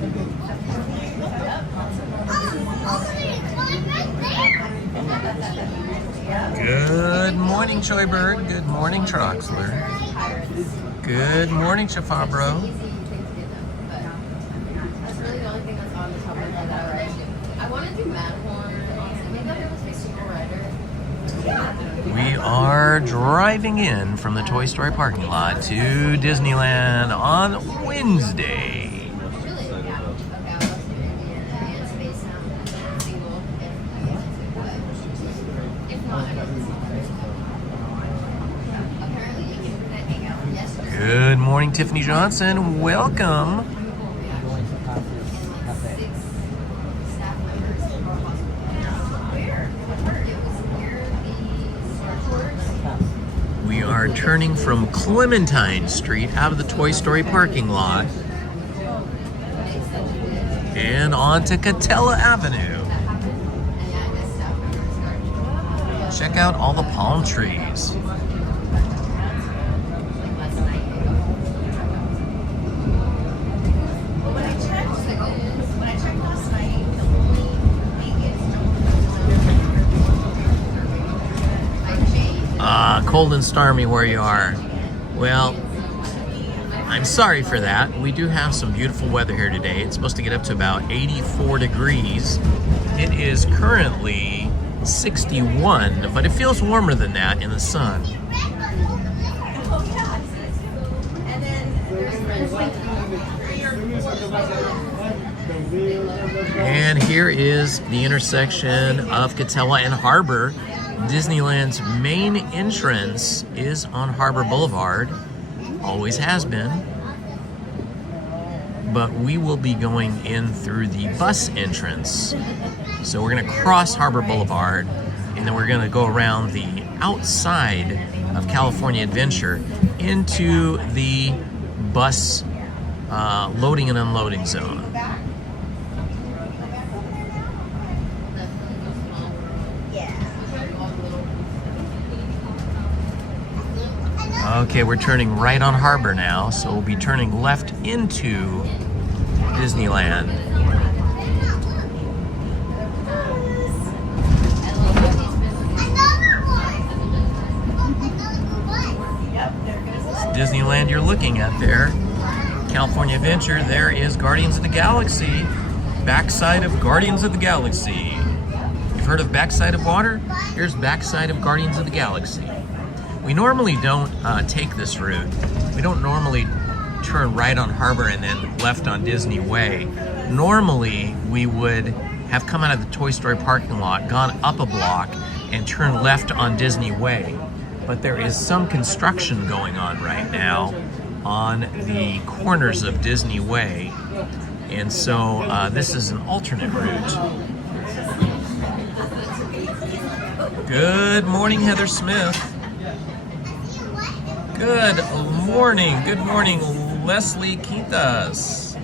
Good morning, Joybird. Good morning, Troxler. Good morning, Chafabro. That's really the only thing that's on the top of my head that I write. I want to do Matterhorn. Maybe I'll do a single rider. We are driving in from the Toy Story parking lot to Disneyland on Wednesday. Good morning, Tiffany Johnson. Welcome. We are turning from Clementine Street out of the Toy Story parking lot and on to Catella Avenue. Check out all the palm trees. Cold and stormy where you are. Well, I'm sorry for that. We do have some beautiful weather here today. It's supposed to get up to about 84 degrees. It is currently 61, but it feels warmer than that in the sun. And here is the intersection of Catella and Harbor. Disneyland's main entrance is on Harbor Boulevard, always has been, but we will be going in through the bus entrance. So we're going to cross Harbor Boulevard, and then we're going to go around the outside of California Adventure into the bus loading and unloading zone. Okay, we're turning right on Harbor now, so we'll be turning left into Disneyland. It's Disneyland you're looking at there. California Adventure, there is Guardians of the Galaxy. Backside of Guardians of the Galaxy. You've heard of Backside of Water? Here's Backside of Guardians of the Galaxy. We normally don't take this route. We don't normally turn right on Harbor and then left on Disney Way. Normally, we would have come out of the Toy Story parking lot, gone up a block, and turned left on Disney Way. But there is some construction going on right now on the corners of Disney Way. And so this is an alternate route. Good morning, Heather Smith. Good morning, Leslie Quintas.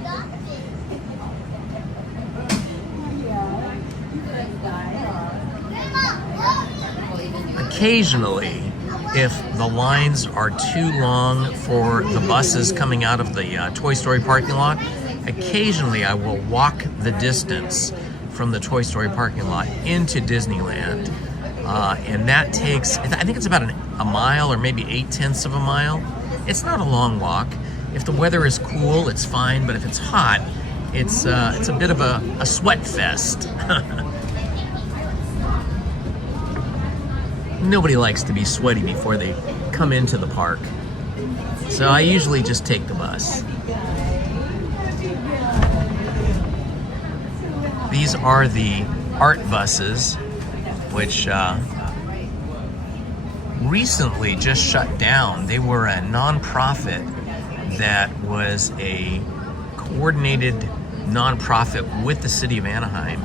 Occasionally, if the lines are too long for the buses coming out of the Toy Story parking lot, occasionally I will walk the distance from the Toy Story parking lot into Disneyland. And that takes, I think it's about a mile or maybe 8/10 of a mile. It's not a long walk. If the weather is cool, it's fine, but if it's hot, it's a bit of a sweat fest. Nobody likes to be sweaty before they come into the park. So I usually just take the bus. These are the art buses, which recently just shut down. They were a nonprofit that was a coordinated nonprofit with the city of Anaheim,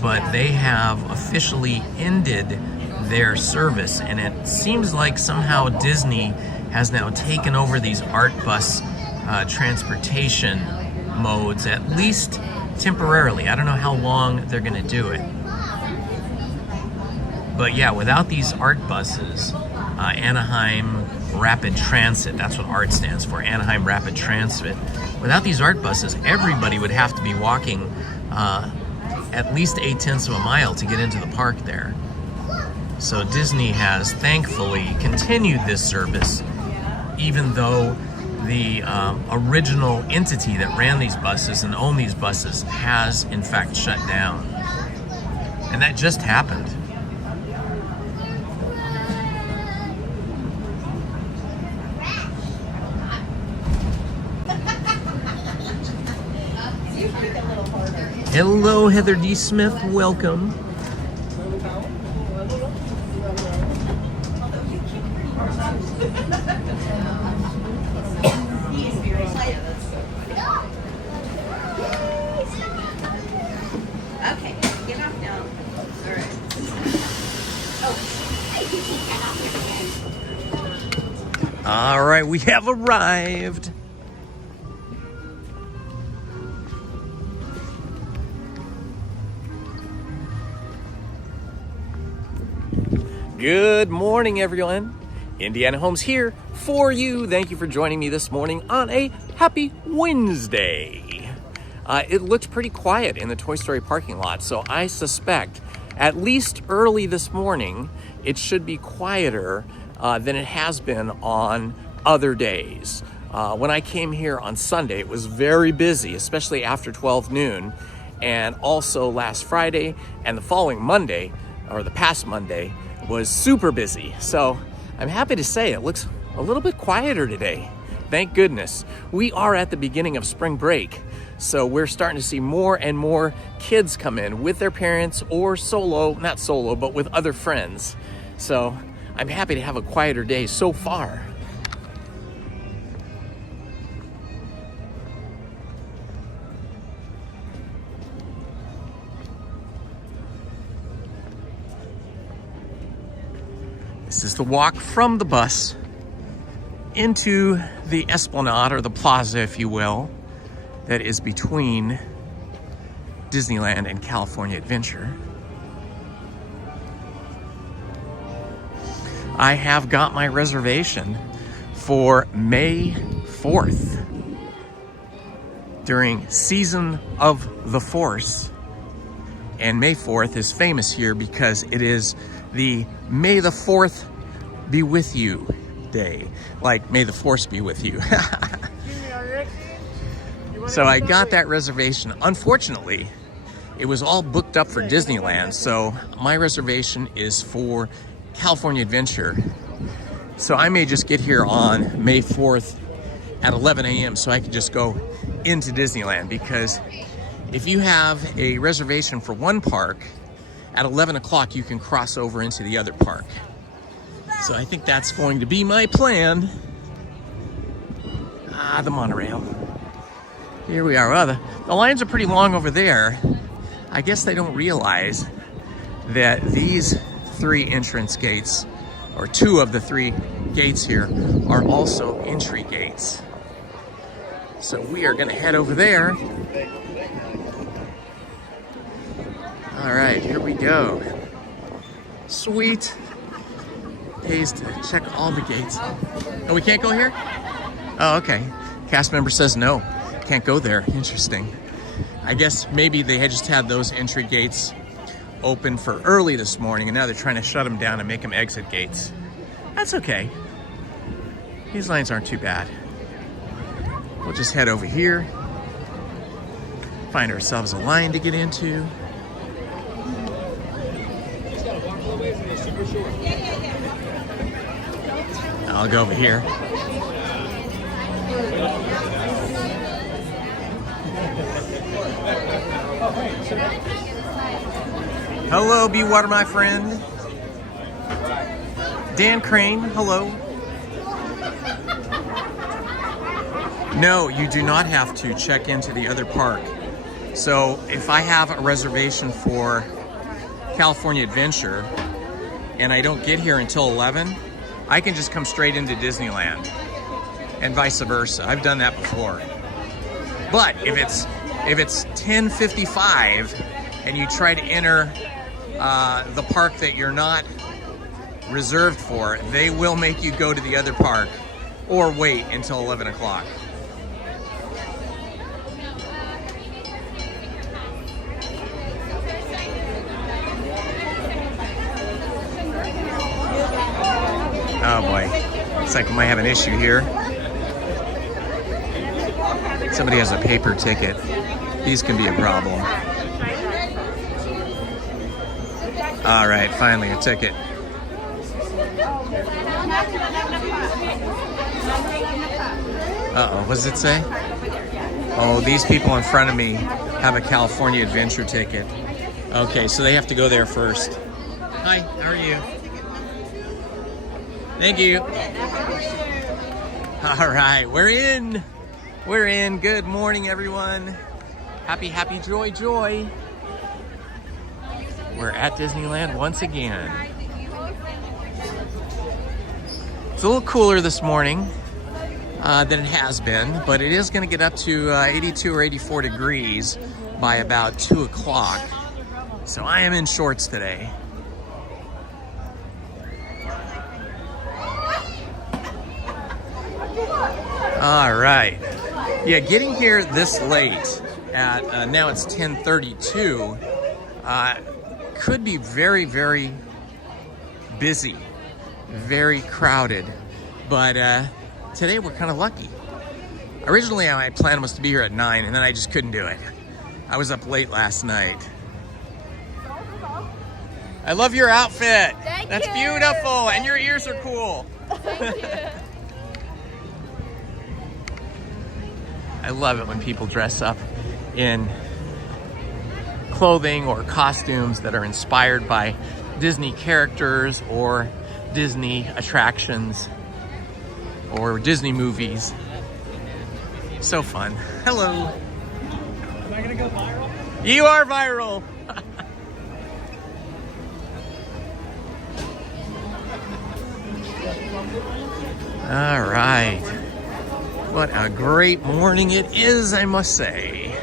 but they have officially ended their service, and it seems like somehow Disney has now taken over these art bus transportation modes, at least temporarily. I don't know how long they're going to do it. But yeah, without these art buses, Anaheim Rapid Transit. That's what ART stands for, Anaheim Rapid Transit. Without these ART buses, everybody would have to be walking at least 8/10 of a mile to get into the park there. So Disney has thankfully continued this service, even though the original entity that ran these buses and owned these buses has in fact shut down. And that just happened. Hello, Heather D. Smith, welcome. Okay, get off now. All right. Oh. All right, we have arrived. Good morning, everyone. Indiana Holmes here for you. Thank you for joining me this morning on a happy Wednesday. It looked pretty quiet in the Toy Story parking lot, so I suspect, at least early this morning, it should be quieter than it has been on other days. When I came here on Sunday, it was very busy, especially after 12 noon, and also last Friday and the following Monday, or the past Monday, was super busy. So I'm happy to say it looks a little bit quieter today. Thank goodness. We are at the beginning of spring break, so we're starting to see more and more kids come in with their parents or solo, not solo, but with other friends. So I'm happy to have a quieter day so far. This is the walk from the bus into the esplanade, or the plaza, if you will, that is between Disneyland and California Adventure. I have got my reservation for May 4th during Season of the Force. And May 4th is famous here because it is the May the 4th be with you day. Like, may the Force be with you. So I got that reservation. Unfortunately, it was all booked up for Disneyland, so my reservation is for California Adventure. So I may just get here on May 4th at 11 a.m. so I can just go into Disneyland, because if you have a reservation for one park, at 11 o'clock you can cross over into the other park. So I think that's going to be my plan. Ah, the monorail. Here we are. Well, the lines are pretty long over there. I guess they don't realize that these three entrance gates, or two of the three gates here, are also entry gates. So we are going to head over there. All right, here we go. Sweet. Pays to check all the gates. Oh, we can't go here? Oh, okay. Cast member says no, can't go there. Interesting. I guess maybe they had just had those entry gates open for early this morning, and now they're trying to shut them down and make them exit gates. That's okay. These lines aren't too bad. We'll just head over here, find ourselves a line to get into. I'll go over here. Hello, Be Water, my friend. Dan Crane, hello. No, you do not have to check into the other park. So if I have a reservation for California Adventure and I don't get here until 11, I can just come straight into Disneyland, and vice versa. I've done that before. But if it's 10:55 and you try to enter the park that you're not reserved for, they will make you go to the other park or wait until 11 o'clock. Oh boy, looks like we might have an issue here. Somebody has a paper ticket. These can be a problem. All right, finally a ticket. Uh-oh, what does it say? Oh, these people in front of me have a California Adventure ticket. Okay, so they have to go there first. Hi, how are you? Thank you. All right, we're in. We're in. Good morning, everyone. Happy, happy, joy, joy. We're at Disneyland once again. It's a little cooler this morning than it has been, but it is going to get up to 82 or 84 degrees by about 2 o'clock. So I am in shorts today. All right. Yeah, getting here this late at now it's 10:32 could be very, very busy, very crowded. But today we're kind of lucky. Originally, my plan was to be here at 9, and then I just couldn't do it. I was up late last night. I love your outfit. Thank That's you. beautiful, and your ears are cool. Thank you. I love it when people dress up in clothing or costumes that are inspired by Disney characters or Disney attractions or Disney movies. So fun. Hello. Am I gonna go viral? You are viral. All right. What a great morning it is, I must say.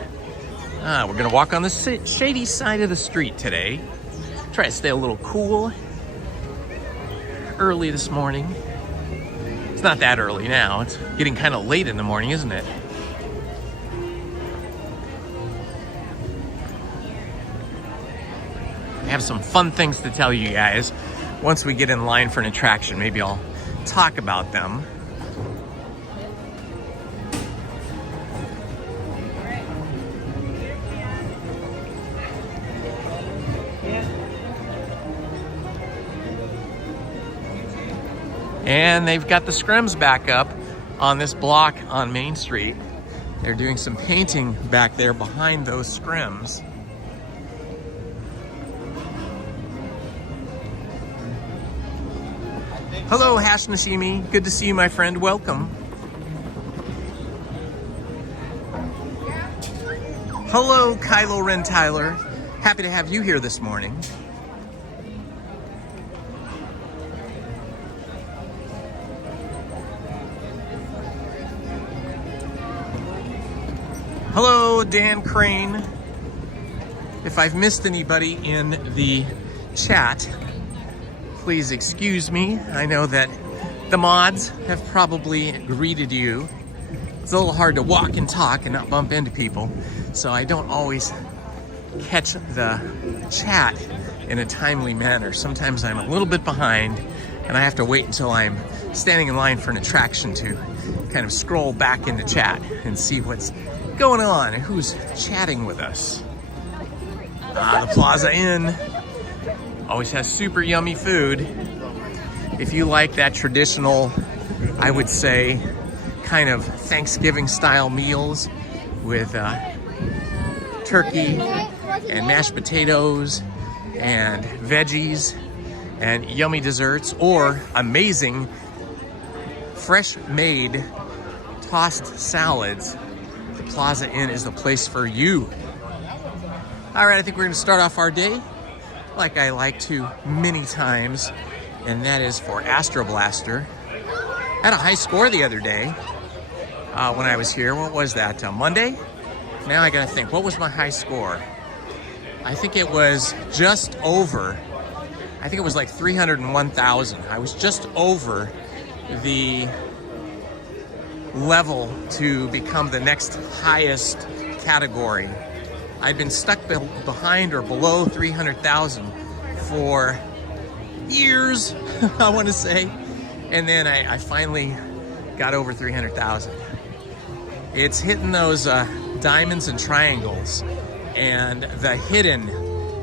We're gonna walk on the shady side of the street today. Try to stay a little cool. Early this morning. It's not that early now. It's getting kind of late in the morning, isn't it? I have some fun things to tell you guys. Once we get in line for an attraction, maybe I'll talk about them. And they've got the scrims back up on this block on Main Street. They're doing some painting back there behind those scrims. Hello, Hash Nashimi. Good to see you, my friend. Welcome. Hello, Kylo Ren Tyler. Happy to have you here this morning. Hello, Dan Crane. If I've missed anybody in the chat, please excuse me. I know that the mods have probably greeted you. It's a little hard to walk and talk and not bump into people, so I don't always catch the chat in a timely manner. Sometimes I'm a little bit behind, and I have to wait until I'm standing in line for an attraction to kind of scroll back into chat and see what's going on and who's chatting with us. The Plaza Inn always has super yummy food. If you like that traditional, I would say, kind of Thanksgiving style meals with turkey and mashed potatoes and veggies and yummy desserts, or amazing fresh made tossed salads, the Plaza Inn is the place for you. All right, I think we're gonna start off our day like I like to many times, and that is for Astro Blaster. I had a high score the other day when I was here. What was that, Monday? Now I gotta think, what was my high score? I think it was just over I think it was like 301,000. I was just over the level to become the next highest category. I'd been stuck behind or below 300,000 for years, I want to say. And then I finally got over 300,000. It's hitting those diamonds and triangles, and the hidden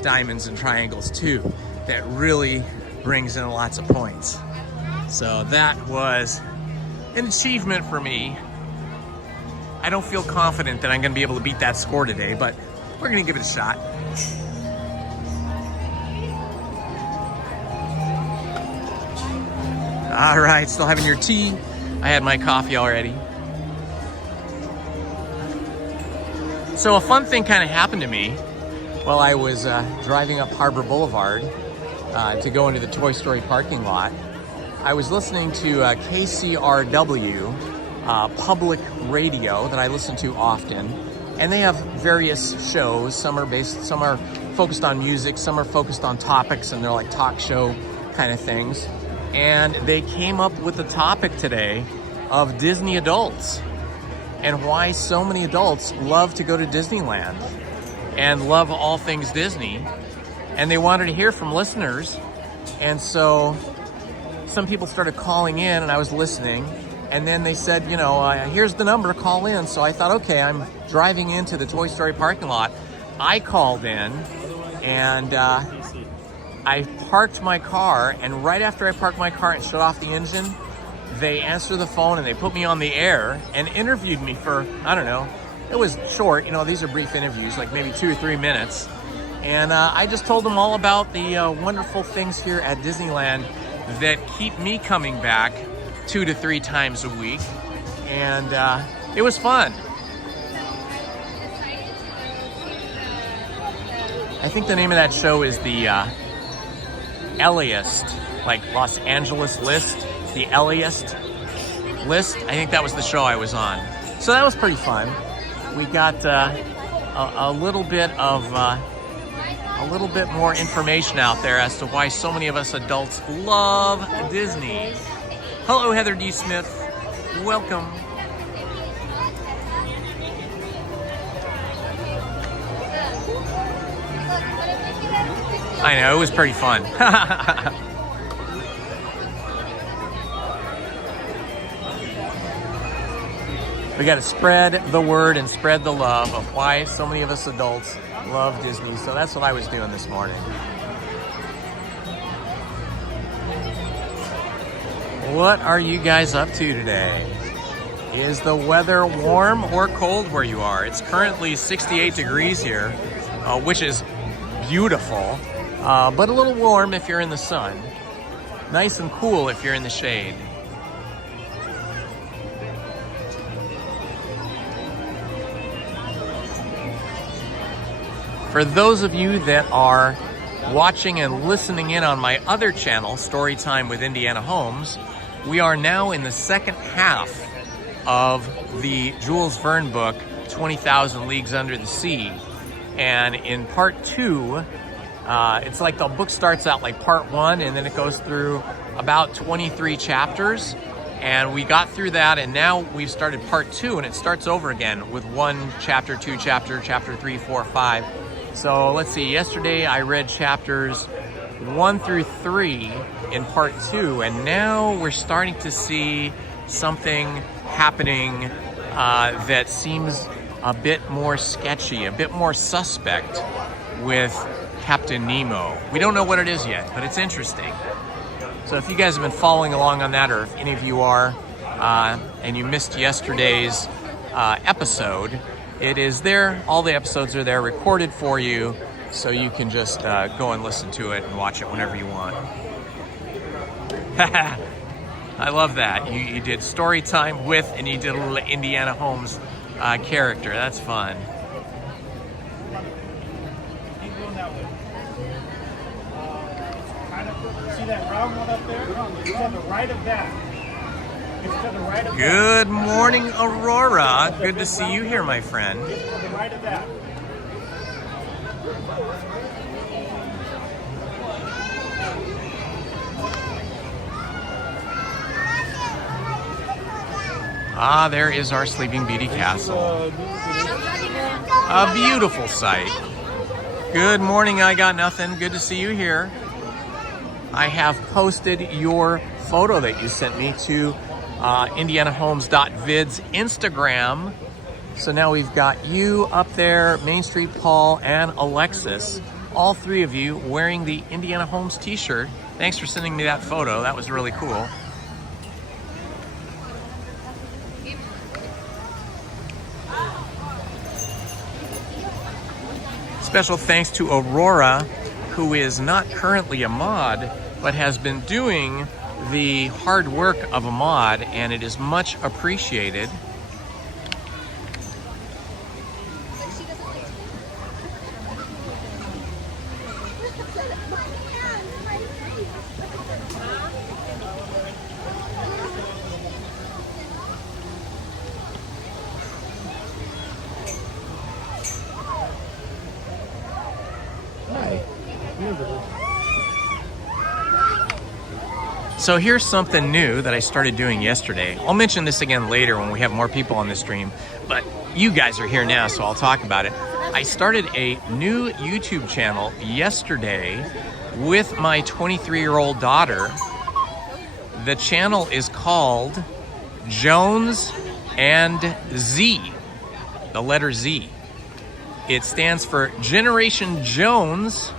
diamonds and triangles too, that really brings in lots of points. So that was an achievement for me. I don't feel confident that I'm gonna be able to beat that score today, but we're gonna give it a shot. All right, still having your tea. I had my coffee already. So a fun thing kind of happened to me while I was driving up Harbor Boulevard to go into the Toy Story parking lot. I was listening to KCRW public radio that I listen to often, and they have various shows. Some are focused on music, some are focused on topics, and they're like talk show kind of things. And they came up with the topic today of Disney adults and why so many adults love to go to Disneyland and love all things Disney. And they wanted to hear from listeners. And so some people started calling in, and I was listening. And then they said, you know, here's the number, call in. So I thought, okay, I'm driving into the Toy Story parking lot. I called in, and I parked my car, and right after I parked my car and shut off the engine, they answered the phone and they put me on the air and interviewed me for, I don't know, it was short, you know, these are brief interviews, like maybe 2 or 3 minutes. And I just told them all about the wonderful things here at Disneyland that keep me coming back 2 to 3 times a week. And it was fun. I think the name of that show is the Eliest, like Los Angeles List, the Eliest List. I think that was the show I was on. So that was pretty fun. We got a little bit more information out there as to why so many of us adults love Disney. Hello, Heather D. Smith. Welcome. I know, it was pretty fun. We got to spread the word and spread the love of why so many of us adults love Disney. So that's what I was doing this morning. What are you guys up to today? Is the weather warm or cold where you are? It's currently 68 degrees here, which is beautiful, but a little warm if you're in the sun. Nice and cool if you're in the shade. For those of you that are watching and listening in on my other channel, Storytime with Indiana Holmes, we are now in the second half of the Jules Verne book, 20,000 Leagues Under the Sea. And in part 2, it's like the book starts out like part 1, and then it goes through about 23 chapters. And we got through that, and now we've started part 2, and it starts over again with 1 chapter, 2 chapter, chapter 3, 4, 5. So let's see, yesterday I read chapters 1 through 3 in part 2, and now we're starting to see something happening that seems a bit more sketchy, a bit more suspect with Captain Nemo. We don't know what it is yet, but it's interesting. So if you guys have been following along on that, or if any of you are, and you missed yesterday's episode, it is there. All the episodes are there recorded for you, so you can just go and listen to it and watch it whenever you want. I love that. You did story time with, and you did a little Indiana Holmes character. That's fun. Keep going that way. See that round one up there? It's on the right of that. It's to the right of that. Good morning, Aurora. Good to see you here, my friend. It's on the right of that. Ah, there is our Sleeping Beauty Castle. A beautiful sight. Good morning, I Got Nothing. Good to see you here. I have posted your photo that you sent me to indianahomes.vid's Instagram. So now we've got you up there, Main Street Paul, and Alexis. All three of you wearing the Indiana Homes t-shirt. Thanks for sending me that photo. That was really cool. Special thanks to Aurora, who is not currently a mod, but has been doing the hard work of a mod, and it is much appreciated. So here's something new that I started doing yesterday. I'll mention this again later when we have more people on the stream, but you guys are here now, so I'll talk about it. I started a new YouTube channel yesterday with my 23-year-old daughter. The channel is called Jones and Z, the letter Z. It stands for Generation Jones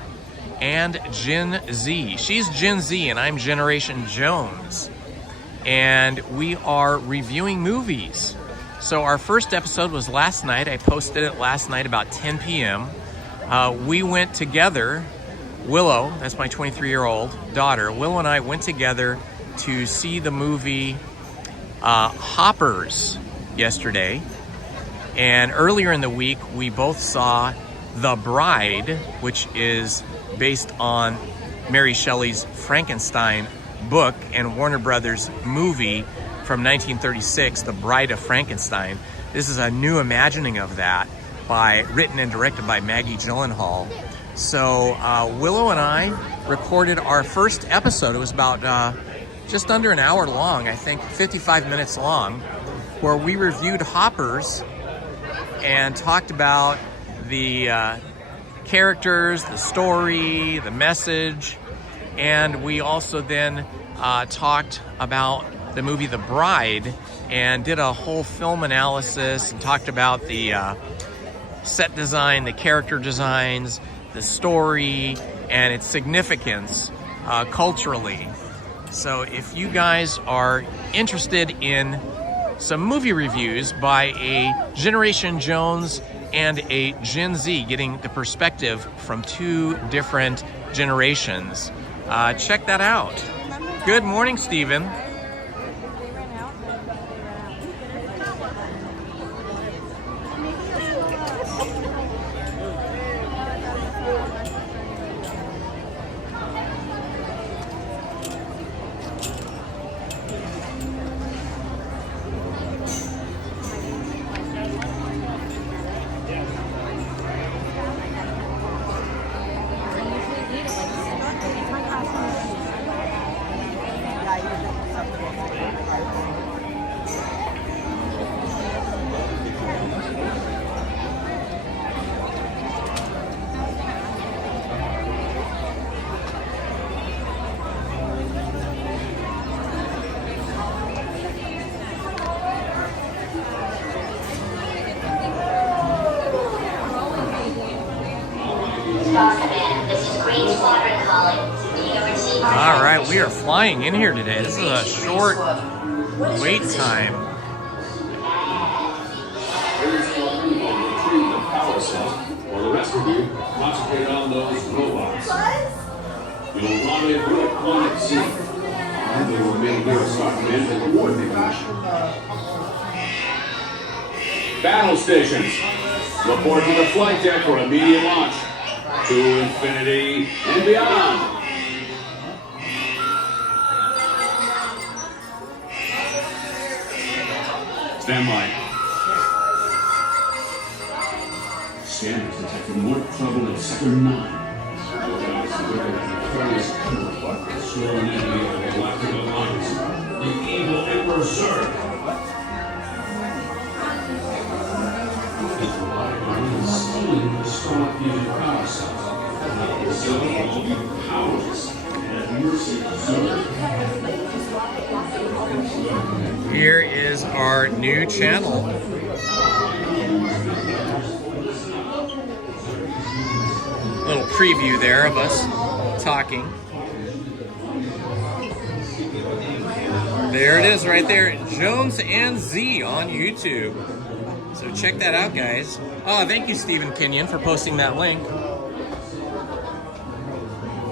and Gen Z. She's Gen Z and I'm Generation Jones. And we are reviewing movies. So our first episode was last night. I posted it last night about 10 p.m. We went together, Willow, that's my 23-year-old daughter, Willow and I went together to see the movie Hoppers yesterday. And earlier in the week, we both saw The Bride, which is based on Mary Shelley's Frankenstein book and Warner Brothers movie from 1936, The Bride of Frankenstein. This is a new imagining of that, written and directed by Maggie Gyllenhaal. So Willow and I recorded our first episode. It was about just under an hour long, I think 55 minutes long, where we reviewed Hoppers and talked about the characters, the story, the message, and we also then talked about the movie The Bride and did a whole film analysis and talked about the set design, the character designs, the story, and its significance culturally. So if you guys are interested in some movie reviews by a Generation Jones and a Gen Z, getting the perspective from two different generations, check that out. Good morning, Stephen. All right, we are flying in here today. This is a short wait time. While the rest of you concentrate on those robots. You'll rendezvous at Planet C. And they will make their assignment and coordinate mission. Battle stations. Report to the flight deck for immediate launch. To infinity and beyond. Stand by. Scanners detected more trouble in Sector 9. Here is our new channel. Little preview there of us talking. There it is right there, Jones and Z on YouTube. So check that out, guys. Oh, thank you, Stephen Kenyon, for posting that link.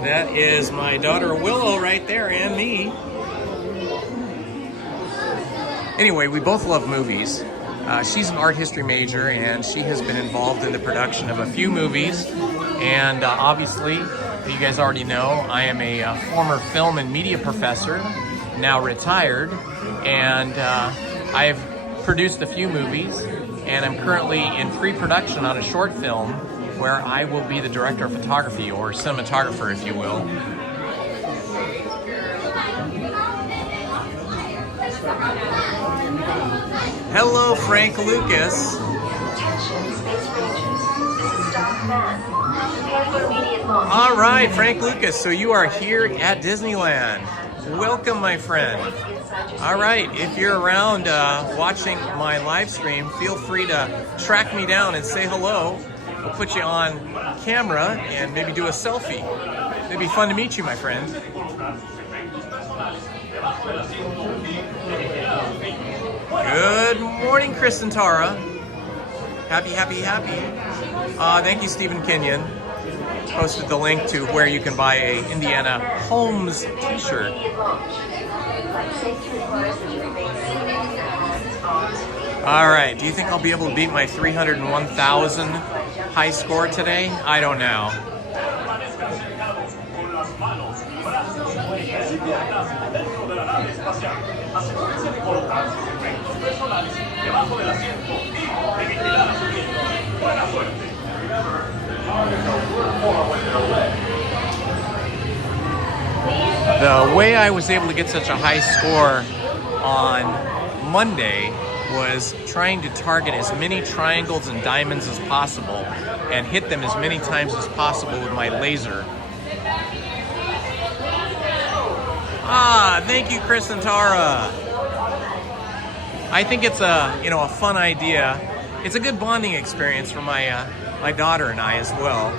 That is my daughter Willow right there, and me. Anyway, we both love movies. She's an art history major, and she has been involved in the production of a few movies. And obviously, you guys already know, I am a former film and media professor, now retired, and I've produced a few movies, and I'm currently in pre-production on a short film where I will be the director of photography, or cinematographer, if you will. Hello, Frank Lucas. All right, Frank Lucas, so you are here at Disneyland. Welcome, my friend. All right, if you're around watching my live stream, feel free to track me down and say hello. I'll put you on camera and maybe do a selfie. It'd be fun to meet you, my friend. Good morning, Chris and Tara. Happy. Thank you, Stephen Kenyon. Posted the link to where you can buy a Indiana Holmes t-shirt. All right, do you think I'll be able to beat my 301,000 high score today? I don't know. The way I was able to get such a high score on Monday was trying to target as many triangles and diamonds as possible and hit them as many times as possible with my laser. Ah, thank you, Chris and Tara. I think it's a fun idea. It's a good bonding experience for my my daughter and I as well.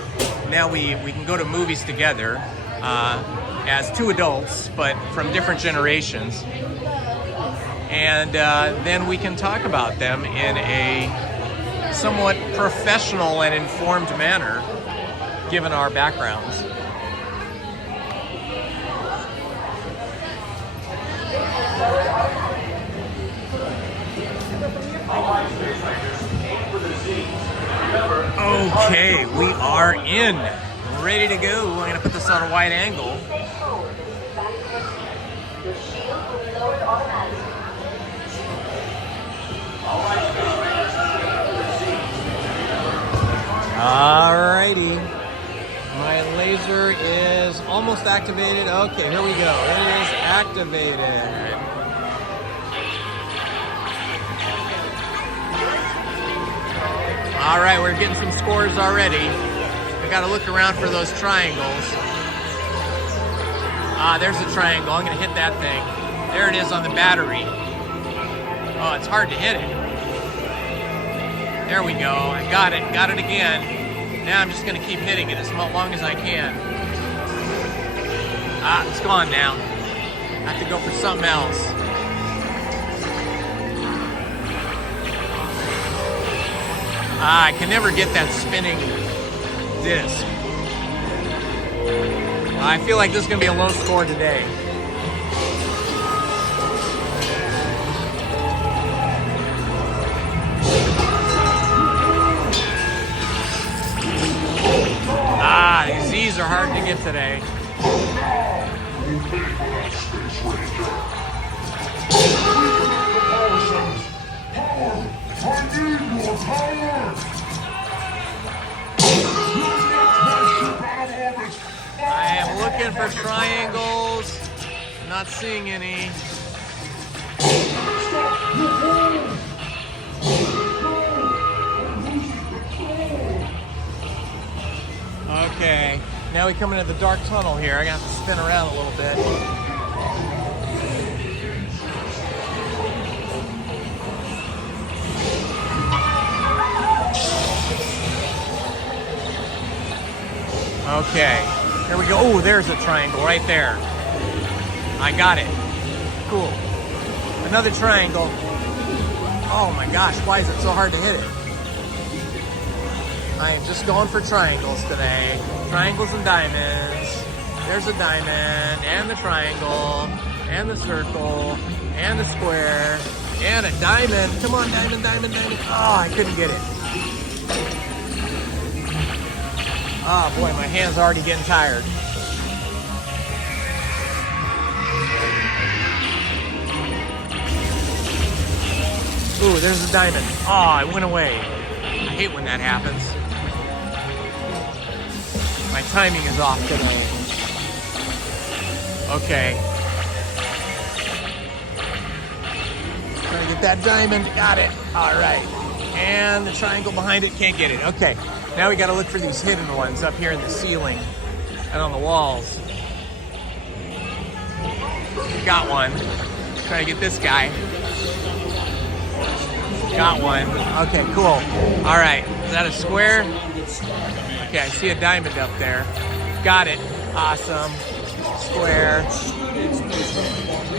Now we can go to movies together as two adults, but from different generations. And then we can talk about them in a somewhat professional and informed manner, given our backgrounds. Okay, we are in. Ready to go. I'm going to put this on a wide angle. Alrighty. My laser is almost activated. Okay, here we go. It is activated. Alright, we're getting some scores already. I gotta look around for those triangles. Ah, there's a triangle. I'm gonna hit that thing. There it is on the battery. Oh, it's hard to hit it. There we go. I got it. Got it again. Now I'm just gonna keep hitting it as long as I can. Ah, it's gone now. I have to go for something else. Ah, I can never get that spinning disc. I feel like this is going to be a low score today. Ah, these Z's are hard to get today. I Looking for triangles. Not seeing any. Okay, now we come into the dark tunnel here. I got to spin around a little bit. Okay, here we go. Oh, there's a triangle right there. I got it. Cool. Another triangle. Oh my gosh, why is it so hard to hit it? I am just going for triangles today. Triangles and diamonds. There's a diamond, and the triangle, and the circle, and the square, and a diamond. Come on, diamond, diamond, diamond. Oh, I couldn't get it. Oh boy, my hand's already getting tired. Ooh, there's a diamond. Oh, it went away. I hate when that happens. My timing is off today. Okay. Trying to get that diamond. Got it. All right. And the triangle behind it, can't get it. Okay. Now we got to look for these hidden ones up here in the ceiling and on the walls. Got one. Trying to get this guy. Got one. Okay, cool. All right. Is that a square? Okay, I see a diamond up there. Got it. Awesome. Square.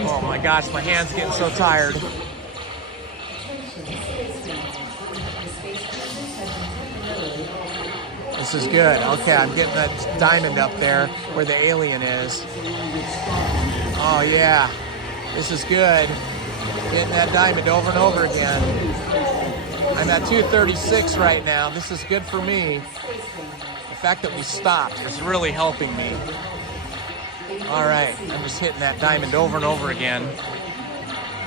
Oh my gosh, my hand's getting so tired. This is good. Okay, I'm getting that diamond up there where the alien is. Oh yeah, this is good. Getting that diamond over and over again. I'm at 236 right now. This is good for me. The fact that we stopped is really helping me. All right, I'm just hitting that diamond over and over again.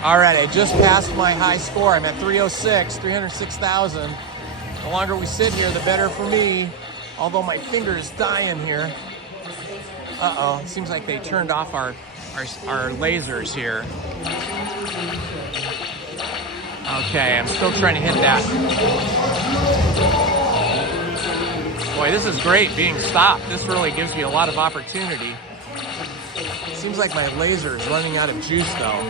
All right, I just passed my high score. I'm at 306, 306,000. The longer we sit here, the better for me. Although my finger is dying here. Uh-oh, it seems like they turned off our lasers here. Okay, I'm still trying to hit that. Boy, this is great being stopped. This really gives me a lot of opportunity. It seems like my laser is running out of juice though.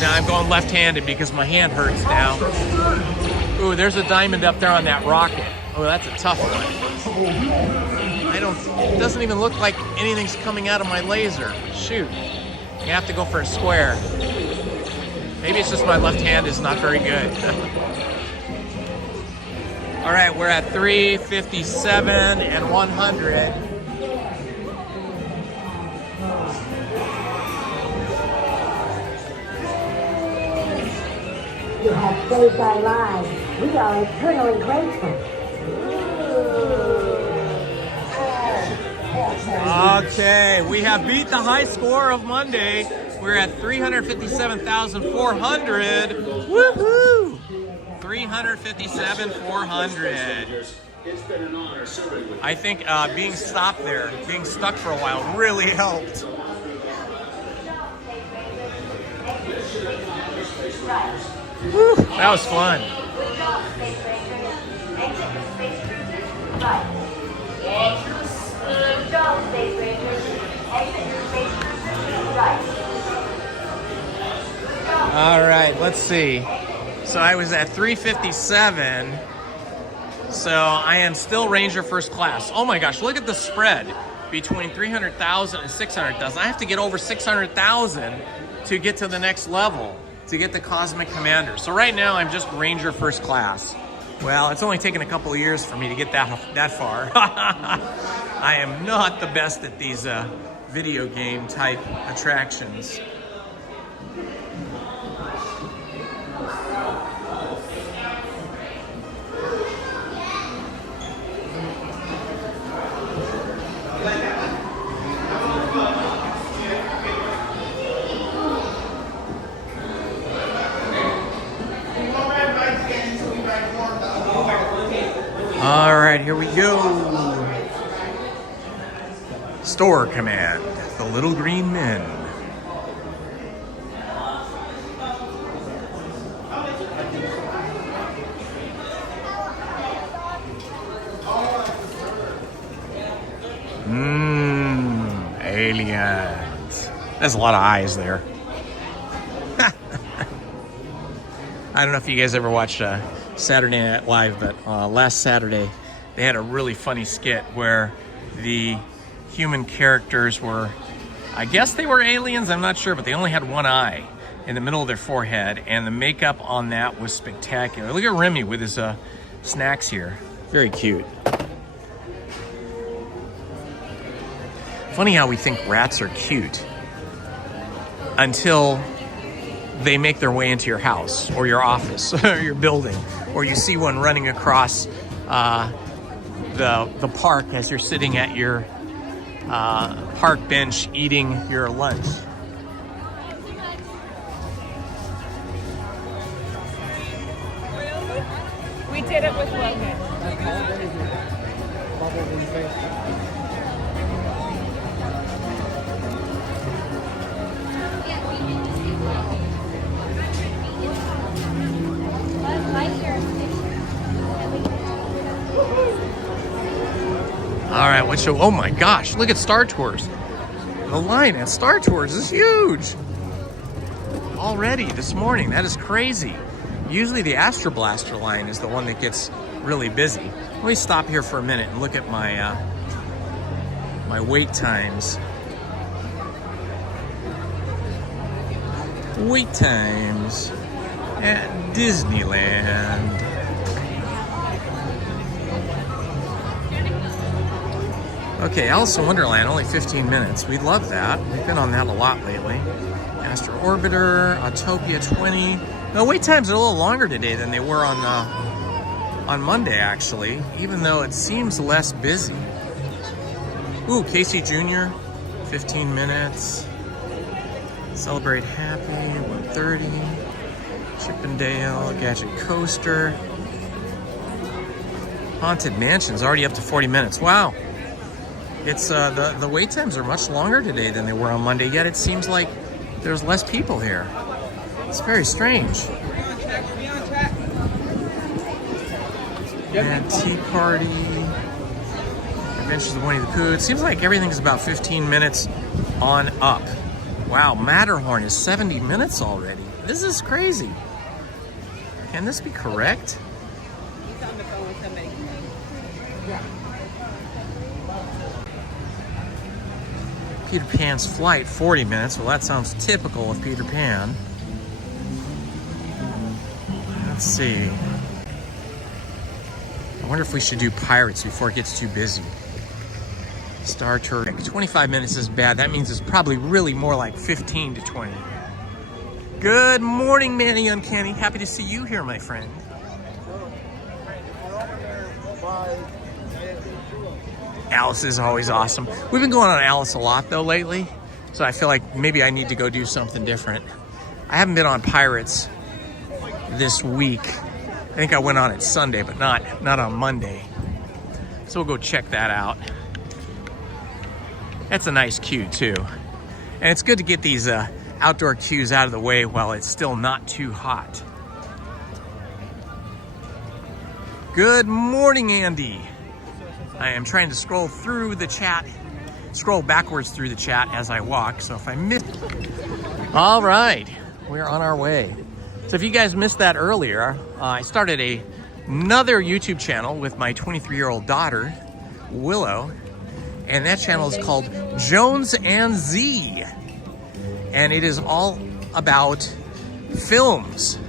Now I'm going left-handed because my hand hurts now. Ooh, there's a diamond up there on that rocket. Oh, that's a tough one. It doesn't even look like anything's coming out of my laser. Shoot. You have to go for a square. Maybe it's just my left hand is not very good. All right, we're at 357 and 100. You have saved our lives. We are eternally grateful. Okay, we have beat the high score of Monday. We're at 357,400. Woohoo! 357,400. I think being stopped there, being stuck for a while, really helped. Whew, that was fun. All right, let's see. So I was at 357. So I am still Ranger First Class. Oh my gosh, look at the spread between 300,000 and 600,000. I have to get over 600,000 to get to the next level, to get the Cosmic Commander. So right now I'm just Ranger First Class. Well, it's only taken a couple of years for me to get that far. I am not the best at these video game type attractions. All right, here we go. Store Command, the Little Green Men. Aliens. There's a lot of eyes there. I don't know if you guys ever watched Saturday Night Live, but last Saturday they had a really funny skit where the human characters were, I guess they were aliens, I'm not sure, but they only had one eye in the middle of their forehead, and the makeup on that was spectacular. Look at Remy with his snacks here. Very cute. Funny how we think rats are cute until they make their way into your house or your office or your building, or you see one running across the park as you're sitting at your park bench eating your lunch. We did it with Logan. All right, what show? Oh my gosh, look at Star Tours. The line at Star Tours is huge. Already this morning, that is crazy. Usually the Astro Blaster line is the one that gets really busy. Let me stop here for a minute and look at my my wait times. Wait times at Disneyland. Okay, Alice in Wonderland, only 15 minutes. We'd love that. We've been on that a lot lately. Astro Orbiter, Autopia 20. No, wait times are a little longer today than they were on Monday, actually, even though it seems less busy. Ooh, Casey Jr., 15 minutes. Celebrate Happy, 1:30. Chippendale, Gadget Coaster. Haunted Mansion's already up to 40 minutes. Wow. It's the wait times are much longer today than they were on Monday, yet it seems like there's less people here. It's very strange. And Tea Party, Adventures of Winnie the Pooh. It seems like everything's about 15 minutes on up. Wow, Matterhorn is 70 minutes already. This is crazy. Can this be correct? He's on the phone with somebody. Peter Pan's Flight, 40 minutes. Well, that sounds typical of Peter Pan. Let's see. I wonder if we should do Pirates before it gets too busy. Star Tour. 25 minutes is bad. That means it's probably really more like 15 to 20. Good morning, Manny Uncanny. Happy to see you here, my friend. Alice is always awesome. We've been going on Alice a lot though lately, so I feel like maybe I need to go do something different. I haven't been on Pirates this week. I think I went on it Sunday, but not on Monday. So we'll go check that out. That's a nice queue too. And it's good to get these outdoor queues out of the way while it's still not too hot. Good morning, Andy. I am trying to scroll through the chat, scroll backwards through the chat as I walk, so if I miss... All right, we're on our way. So if you guys missed that earlier, I started another YouTube channel with my 23-year-old daughter, Willow, and that channel is called Jones and Z, and it is all about films,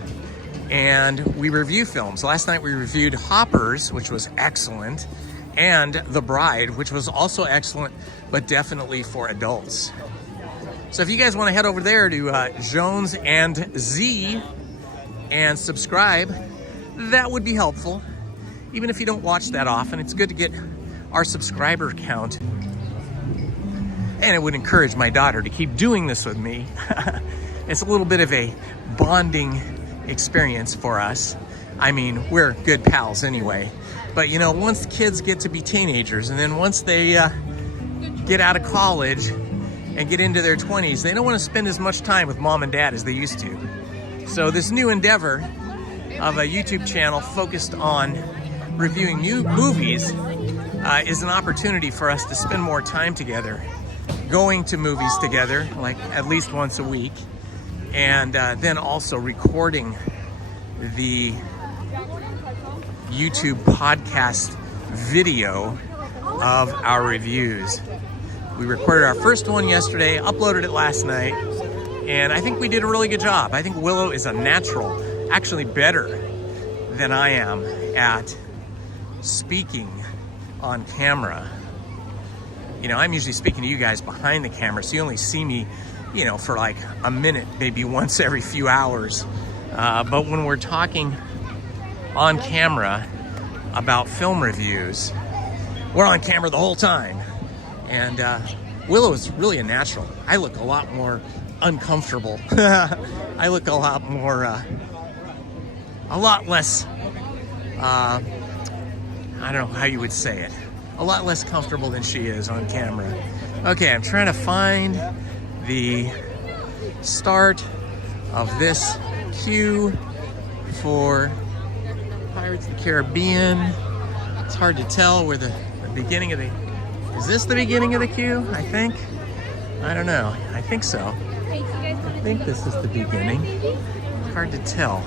and we review films. Last night we reviewed Hoppers, which was excellent, and The Bride, which was also excellent, but definitely for adults. So if you guys want to head over there to Jones and Z and subscribe, that would be helpful. Even if you don't watch that often, it's good to get our subscriber count. And it would encourage my daughter to keep doing this with me. It's a little bit of a bonding experience for us. I mean, we're good pals anyway. But you know, once kids get to be teenagers, and then once they get out of college and get into their 20s, they don't want to spend as much time with mom and dad as they used to. So this new endeavor of a YouTube channel focused on reviewing new movies is an opportunity for us to spend more time together, going to movies together, like at least once a week, and then also recording the YouTube podcast video of our reviews. We recorded our first one yesterday, uploaded it last night, and I think we did a really good job. I think Willow is a natural, actually better than I am at speaking on camera. You know, I'm usually speaking to you guys behind the camera, so you only see me, you know, for like a minute, maybe once every few hours. But when we're talking on camera about film reviews, we're on camera the whole time. And Willow is really a natural. I look a lot more uncomfortable. I look a lot more, a lot less, I don't know how you would say it. A lot less comfortable than she is on camera. Okay, I'm trying to find the start of this queue for Pirates of the Caribbean. It's hard to tell where the beginning of the... Is this the beginning of the queue? I think. I don't know. I think so. I think this is the beginning. It's hard to tell.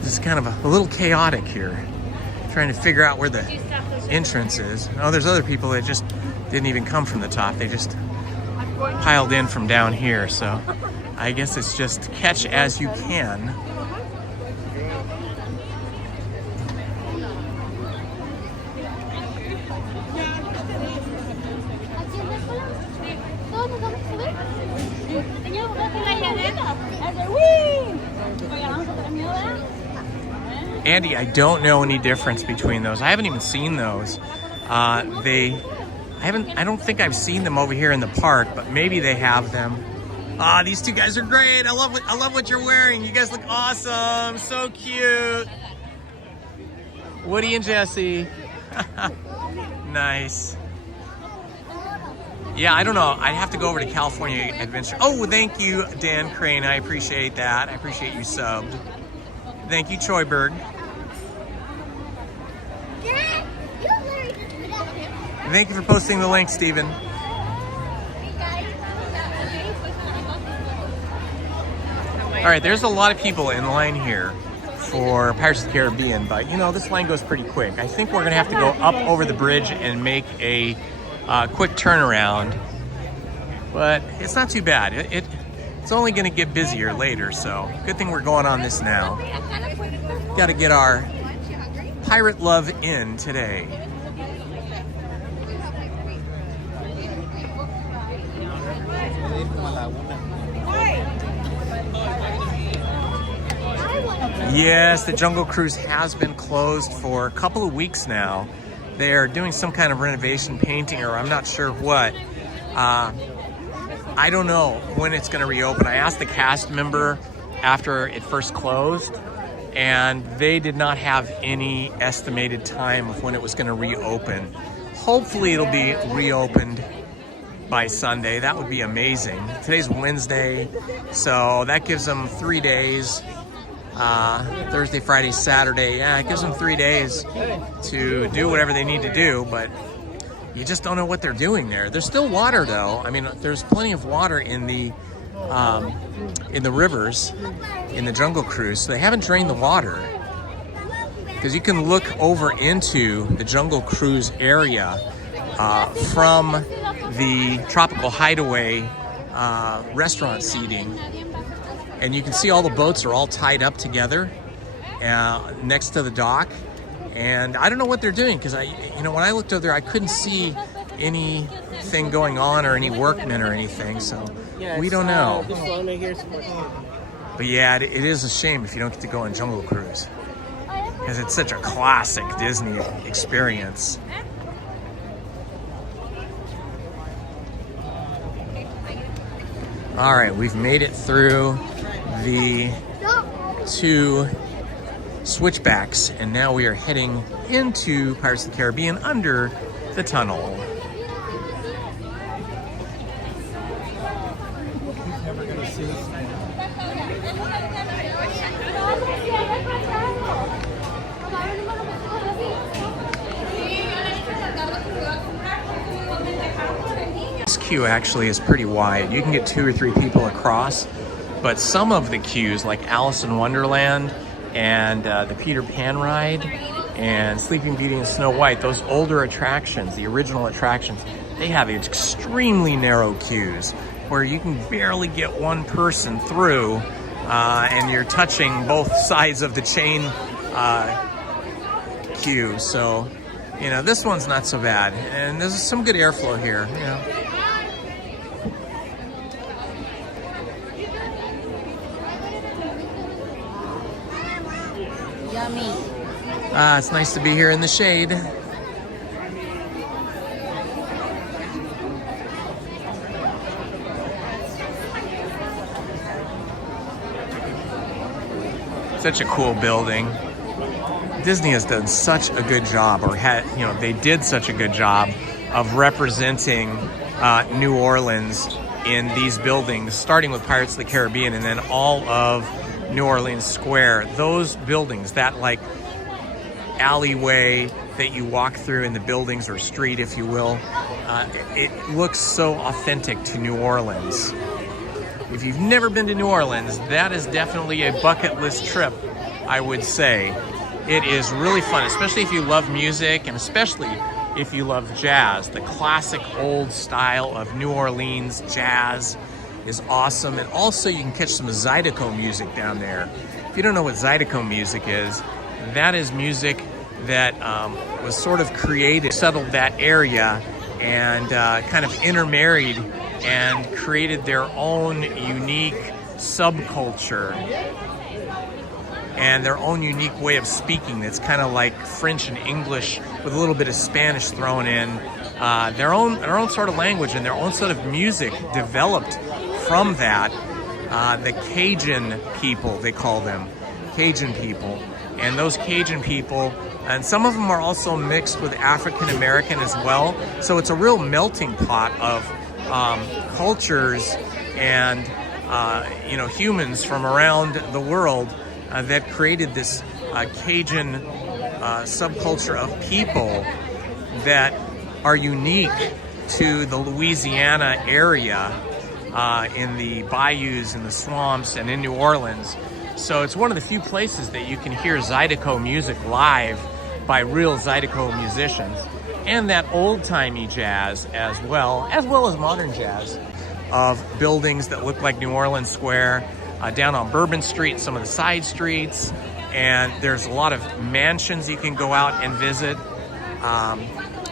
This is kind of a little chaotic here. Trying to figure out where the entrance is. Oh, there's other people that just didn't even come from the top. They just piled in from down here. So I guess it's just catch as you can. Andy, I don't know any difference between those. I haven't even seen those. I don't think I've seen them over here in the park, but maybe they have them. Ah, these two guys are great. I love what you're wearing. You guys look awesome. So cute. Woody and Jesse. Nice. Yeah, I don't know. I'd have to go over to California Adventure. Oh, thank you, Dan Crane. I appreciate that. I appreciate you subbed. Thank you, Choiberg. Thank you for posting the link, Steven. All right, there's a lot of people in line here for Pirates of the Caribbean, but you know, this line goes pretty quick. I think we're gonna have to go up over the bridge and make a quick turnaround, but it's not too bad. It's only gonna get busier later, so good thing we're going on this now. Gotta get our pirate love in today. Yes, the Jungle Cruise has been closed for a couple of weeks now. They are doing some kind of renovation, painting, or I'm not sure what. I don't know when it's going to reopen. I asked the cast member after it first closed, and they did not have any estimated time of when it was going to reopen. Hopefully it'll be reopened by Sunday. That would be amazing. Today's Wednesday, so that gives them 3 days. Thursday, Friday, Saturday. Yeah, it gives them 3 days to do whatever they need to do, but you just don't know what they're doing there. There's still water, though. I mean, there's plenty of water in the rivers in the Jungle Cruise, so they haven't drained the water. Because you can look over into the Jungle Cruise area from the Tropical Hideaway restaurant seating. And you can see all the boats are all tied up together next to the dock. And I don't know what they're doing, because when I looked over there, I couldn't see anything going on or any workmen or anything. So we don't know. But yeah, it is a shame if you don't get to go on Jungle Cruise, because it's such a classic Disney experience. All right, we've made it through the 2 switchbacks, and now we are heading into Pirates of the Caribbean under the tunnel. queue actually is pretty wide. You can get 2 or 3 people across, but some of the queues, like Alice in Wonderland and the Peter Pan ride and Sleeping Beauty and Snow White, those older attractions, the original attractions, they have extremely narrow queues where you can barely get one person through, and you're touching both sides of the chain queue. So, you know, this one's not so bad, and there's some good airflow here, you know. Yummy. It's nice to be here in the shade. Such a cool building. Disney has done such a good job, or they did such a good job of representing New Orleans in these buildings, starting with Pirates of the Caribbean and then all of New Orleans Square. Those buildings, that like alleyway that you walk through in the buildings, or street if you will, it looks so authentic to New Orleans. If you've never been to New Orleans, that is definitely a bucket list trip, I would say. It is really fun, especially if you love music, and especially if you love jazz. The classic old style of New Orleans jazz is awesome. And also you can catch some Zydeco music down there. If you don't know what Zydeco music is, that is music that was sort of created, settled that area, and kind of intermarried and created their own unique subculture and their own unique way of speaking that's kind of like French and English with a little bit of Spanish thrown in. Their own sort of language and their own sort of music developed from that. The Cajun people, they call them, Cajun people. And those Cajun people, and some of them are also mixed with African American as well. So it's a real melting pot of cultures and humans from around the world that created this Cajun subculture of people that are unique to the Louisiana area, in the bayous and the swamps and in New Orleans. So it's one of the few places that you can hear Zydeco music live by real Zydeco musicians, and that old-timey jazz as well as modern jazz of buildings that look like New Orleans Square, down on Bourbon Street, some of the side streets, and there's a lot of mansions you can go out and visit,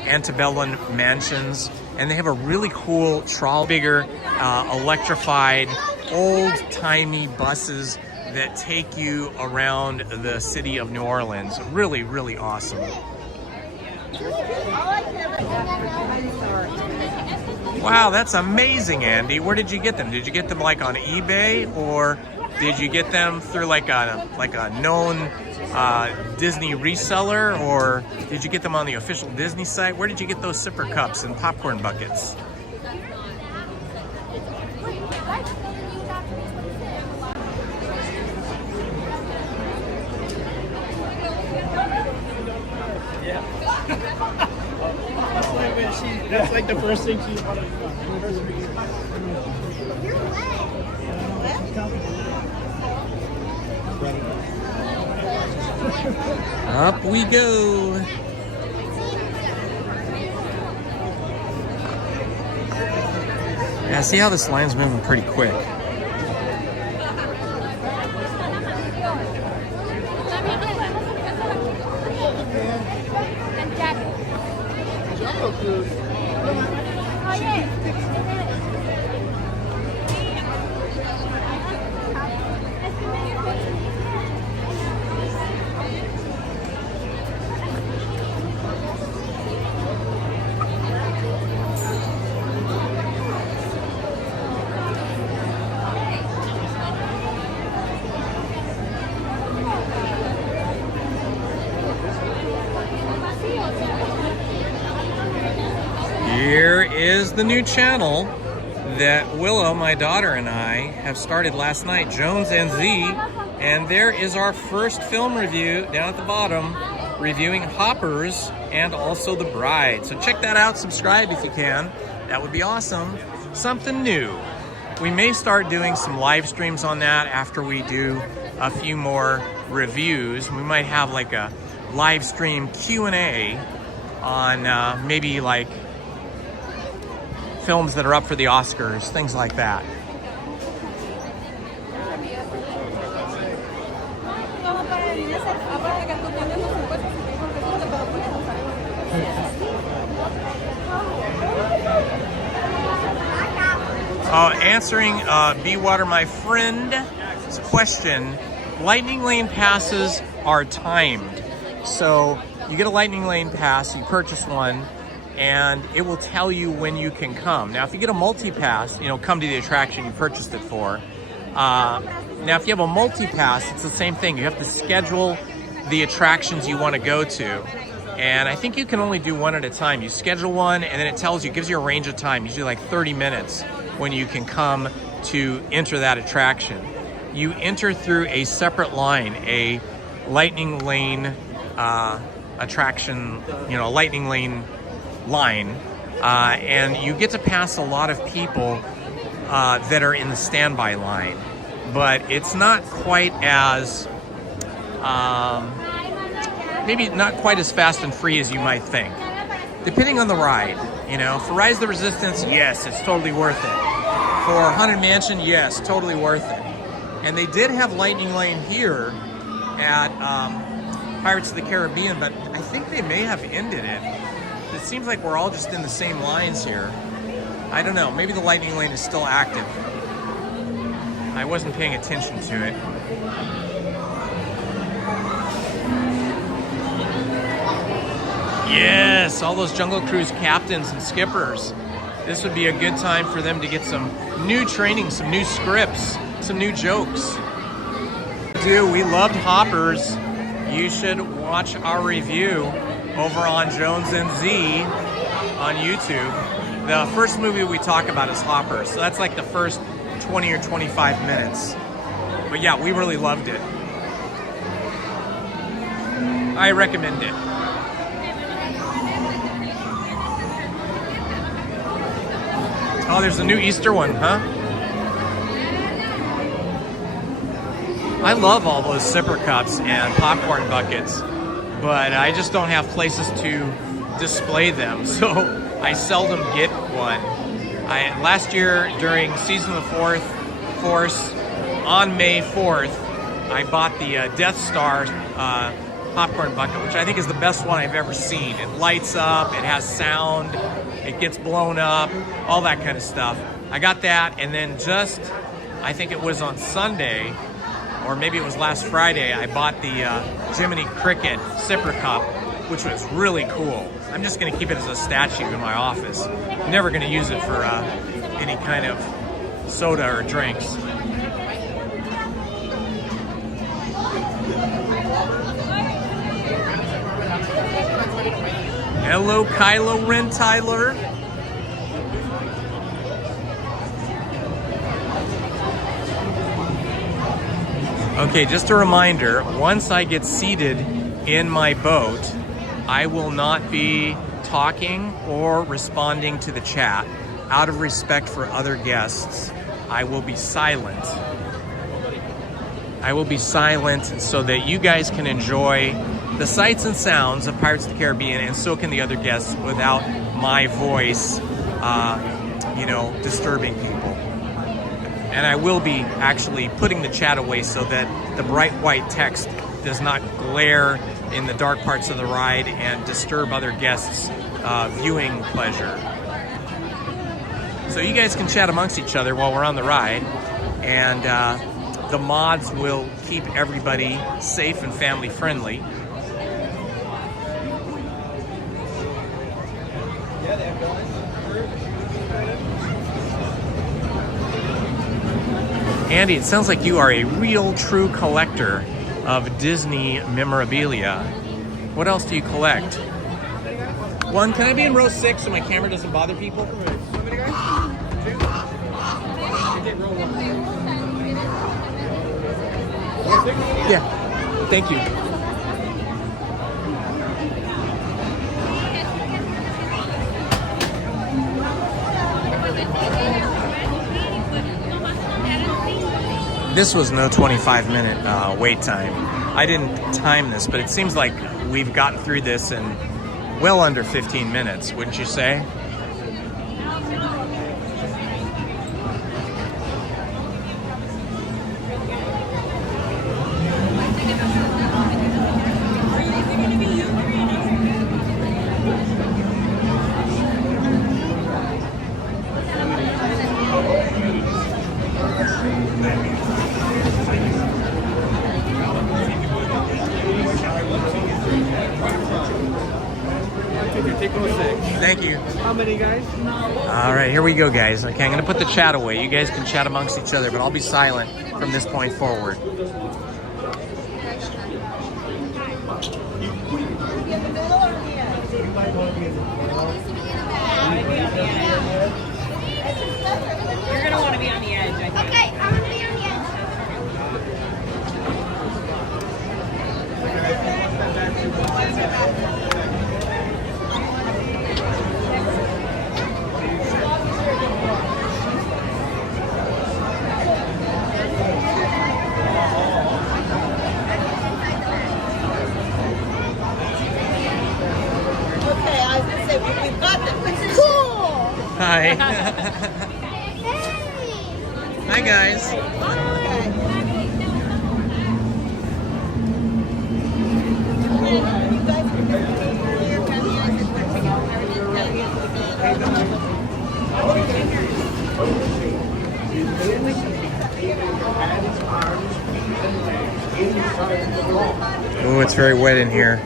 antebellum mansions, and they have a really cool bigger electrified old-timey buses that take you around the city of New Orleans. Really, really awesome. Wow, that's amazing, Andy. Where did you get them? Did you get them like on eBay, or did you get them through like a known Disney reseller, or did you get them on the official Disney site? Where did you get those sipper cups and popcorn buckets? That's like the first thing she Up we go. Yeah, see how this line's moving pretty quick. Here is the new channel that Willow, my daughter, and I have started last night, Jones and Z, and there is our first film review down at the bottom, reviewing Hoppers and also The Bride. So check that out, subscribe if you can. That would be awesome. Something new. We may start doing some live streams on that after we do a few more reviews. We might have like a live stream Q&A on maybe like films that are up for the Oscars, things like that. Answering Be Water, my friend's question, lightning lane passes are timed. So you get a lightning lane pass, you purchase one, and it will tell you when you can come. Now, if you get a multi-pass, you know, come to the attraction you purchased it for. Now, if you have a multi-pass, it's the same thing. You have to schedule the attractions you want to go to. And I think you can only do one at a time. You schedule one, and then it tells you, gives you a range of time, usually like 30 minutes, when you can come to enter that attraction. You enter through a separate line, a lightning lane attraction, you know, a lightning lane line, and you get to pass a lot of people that are in the standby line. But it's not quite as, maybe not quite as fast and free as you might think. Depending on the ride, you know, for Rise of the Resistance, yes, it's totally worth it. For Haunted Mansion, yes, totally worth it. And they did have Lightning Lane here at Pirates of the Caribbean, but I think they may have ended it. It seems like we're all just in the same lines here. I don't know, maybe the Lightning Lane is still active. I wasn't paying attention to it. Yes, all those Jungle Cruise captains and skippers. This would be a good time for them to get some new training, some new scripts, some new jokes. We loved Hoppers. You should watch our review over on Jones and Z on YouTube. The first movie we talk about is Hoppers, so that's like the first 20 or 25 minutes. But yeah, we really loved it. I recommend it. Oh, there's a new Easter one, huh? I love all those sipper cups and popcorn buckets, but I just don't have places to display them, so I seldom get one. Last year during Season of the Force, on May 4th, I bought the Death Star popcorn bucket, which I think is the best one I've ever seen. It lights up, it has sound, it gets blown up, all that kind of stuff. I got that, and then just, I think it was on Sunday, or maybe it was last Friday, I bought the Jiminy Cricket sipper cup, which was really cool. I'm just gonna keep it as a statue in my office. Never gonna use it for any kind of soda or drinks. Hello, Kylo Ren Tyler. Okay, just a reminder, once I get seated in my boat, I will not be talking or responding to the chat. Out of respect for other guests, I will be silent. I will be silent so that you guys can enjoy the sights and sounds of Pirates of the Caribbean, and so can the other guests without my voice, disturbing people. And I will be actually putting the chat away so that the bright white text does not glare in the dark parts of the ride and disturb other guests' viewing pleasure. So you guys can chat amongst each other while we're on the ride, and the mods will keep everybody safe and family friendly. Andy, it sounds like you are a real true collector of Disney memorabilia. What else do you collect? One, can I be in row 6 so my camera doesn't bother people? Yeah, thank you. This was no 25-minute wait time. I didn't time this, but it seems like we've gotten through this in well under 15 minutes, wouldn't you say? Thank you. How many guys? All right, here we go, guys. Okay, I'm going to put the chat away. You guys can chat amongst each other, but I'll be silent from this point forward. You're gonna want to be on the edge, I think. Okay, I'm gonna be on the edge. Okay, I was gonna say we've got them. Cool. Hi. Hey! Hi, guys. Oh, it's very wet in here.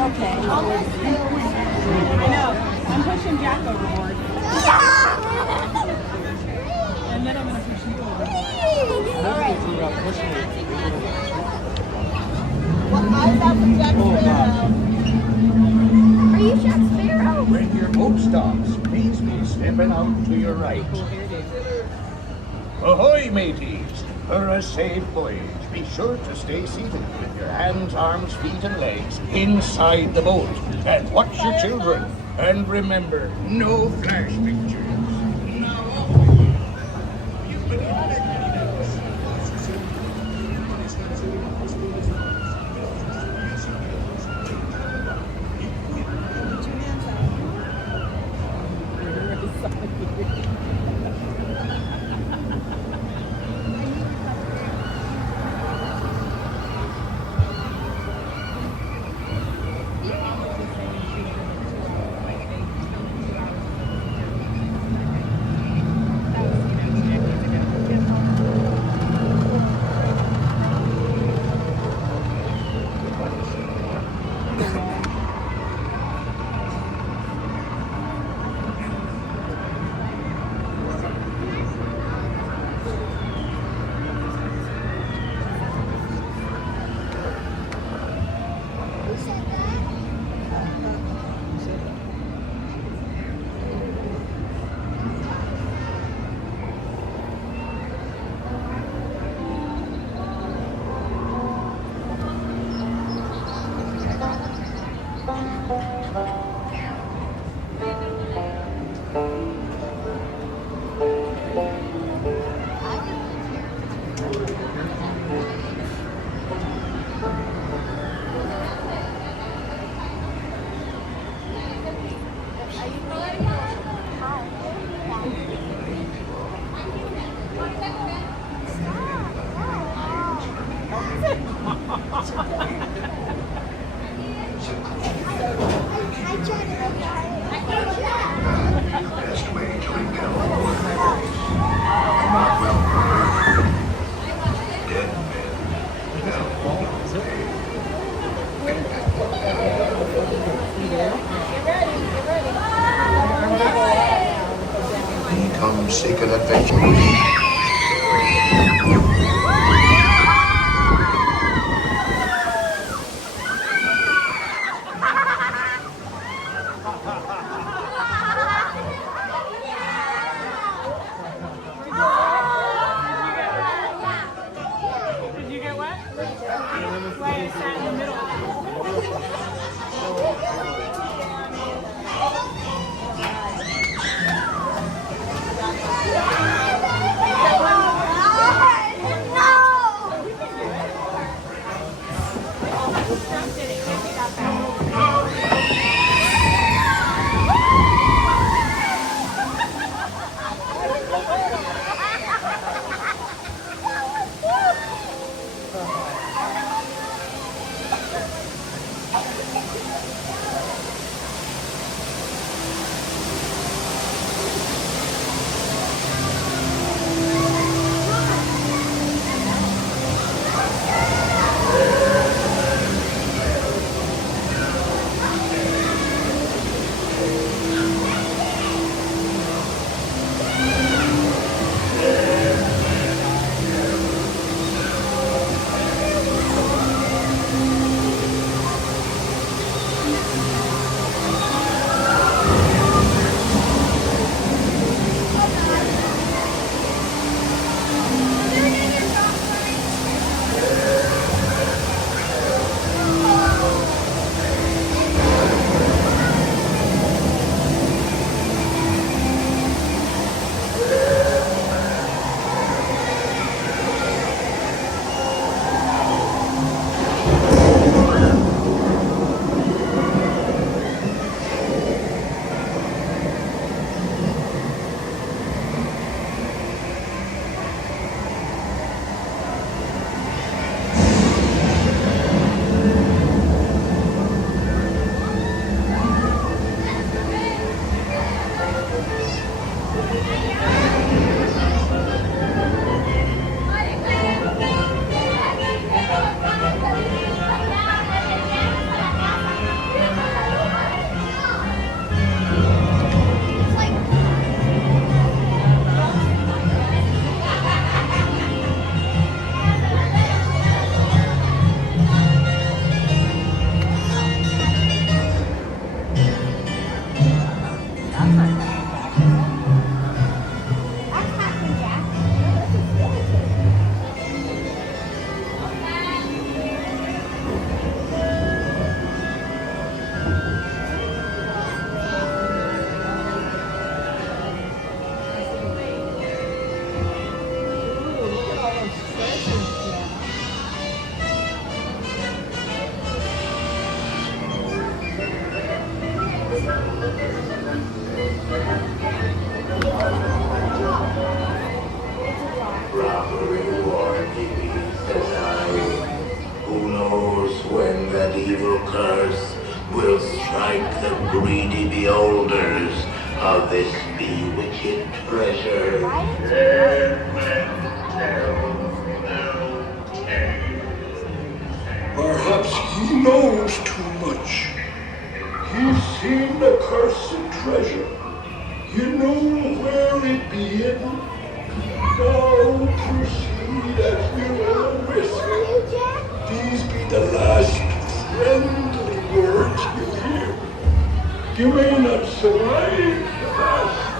Okay. I know. I'm pushing Jack overboard. And then I'm gonna push you overboard. All right. Well, I found Jack Sparrow. Are you Jack Sparrow? When your boat stops, please be stepping out to your right. Ahoy, mateys! For a safe voyage, be sure to stay seated with your hands, arms, feet, and legs inside the boat. And watch your children. And remember, no flash pictures. Come seek an adventure. Did you get wet? Why it sat in the middle? greedy beholders of this bewitched treasure. Perhaps he knows too much. He's seen the cursed treasure. You know where it be hidden. Now proceed at your own risk. These be the last friendly words you hear. You may not survive past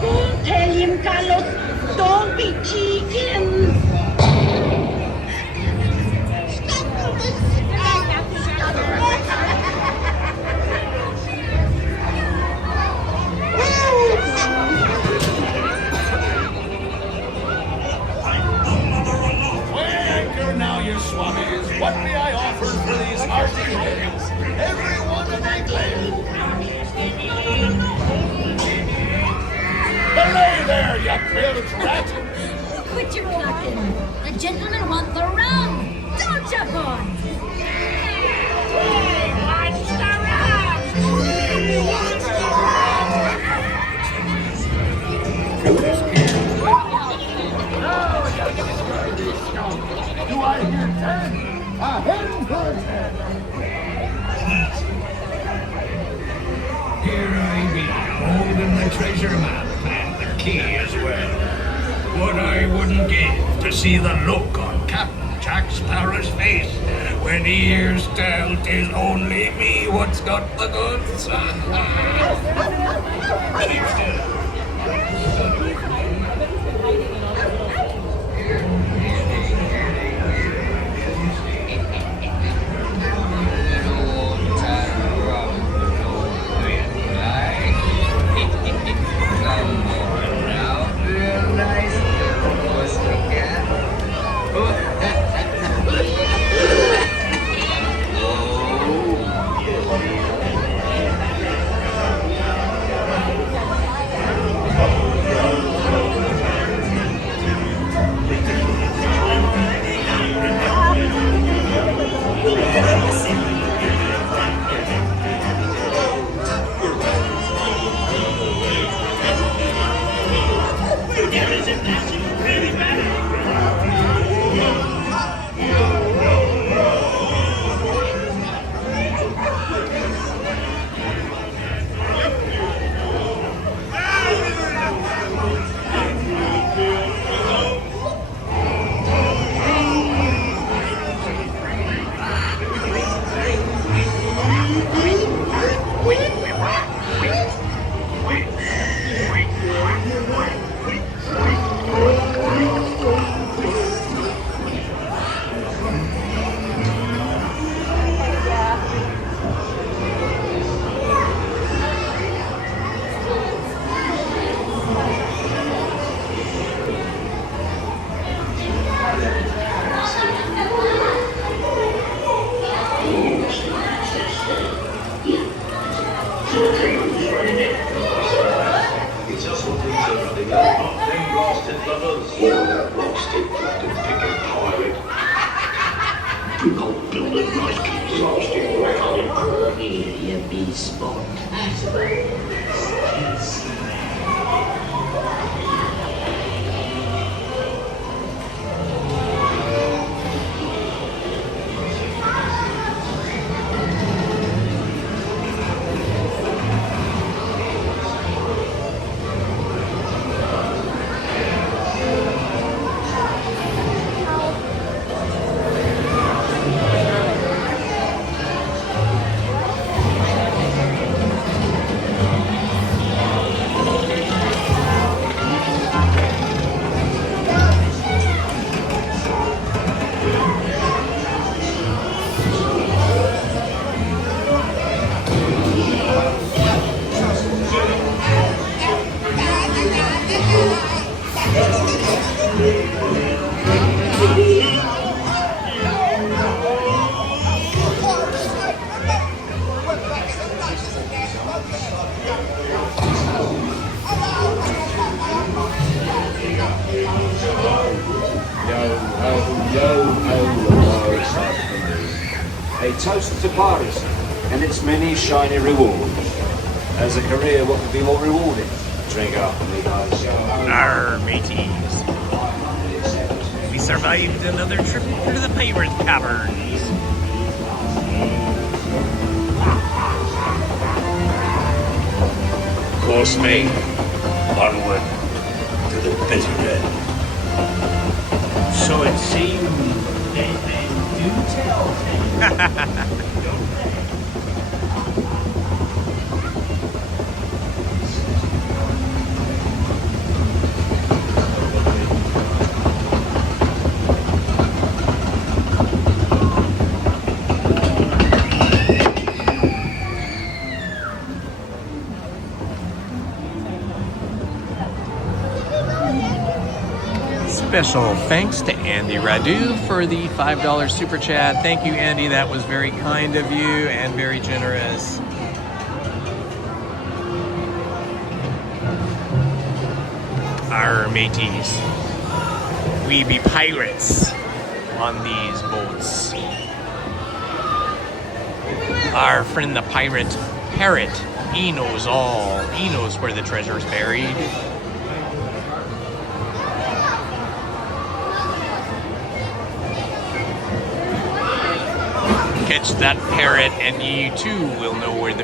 Don't tell him, Carlos. Don't be cheating. What may I offer for these hearty days? Everyone a declare. Belay there, you bilge rat! Quit your clucking. The gentlemen want the rum. Don't you, boys? Do I hear 10? A hen for 10. Here I be, holding the treasure map and the key as well. What I wouldn't give to see the look on Captain Jack Sparrow's face when he hears tell 'tis only me what's got the goods. Keep still. A toast to piracy and its many shiny rewards. As a career, what could be more rewarding? Drink up, amigos. Arr, mateys. We survived another trip through the pirate caverns. Course me, onward to the bitter end. So it seems they do tell. Special thanks to Andy Radu for the $5 super chat. Thank you, Andy. That was very kind of you and very generous. Our mateys. We be pirates on these boats. Our friend the pirate Parrot, he knows all. He knows where the treasure's buried. Catch that parrot and you too will know where the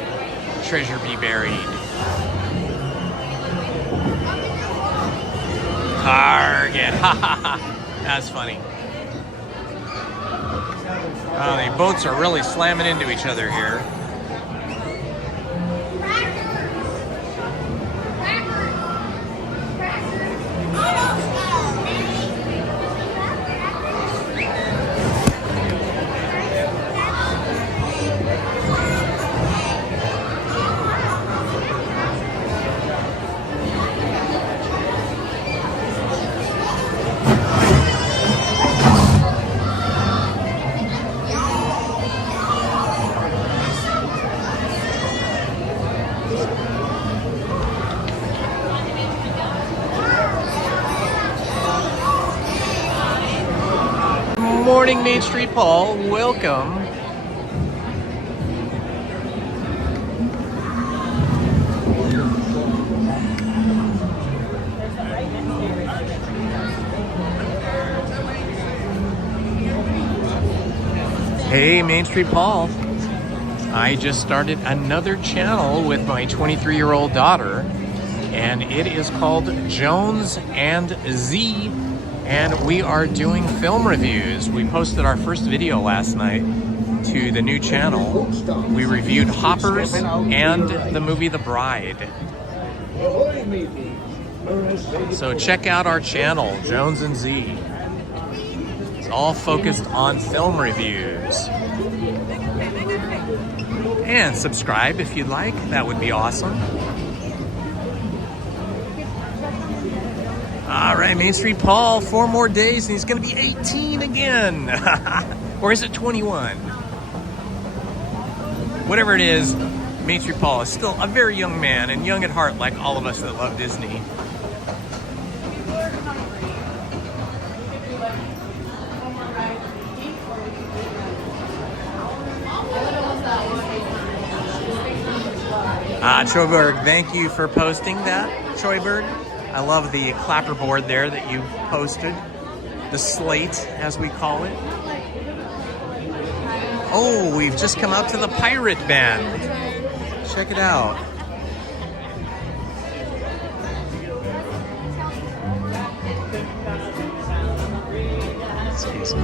treasure be buried. Target. That's funny. The boats are really slamming into each other here. Morning, Main Street Paul. Welcome. Hey, Main Street Paul. I just started another channel with my 23-year-old daughter, and it is called Jones and Z. And we are doing film reviews. We posted our first video last night to the new channel. We reviewed Hoppers and the movie The Bride. So check out our channel, Jones and Z. It's all focused on film reviews. And subscribe if you'd like, that would be awesome. All right, Main Street Paul, 4 more days and he's gonna be 18 again. Or is it 21? Whatever it is, Main Street Paul is still a very young man and young at heart like all of us that love Disney. Troyberg, thank you for posting that, Troyberg. I love the clapperboard there that you posted. The slate, as we call it. Oh, we've just come out to the pirate band. Check it out. Excuse me.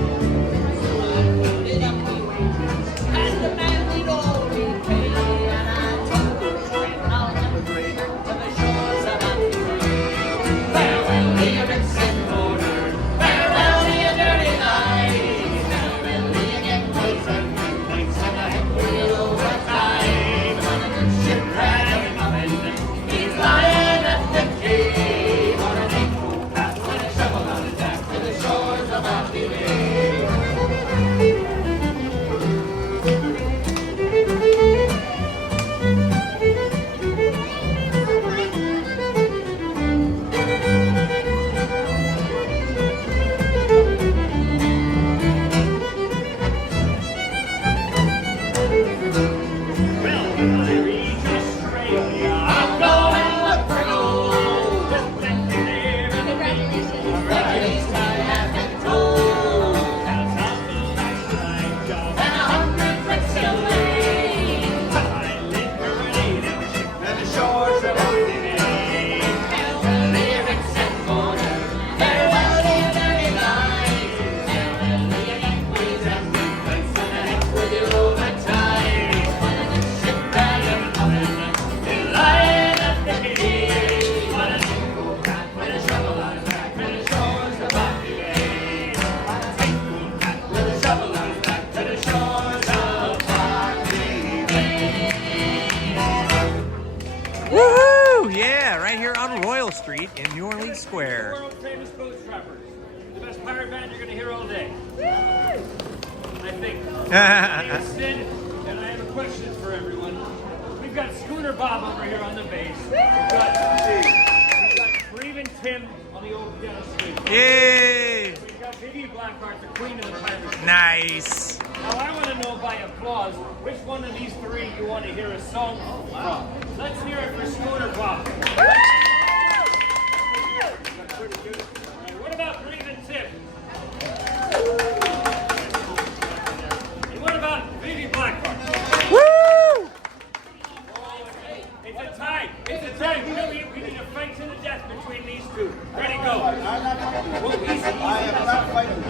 Yeah, right here on Royal Street in New Orleans Square. World famous Bootstrappers. pirate band you're gonna hear all day. I think. My name is Sid, and I have a question for everyone. We've got Schooner Bob over here on the bass. We've got Breve and Tim on the old piano string. Yay! We've got Vivi Blackheart, the queen of the pirates. Nice. Now I want to know by applause which one of these three you want to hear a song from. Let's hear it for Schooner Bob. What about Breve and Tim? And what about Vivi Blackheart? Woo! It's a tie. It's a tie. We need a fight to the death between these two. Ready, go.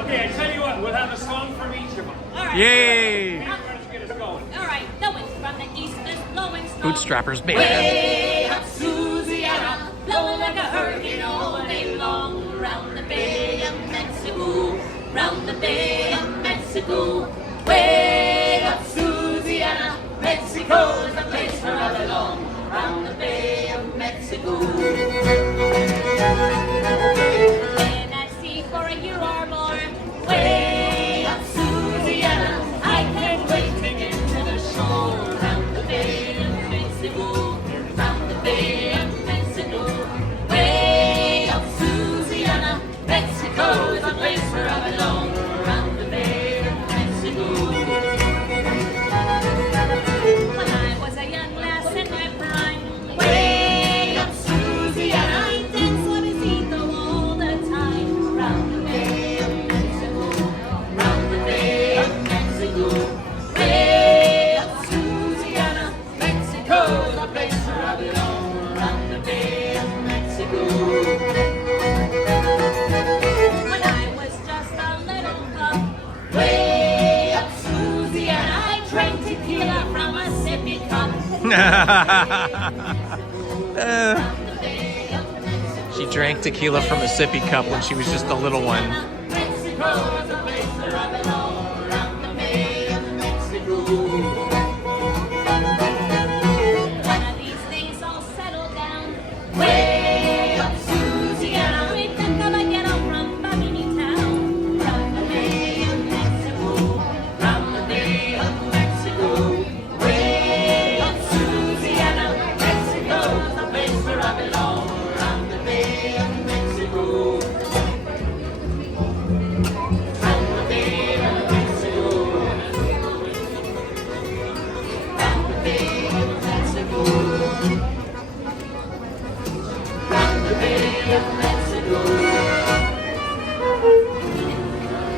Okay, I tell you what, we'll have a song from each of them. All right. Yay! Why don't you get us going? All right. The wind from the east is blowing strong. Bootstrappers band. Way up Louisiana, blowing like a hurricane all day long. Round the Bay of Mexico, round the Bay of Mexico. Way up Louisiana, Mexico is the place where I belong. Round the Bay of Mexico. Been at sea for a year or more. Way up Louisiana, I can't wait to get to the shore. Round the Bay of Mexico, round the Bay of Mexico. Way up Louisiana, Mexico is the place where I belong. Round the Bay of Mexico. When I was a young lass in my prime, way up Louisiana, I danced suavecito all the time. Round the Bay of Mexico, round the Bay of Mexico. Way up Louisiana, Mexico is the place where I belong. Round the Bay of Mexico. When I was just a little pup, way up Louisiana, I drank tequila from a sippy cup. She drank tequila from a sippy cup when she was just a little one. Mexico is the place where I belong. Round the Bay of Mexico. One of these days I'll settle down way up Louisiana. With the caballero from Bimini Town. Round the Bay of Mexico. Round the Bay of Mexico. Way up Louisiana. Mexico is the place where I belong. Round the Bay of Mexico. Round the Bay of Mexico. Round the Bay of Mexico. Round the Bay of Mexico.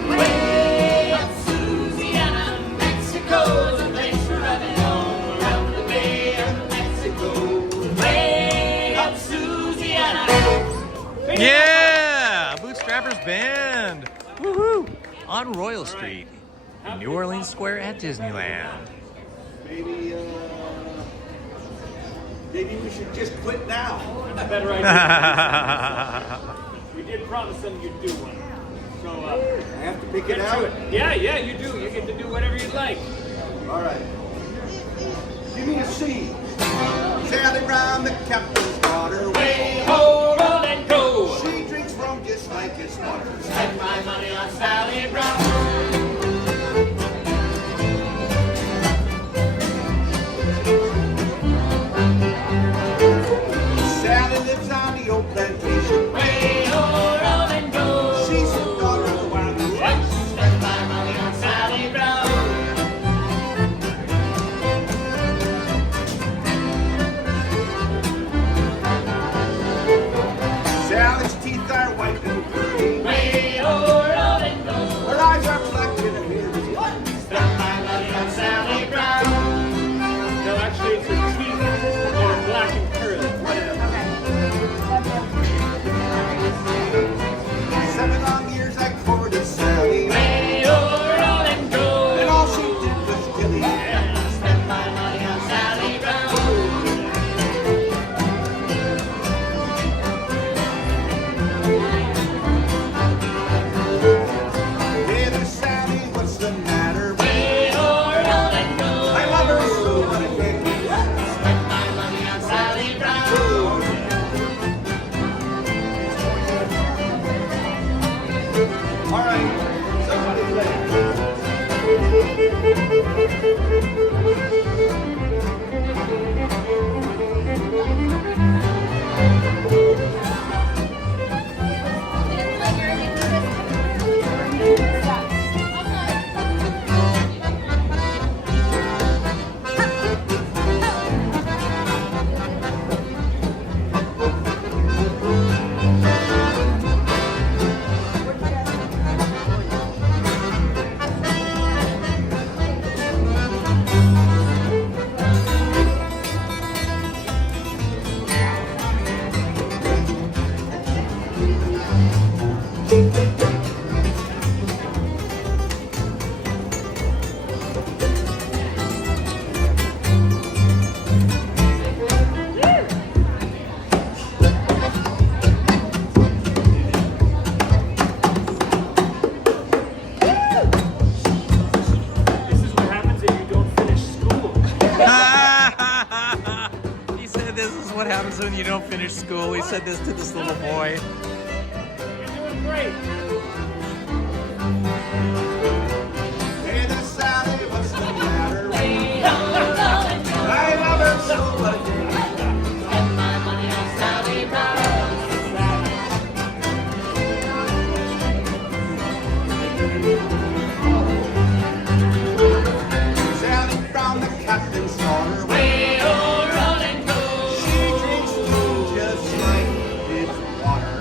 Way up Louisiana, Mexico is the place where I belong. Round the Bay of Mexico. Way up Louisiana. Yeah! Bootstrappers band. Woohoo! On Royal Street in New Orleans Square at Disneyland. Maybe we should just quit now. That's a better idea. We did promise them you'd do one. So, I have to pick get it to out. it. Yeah, you do. You get to do whatever you'd like. All right. Give me a C. Sailing round the captain's daughter. Way, ho, roll and go. She drinks rum just like it's water. Spend my money on Sally Brown. Sally lives on the old plantation. Way, ho, roll and go. She's the daughter of the wild west. Spend my money on Sally Brown. Sally's teeth are white and pretty. Way, ho, roll and go. Her eyes He said this is what happens when you don't finish school. He said this to this little boy. You're doing great. Hey there, Sally, what's the matter? I love her so much. Spend my money on Sally Brown. Sally Brown, the captain's daughter. Way oh, roll and go. She drinks food just like it's water.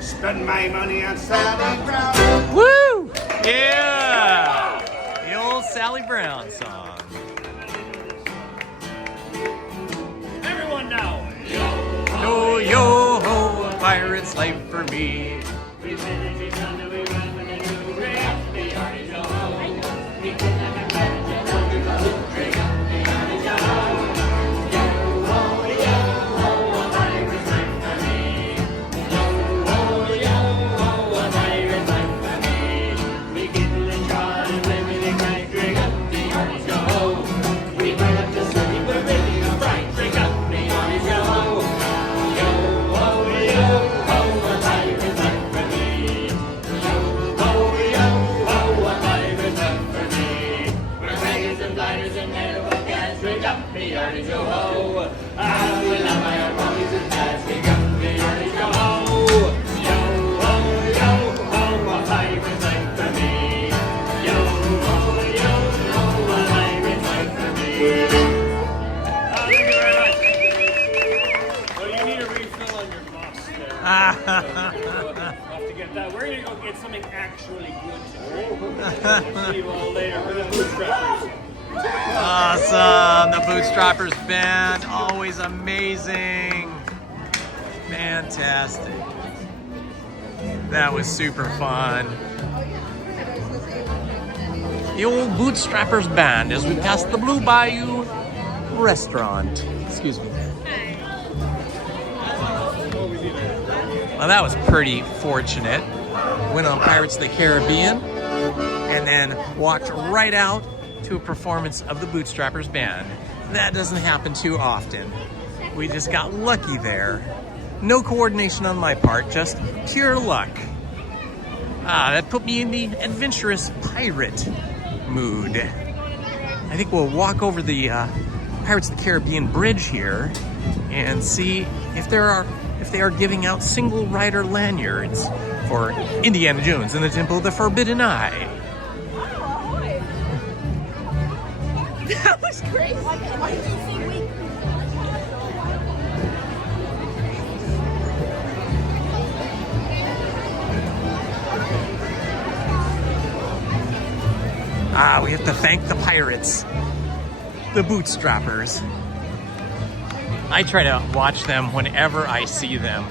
Spend my money on Sally Brown. Woo! Yeah! The old Sally Brown song. Everyone now. Yo, yo, ho, a pirate's life for me. We're gonna go get something actually good to drink. We'll see you all later for the Bootstrappers. Awesome, the Bootstrappers band, always amazing. Fantastic. That was super fun. The old Bootstrappers band as we pass the Blue Bayou restaurant. Excuse me. Well, that was pretty fortunate. Went on Pirates of the Caribbean and then walked right out to a performance of the Bootstrappers band. That doesn't happen too often. We just got lucky there. No coordination on my part, just pure luck. That put me in the adventurous pirate mood. I think we'll walk over the Pirates of the Caribbean bridge here and see if they are giving out single rider lanyards for Indiana Jones and the Temple of the Forbidden Eye. That was crazy. Why did you see weak? We have to thank the pirates, the Bootstrappers. I try to watch them whenever I see them.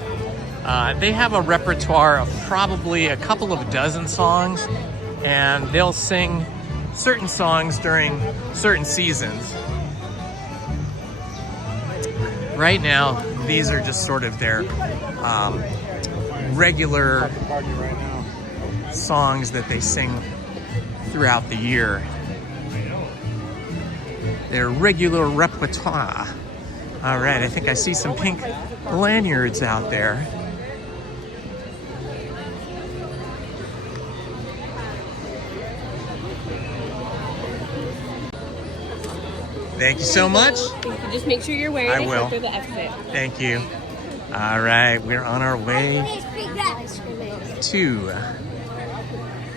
They have a repertoire of probably a couple of dozen songs, and they'll sing certain songs during certain seasons. Right now, these are just sort of their regular songs that they sing throughout the year. Their regular repertoire. All right, I think I see some pink lanyards out there. Thank you so much. Just make sure you're wearing it will. after the exit. Thank you. All right, we're on our way to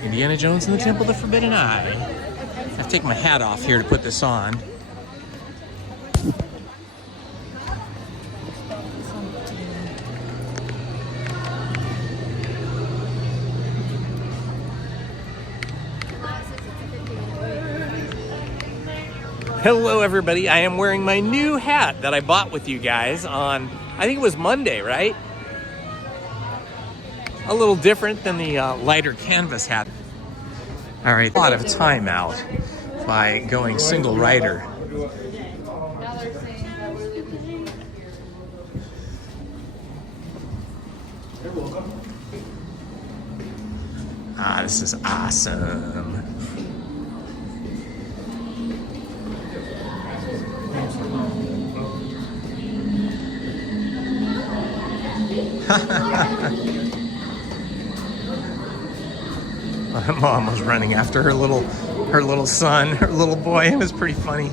Indiana Jones and the Temple of the Forbidden Eye. I have to take my hat off here to put this on. Hello everybody, I am wearing my new hat that I bought with you guys on, I think it was Monday, right? A little different than the lighter canvas hat. All right, a lot of time out by going single rider. Ah, this is awesome. My mom was running after her little son, her little boy. It was pretty funny.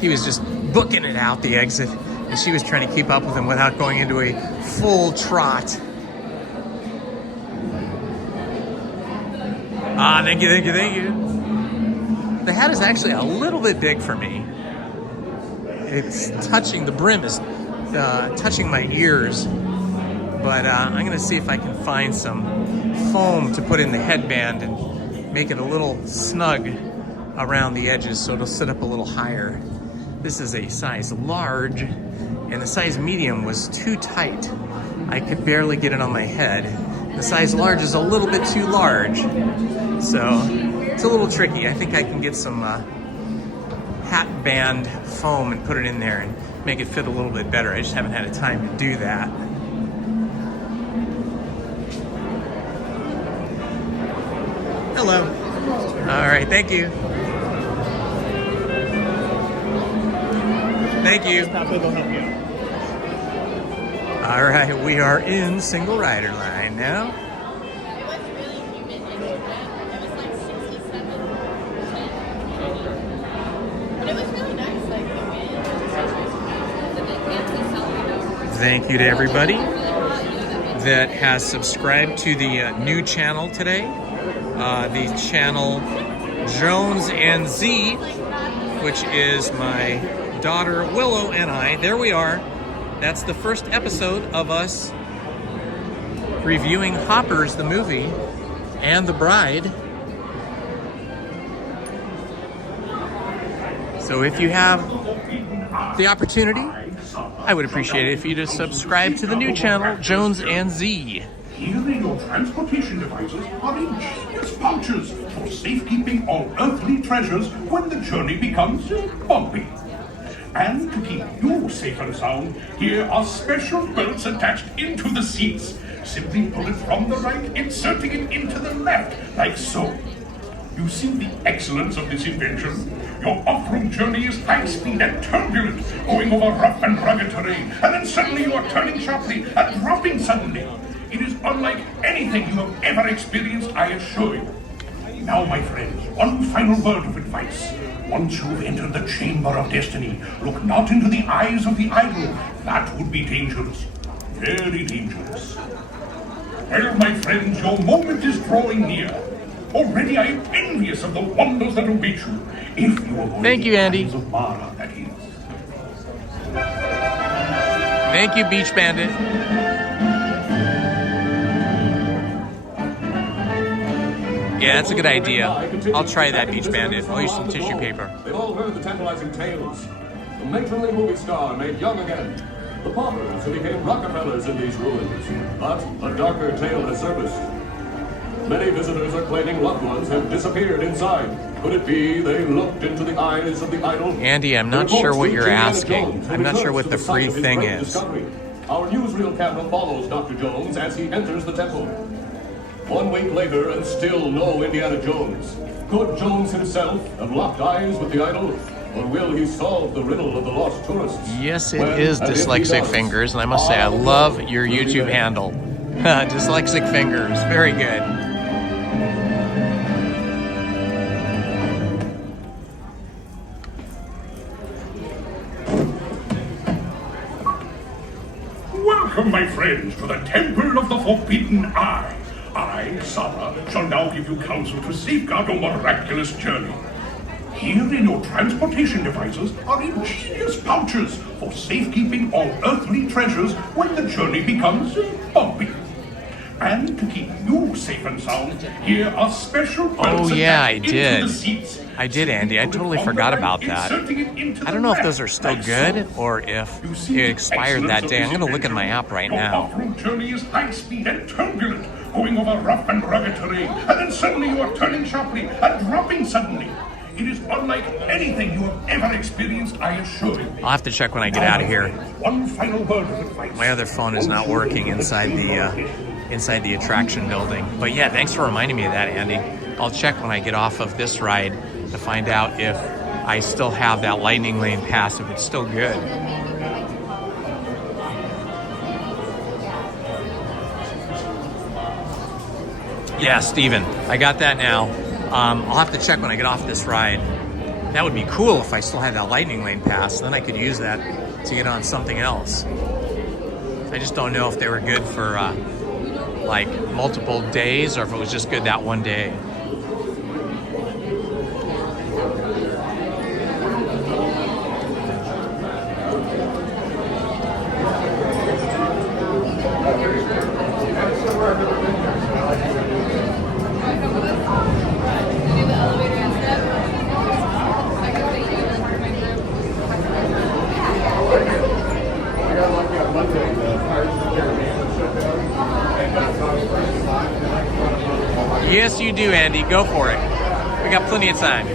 He was just booking it out the exit, and she was trying to keep up with him without going into a full trot. Ah, thank you, thank you, thank you. The hat is actually a little bit big for me. It's touching, the brim is touching my ears. But I'm gonna see if I can find some foam to put in the headband and make it a little snug around the edges so it'll sit up a little higher. This is a size large, and the size medium was too tight. I could barely get it on my head. The size large is a little bit too large. So it's a little tricky. I think I can get some hat band foam and put it in there and make it fit a little bit better. I just haven't had a time to do that. Hello. All right, thank you. Thank you. All right, we are in single rider line now. Thank you to everybody that has subscribed to the new channel today. The channel Jones and Z, which is my daughter Willow and I. There we are. That's the first episode of us reviewing Hoppers, the movie, and The Bride. So if you have the opportunity, I would appreciate it if you just subscribe to the new channel, Jones and Z. Hearing your transportation devices are ingenious pouches for safekeeping all earthly treasures when the journey becomes bumpy. And to keep you safe and sound, here are special belts attached into the seats. Simply pull it from the right, inserting it into the left, like so. You see the excellence of this invention? Your off-road journey is high-speed and turbulent, going over rough and rugged terrain, and then suddenly you are turning sharply and dropping suddenly. It is unlike anything you have ever experienced, I assure you. Now, my friends, one final word of advice. Once you've entered the chamber of destiny, look not into the eyes of the idol. That would be dangerous. Very dangerous. Well, my friends, your moment is drawing near. Already I am envious of the wonders that await you. If you avoid Thank you, Andy. the eyes of Mara, that is. Thank you, Beach Bandit. Yeah, that's a good idea. I'll try that, Beach Bandit. I'll use some tissue paper. They've all heard the tantalizing tales. The matronly movie star made young again. The paupers who became Rockefellers in these ruins. But a darker tale has surfaced. Many visitors are claiming loved ones have disappeared inside. Could it be they looked into the eyes of the idol? Andy, I'm not sure what you're asking. I'm not sure what the free thing is. Our newsreel camera follows Dr. Jones as he enters the temple. 1 week later and still no Indiana Jones. Could Jones himself have locked eyes with the idol? Or will he solve the riddle of the lost tourists? Yes, it is Dyslexic Fingers, and I must say I love your YouTube handle. Dyslexic Fingers, very good. Welcome, my friends, to the Temple of the Forbidden Eye. I, Saba, shall now give you counsel to safeguard your miraculous journey. Here in your transportation devices are ingenious pouches for safekeeping all earthly treasures when the journey becomes bumpy. And to keep you safe and sound, here are special belts attached into the seats. I did, Andy. I totally forgot about that. I don't know if those are still good or if it expired that day. I'm going to look at my app right now. Your off-road journey is high speed and turbulent, going over rough and rugged terrain, and then suddenly you are turning sharply and dropping suddenly. It is unlike anything you have ever experienced, I assure you. I'll have to check when I get out of here. One final word of advice. My other phone is not working inside the attraction building. But yeah, thanks for reminding me of that, Andy. I'll check when I get off of this ride to find out if I still have that lightning lane pass, if it's still good. Yeah, Steven, I got that now. I'll have to check when I get off this ride. That would be cool if I still had that lightning lane pass. Then I could use that to get on something else. I just don't know if they were good for like multiple days or if it was just good that one day. Yes, you do, Andy. Go for it. We got plenty of time.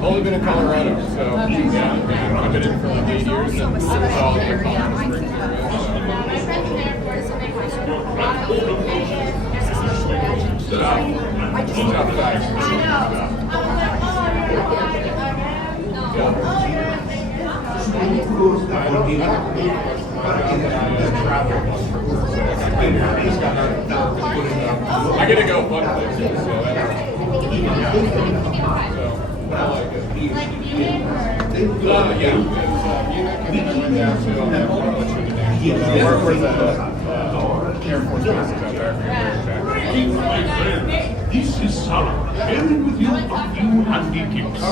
Only been in Colorado, so yeah, I've been in for like 8 years, and it's all here. I gotta go one place, so This is Sarah, sharing with you a few handy tips.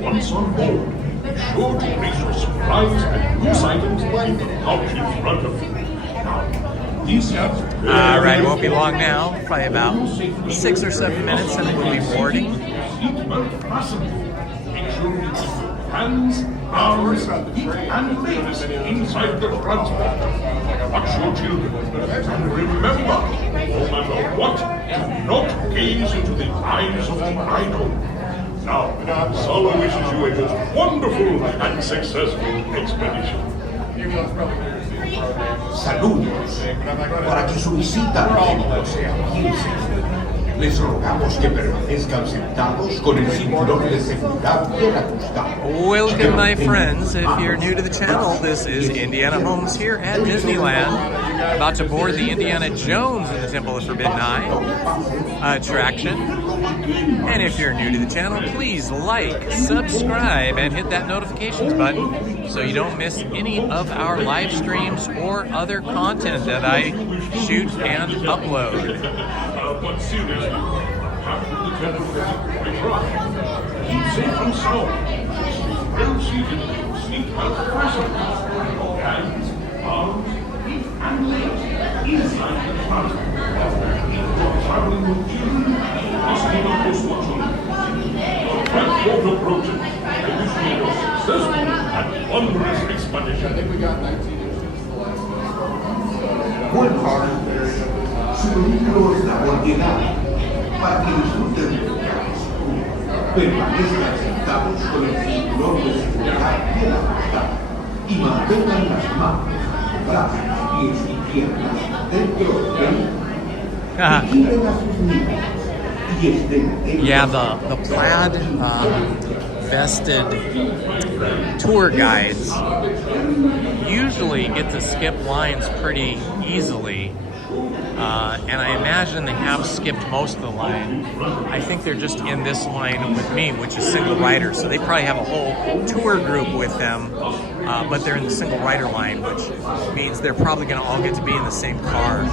Once on board, be sure to place your supplies and loose items like the pouch in front of you. Now, these are All right, it won't be long now. Probably about 6 or 7 minutes, and then we'll be boarding. seatbelt fastened. Make sure you keep hands, arms, feet, and legs inside the transport. Watch your children. And remember, no matter what, do not gaze into the eyes of the idol. Now, Solo wishes you a most wonderful and successful expedition. Saludos. Para que su visita no sea 15. Les rogamos que permanezcan sentados con el cinturón de seguridad bien ajustado. Welcome, my friends. If you're new to the channel, this is Indiana Holmes here at Disneyland, about to board the Indiana Jones in the Temple of Forbidden Eye attraction. And if you're new to the channel, please like, subscribe, and hit that notifications button so you don't miss any of our live streams or other content that I shoot and upload. But seriously, Captain Lieutenant President, keep safe and sound. Well seated, seat belt fastened. Hands, arms, feet, and legs inside the closet. Traveling with children, must be on this watch. Transport approaching. I wish you a successful and wondrous expedition. I think we got 19 inches the last one. Buen hard. Su vehículo está por llegar para que disfruten de viajes. Permanezcan sentados con el cinturón de seguridad bien ajustado y mantengan las manos, brazos, pies y piernas dentro del quiten a sus niños y estén Yeah, the plaid vested tour guides usually get to skip lines pretty easily. And I imagine they have skipped most of the line. I think they're just in this line with me, which is single rider. So they probably have a whole tour group with them, but they're in the single rider line, which means they're probably going to all get to be in the same car.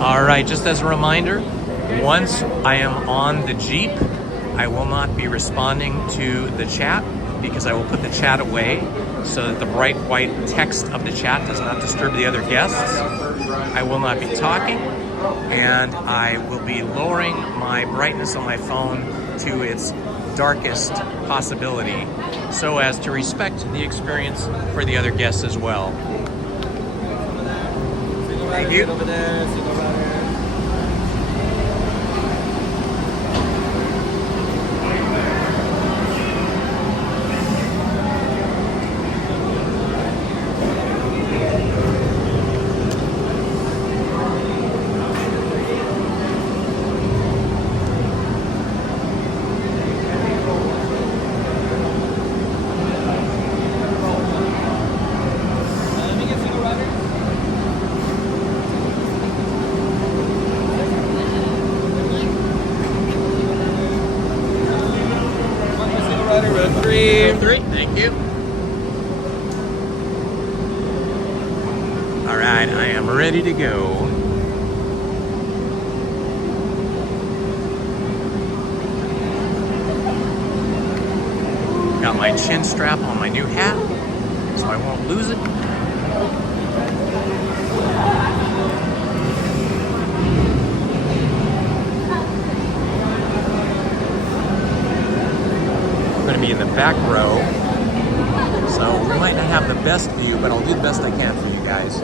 Alright, just as a reminder, once I am on the Jeep, I will not be responding to the chat because I will put the chat away so that the bright white text of the chat does not disturb the other guests. I will not be talking, and I will be lowering my brightness on my phone to its darkest possibility so as to respect the experience for the other guests as well. Thank you. Over there, single rider. Three, thank you. All right, I am ready to go. Got my chin strap on my new hat, so I won't lose it. Be in the back row, so we might not have the best view, but I'll do the best I can for you guys.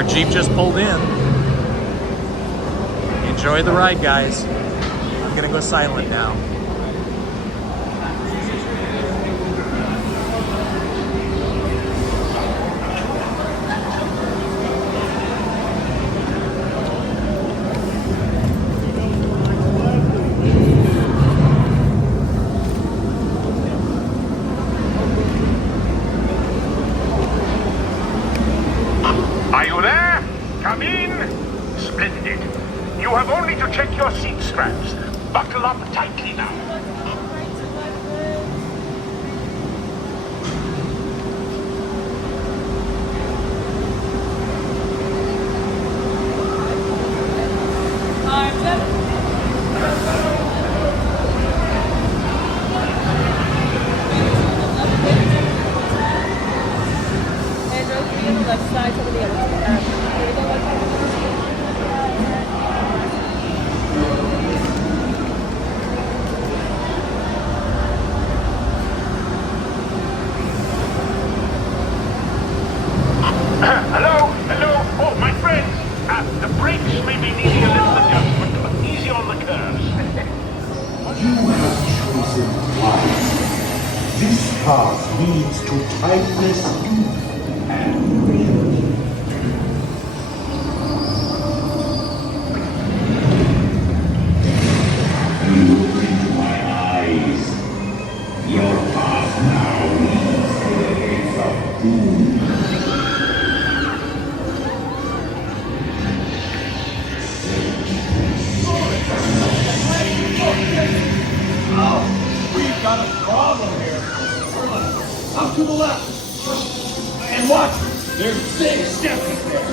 our Jeep just pulled in. Enjoy the ride, guys. I'm gonna go silent now. Are you there? Come in. Splendid. You have only to check your seat straps. Buckle up tightly now. Arms up. And rotate on the left side to the other. Hello. Oh, my friends. The brakes may be needing a little adjustment, but easy on the curves. You have chosen wisely. This path leads to timeless youth and beauty. Look into my eyes. Your path now leads to the gates of doom. Oh, we've got a problem here. Up to the left. And watch, there's big steps there.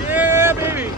Yeah, baby.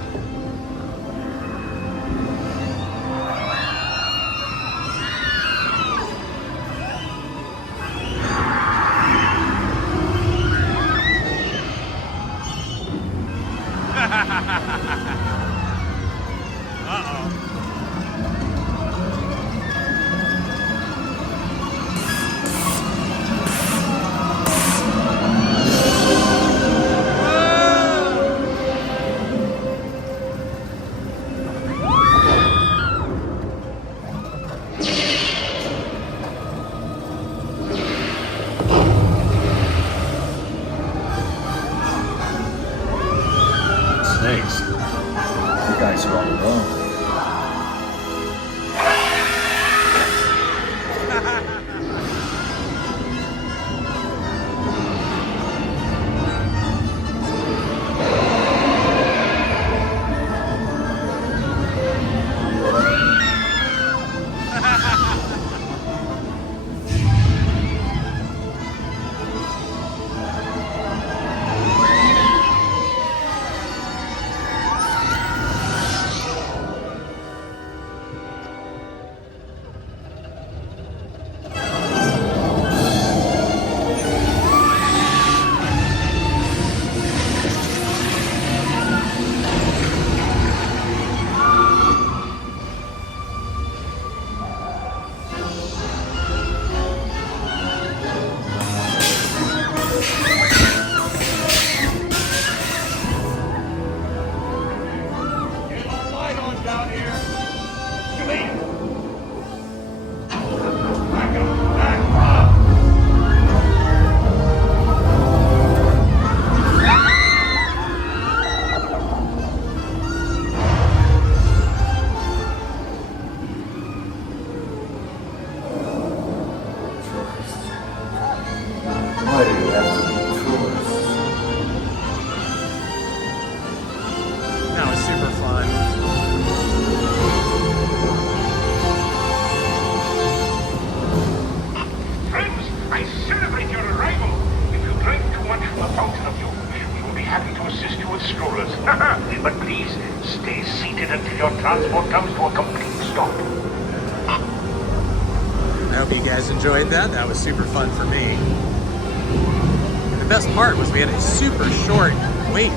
Snakes. You guys are all alone. That was super fun. Friends, I celebrate your arrival. If you drink too much from the fountain of youth, we will be happy to assist you with strollers. But please, stay seated until your transport comes to a complete stop. I hope you guys enjoyed that. That was super fun for me. And the best part was we had a super short wait.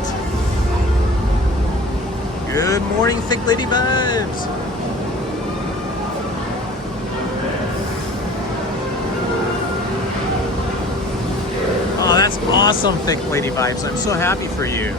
Good morning, Thick Lady Vibes. Oh, that's awesome, Thick Lady Vibes. I'm so happy for you.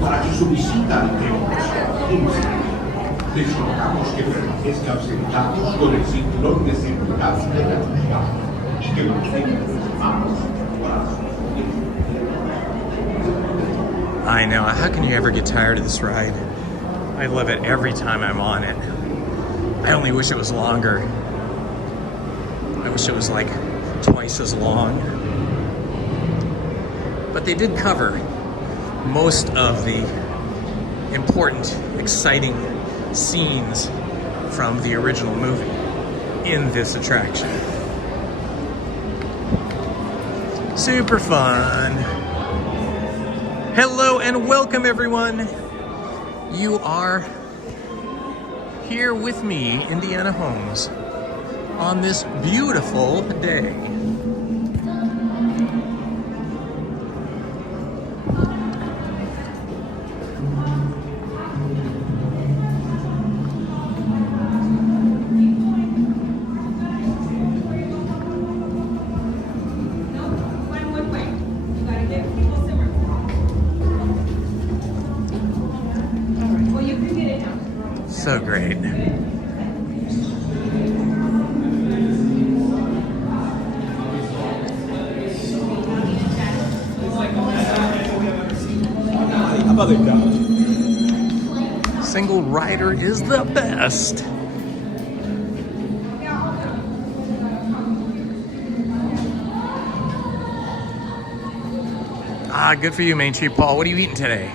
Para su visita al templo les rogamos que permanezcan sentados con el cinturón de seguridad de la ciudad y que mantengan sus manos brazos. I know. How can you ever get tired of this ride? I love it every time I'm on it. I only wish it was longer. I wish it was like twice as long. But they did cover most of the important, exciting scenes from the original movie in this attraction. Super fun. Hello and welcome, everyone. You are here with me, Indiana Holmes, on this beautiful day. So great. Single rider is the best. Ah, good for you, Main Chief Paul. What are you eating today?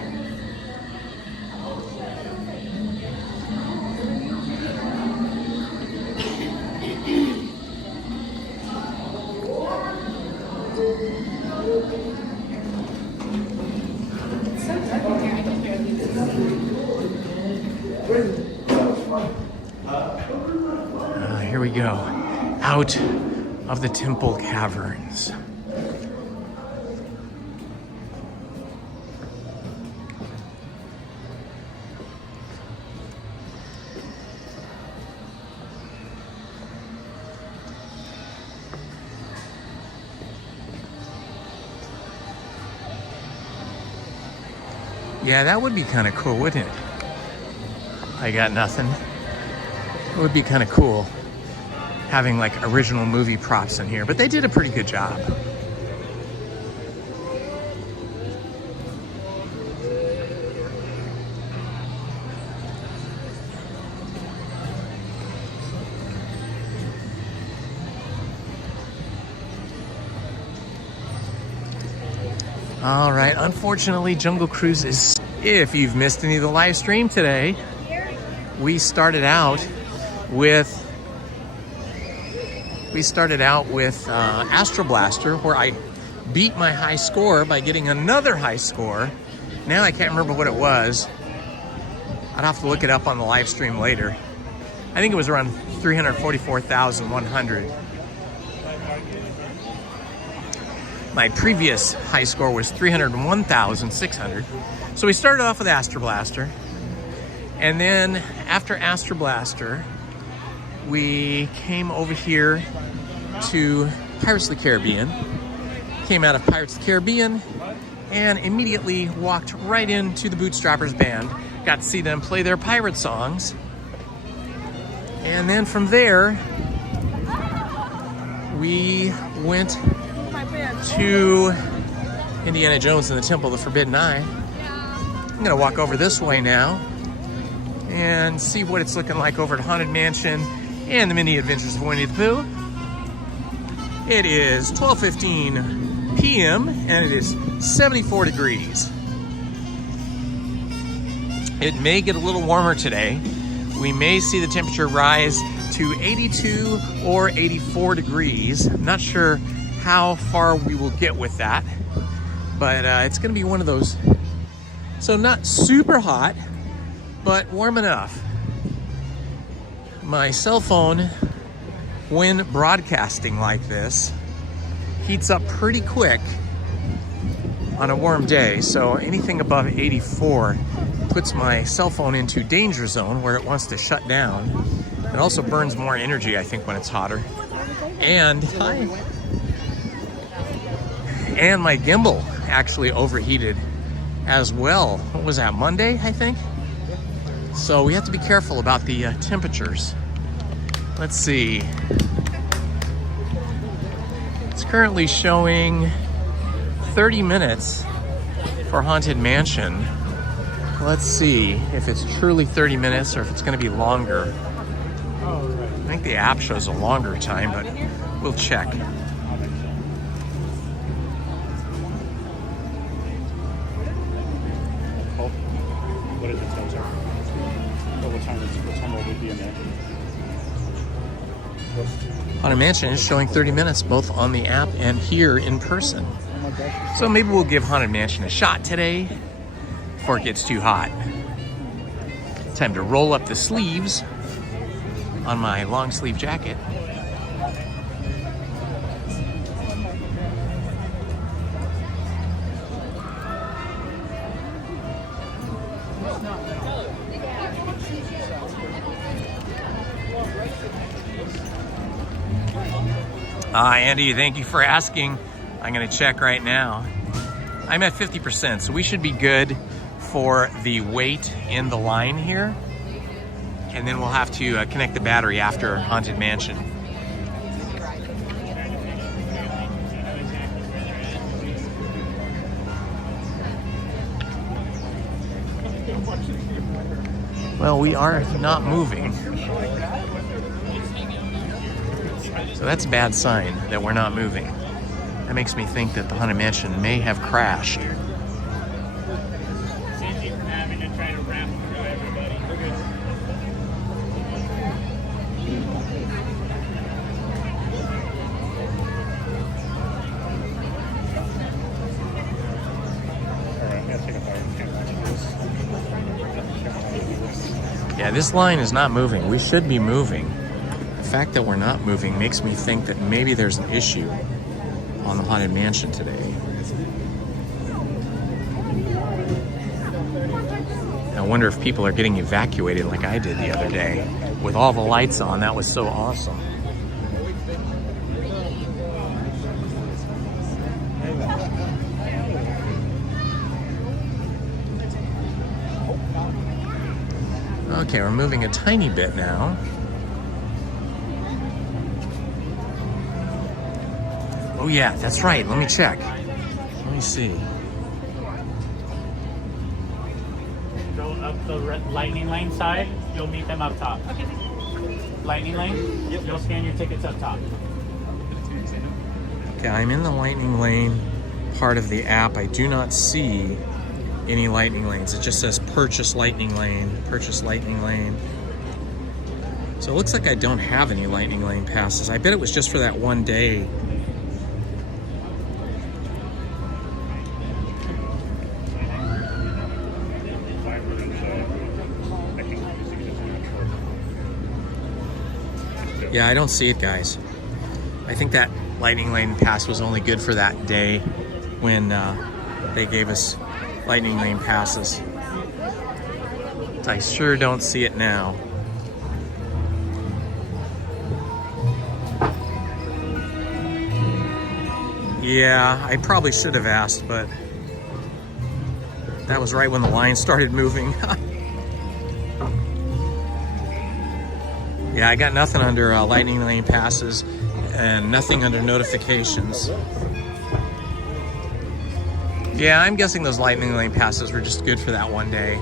Here we go, out of the temple caverns. Yeah, that would be kind of cool, wouldn't it? I got nothing. It would be kind of cool having like original movie props in here, but they did a pretty good job. All right, unfortunately, Jungle Cruise is, if you've missed any of the live stream today, we started out with Astro Blaster, where I beat my high score by getting another high score. Now I can't remember what it was. I'd have to look it up on the live stream later. I think it was around 344,100. My previous high score was 301,600. So we started off with Astro Blaster. And then after Astro Blaster, we came over here to Pirates of the Caribbean. Came out of Pirates of the Caribbean and immediately walked right into the Bootstrappers band. Got to see them play their pirate songs. And then from there, we went to Indiana Jones and the Temple of the Forbidden Eye. I'm gonna walk over this way now and see what it's looking like over at Haunted Mansion and the Mini Adventures of Winnie the Pooh. It is 12:15 p.m. and it is 74 degrees. It may get a little warmer today. We may see the temperature rise to 82 or 84 degrees. I'm not sure how far we will get with that, but it's gonna be one of those, so not super hot, but warm enough. My cell phone, when broadcasting like this, heats up pretty quick on a warm day, so anything above 84 puts my cell phone into danger zone where it wants to shut down. It also burns more energy, I think, when it's hotter. And my gimbal actually overheated as well. What was that, Monday, I think? So we have to be careful about the temperatures. Let's see. It's currently showing 30 minutes for Haunted Mansion. Let's see if it's truly 30 minutes or if it's going to be longer. I think the app shows a longer time, but we'll check. What is it? What time will we be in there? Haunted Mansion is showing 30 minutes both on the app and here in person. So maybe we'll give Haunted Mansion a shot today before it gets too hot. Time to roll up the sleeves on my long sleeve jacket. Andy, thank you for asking. I'm gonna check right now. I'm at 50%, so we should be good for the wait in the line here. And then we'll have to connect the battery after Haunted Mansion. Well, we are not moving. So that's a bad sign that we're not moving. That makes me think that the Haunted Mansion may have crashed. Yeah, this line is not moving. We should be moving. The fact that we're not moving makes me think that maybe there's an issue on the Haunted Mansion today. I wonder if people are getting evacuated like I did the other day. With all the lights on, that was so awesome. Okay, we're moving a tiny bit now. Oh yeah, that's right. Let me check. Let me see. Go up the lightning lane side. You'll meet them up top. Okay. Lightning lane. Yep. You'll scan your tickets up top. Okay, I'm in the lightning lane part of the app. I do not see any lightning lanes. It just says purchase lightning lane, purchase lightning lane. So it looks like I don't have any lightning lane passes. I bet it was just for that one day. Yeah, I don't see it, guys. I think that lightning lane pass was only good for that day when they gave us lightning lane passes. I sure don't see it now. Yeah, I probably should have asked, but that was right when the line started moving. Yeah, I got nothing under lightning lane passes and nothing under notifications. Yeah, I'm guessing those lightning lane passes were just good for that one day.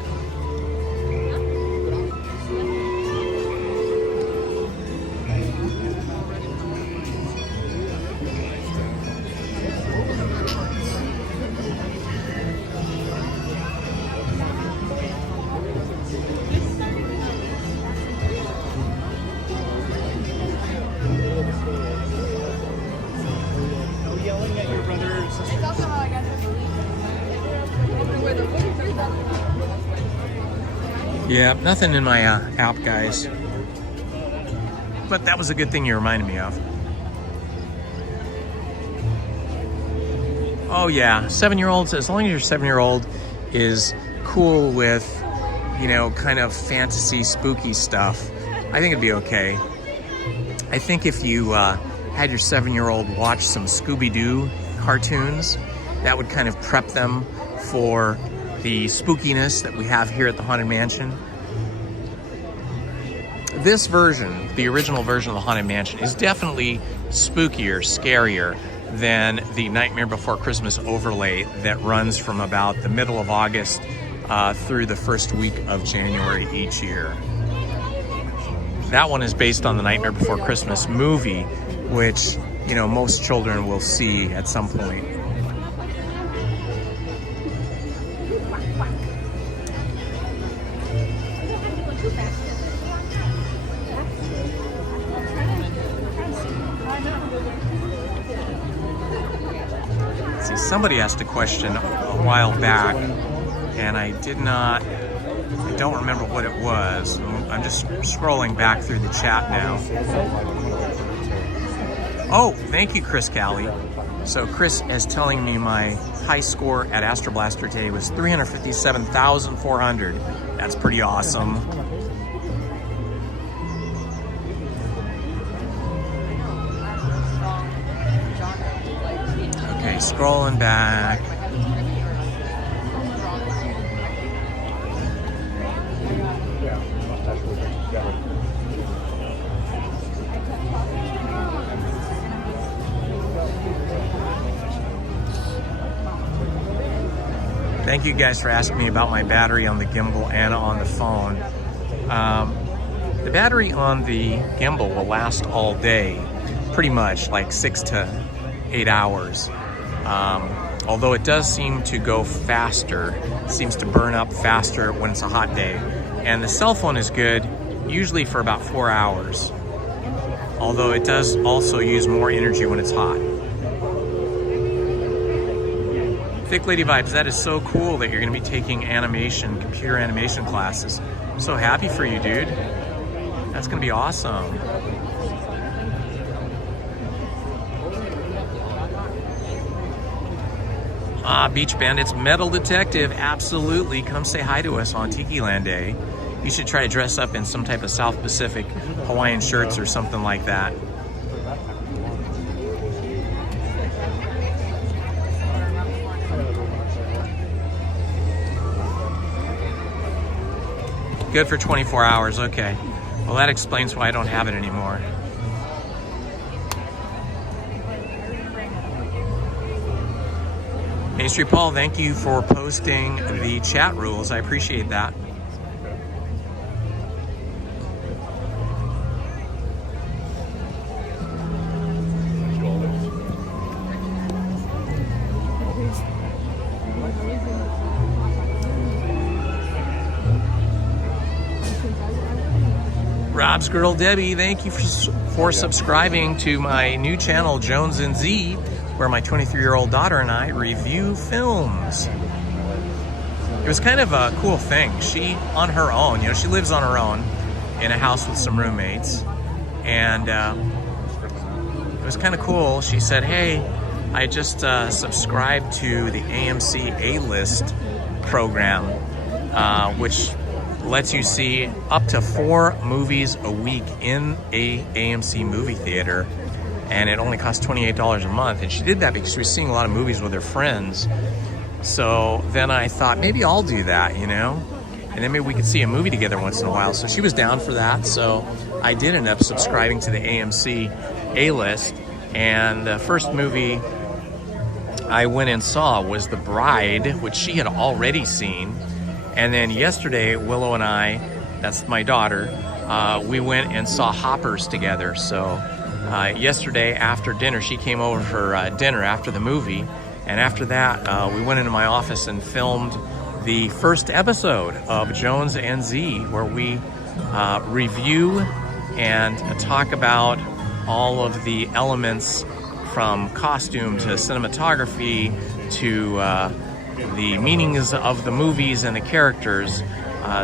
Yeah, nothing in my app, guys. But that was a good thing you reminded me of. Oh yeah, 7-year-olds, as long as your 7-year-old is cool with, you know, kind of fantasy, spooky stuff, I think it'd be okay. I think if you had your 7-year-old watch some Scooby-Doo cartoons, that would kind of prep them for the spookiness that we have here at the Haunted Mansion. This version, the original version of the Haunted Mansion, is definitely spookier, scarier than the Nightmare Before Christmas overlay that runs from about the middle of August through the first week of January each year. That one is based on the Nightmare Before Christmas movie, which, you know, most children will see at some point. See, somebody asked a question a while back, and I don't remember what it was. I'm just scrolling back through the chat now. Oh, thank you, Chris Callie. So Chris is telling me my high score at Astro Blaster today was 357,400. That's pretty awesome. Okay, scrolling back. Thank you guys for asking me about my battery on the gimbal and on the phone. The battery on the gimbal will last all day, pretty much like 6 to 8 hours. Although it does seem to go faster, seems to burn up faster when it's a hot day. And the cell phone is good, usually for about 4 hours. Although it does also use more energy when it's hot. Thick Lady Vibes, that is so cool that you're going to be taking animation, computer animation classes. I'm so happy for you, dude. That's going to be awesome. Ah, Beach Bandits, Metal Detective, absolutely. Come say hi to us on Tiki Land Day. You should try to dress up in some type of South Pacific Hawaiian shirts or something like that. Good for 24 hours, okay. Well, that explains why I don't have it anymore. Main Street Paul, thank you for posting the chat rules. I appreciate that. Rob's girl Debbie, thank you for subscribing to my new channel, Jones and Z, where my 23-year-old daughter and I review films. It was kind of a cool thing. She, on her own, you know, she lives on her own in a house with some roommates, and it was kind of cool. She said, hey, I just subscribed to the AMC A-List program, which lets you see up to 4 movies a week in a AMC movie theater, and it only costs $28 a month. And she did that because she was seeing a lot of movies with her friends. So then I thought, maybe I'll do that, you know? And then maybe we could see a movie together once in a while. So she was down for that, so I did end up subscribing to the AMC A-List. And the first movie I went and saw was The Bride, which she had already seen. And then yesterday, Willow and I, that's my daughter, we went and saw Hoppers together. So yesterday after dinner, she came over for dinner after the movie. And after that, we went into my office and filmed the first episode of Jones and Z, where we review and talk about all of the elements from costume to cinematography to the meanings of the movies and the characters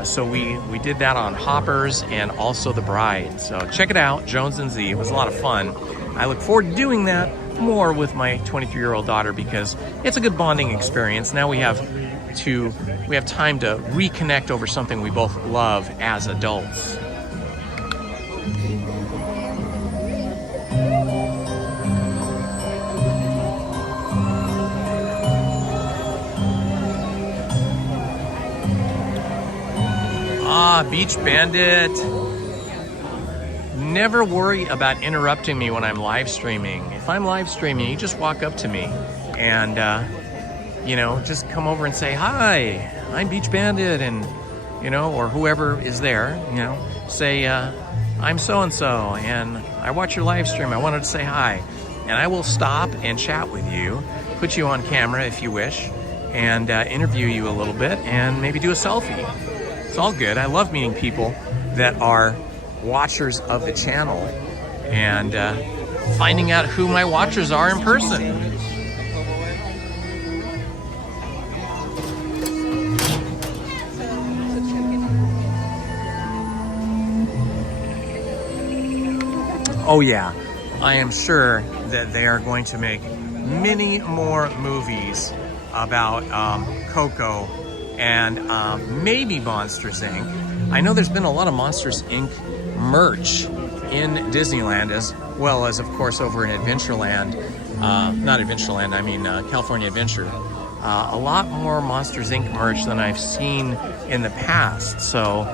So we did that on Hoppers and also The Bride. So check it out, Jones and Z. It was a lot of fun. I look forward to doing that more with my 23-year-old daughter because it's a good bonding experience. Now we have time to reconnect over something we both love as adults. Beach Bandit. Never worry about interrupting me when I'm live streaming. If I'm live streaming, you just walk up to me and, you know, just come over and say, hi, I'm Beach Bandit, and, you know, or whoever is there, you know, say, I'm so-and-so, and I watch your live stream. I wanted to say hi. And I will stop and chat with you, put you on camera if you wish, and interview you a little bit, and maybe do a selfie. It's all good. I love meeting people that are watchers of the channel and finding out who my watchers are in person. Oh yeah, I am sure that they are going to make many more movies about Coco and maybe Monsters Inc. I know there's been a lot of Monsters Inc. merch in Disneyland, as well as, of course, over in Adventureland. Not Adventureland, I mean California Adventure. A lot more Monsters Inc. merch than I've seen in the past. So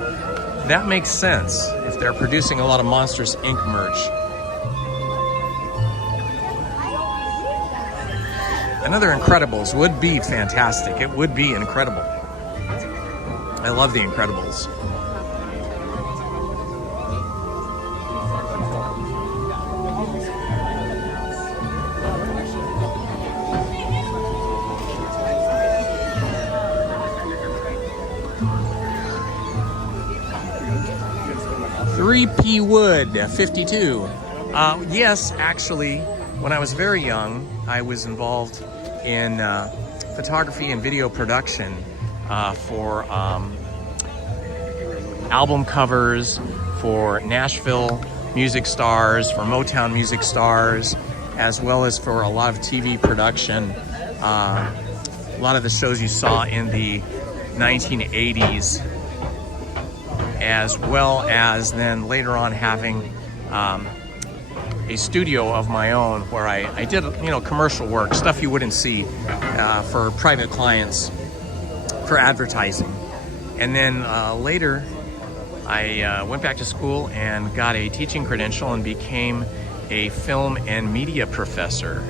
that makes sense if they're producing a lot of Monsters Inc. merch. Another Incredibles would be fantastic. It would be incredible. I love The Incredibles. P. Wood, 52. Yes, actually, when I was very young, I was involved in photography and video production for album covers, for Nashville music stars, for Motown music stars, as well as for a lot of TV production. A lot of the shows you saw in the 1980s, as well as then later on having a studio of my own where I did, you know, commercial work, stuff you wouldn't see for private clients, for advertising. And then later I went back to school and got a teaching credential and became a film and media professor.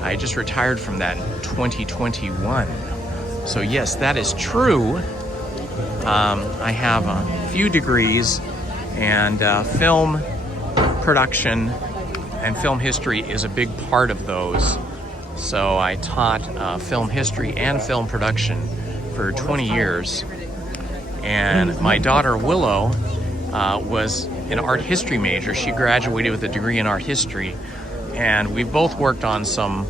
I just retired from that in 2021. So yes, that is true. I have a few degrees, and film production and film history is a big part of those. So I taught film history and film production for 20 years. And my daughter Willow was an art history major. She graduated with a degree in art history. And we've both worked on some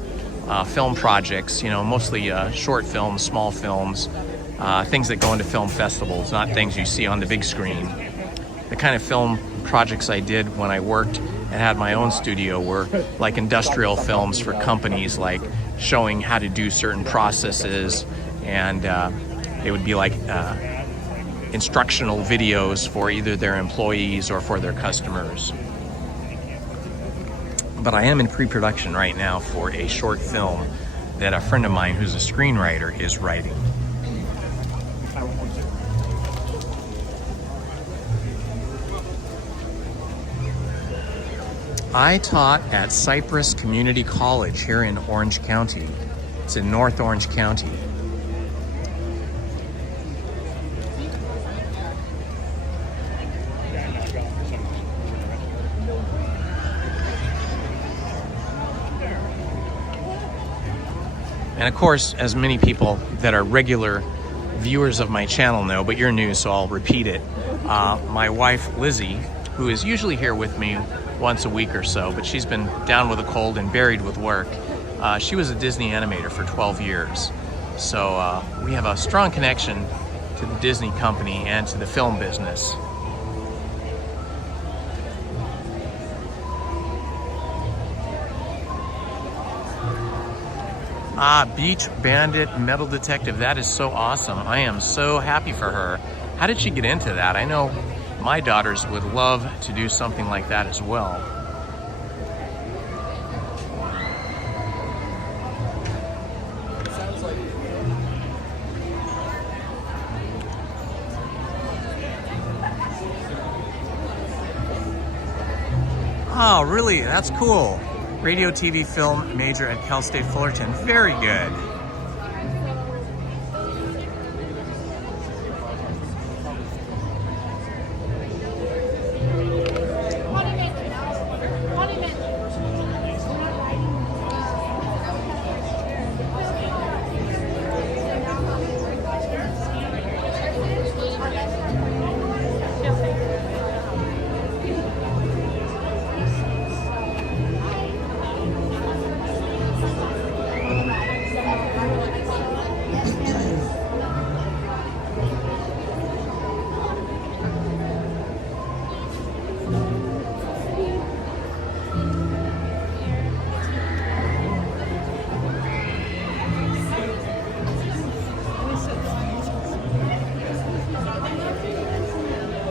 film projects, you know, mostly short films, small films, things that go into film festivals, not things you see on the big screen. The kind of film projects I did when I worked and had my own studio were like industrial films for companies, like showing how to do certain processes, and it would be like instructional videos for either their employees or for their customers. But I am in pre-production right now for a short film that a friend of mine who's a screenwriter is writing. I taught at Cypress Community College here in Orange County. It's in North Orange County. And of course, as many people that are regular viewers of my channel know, but you're new, so I'll repeat it. My wife, Lizzie, who is usually here with me once a week or so, but she's been down with a cold and buried with work. She was a Disney animator for 12 years. So we have a strong connection, to the Disney company and to the film business. Ah, Beach Bandit Metal Detective. That is so awesome. I am so happy for her. How did she get into that? I know my daughters would love to do something like that as well. Oh, really? That's cool. Radio, TV, film major at Cal State Fullerton. Very good.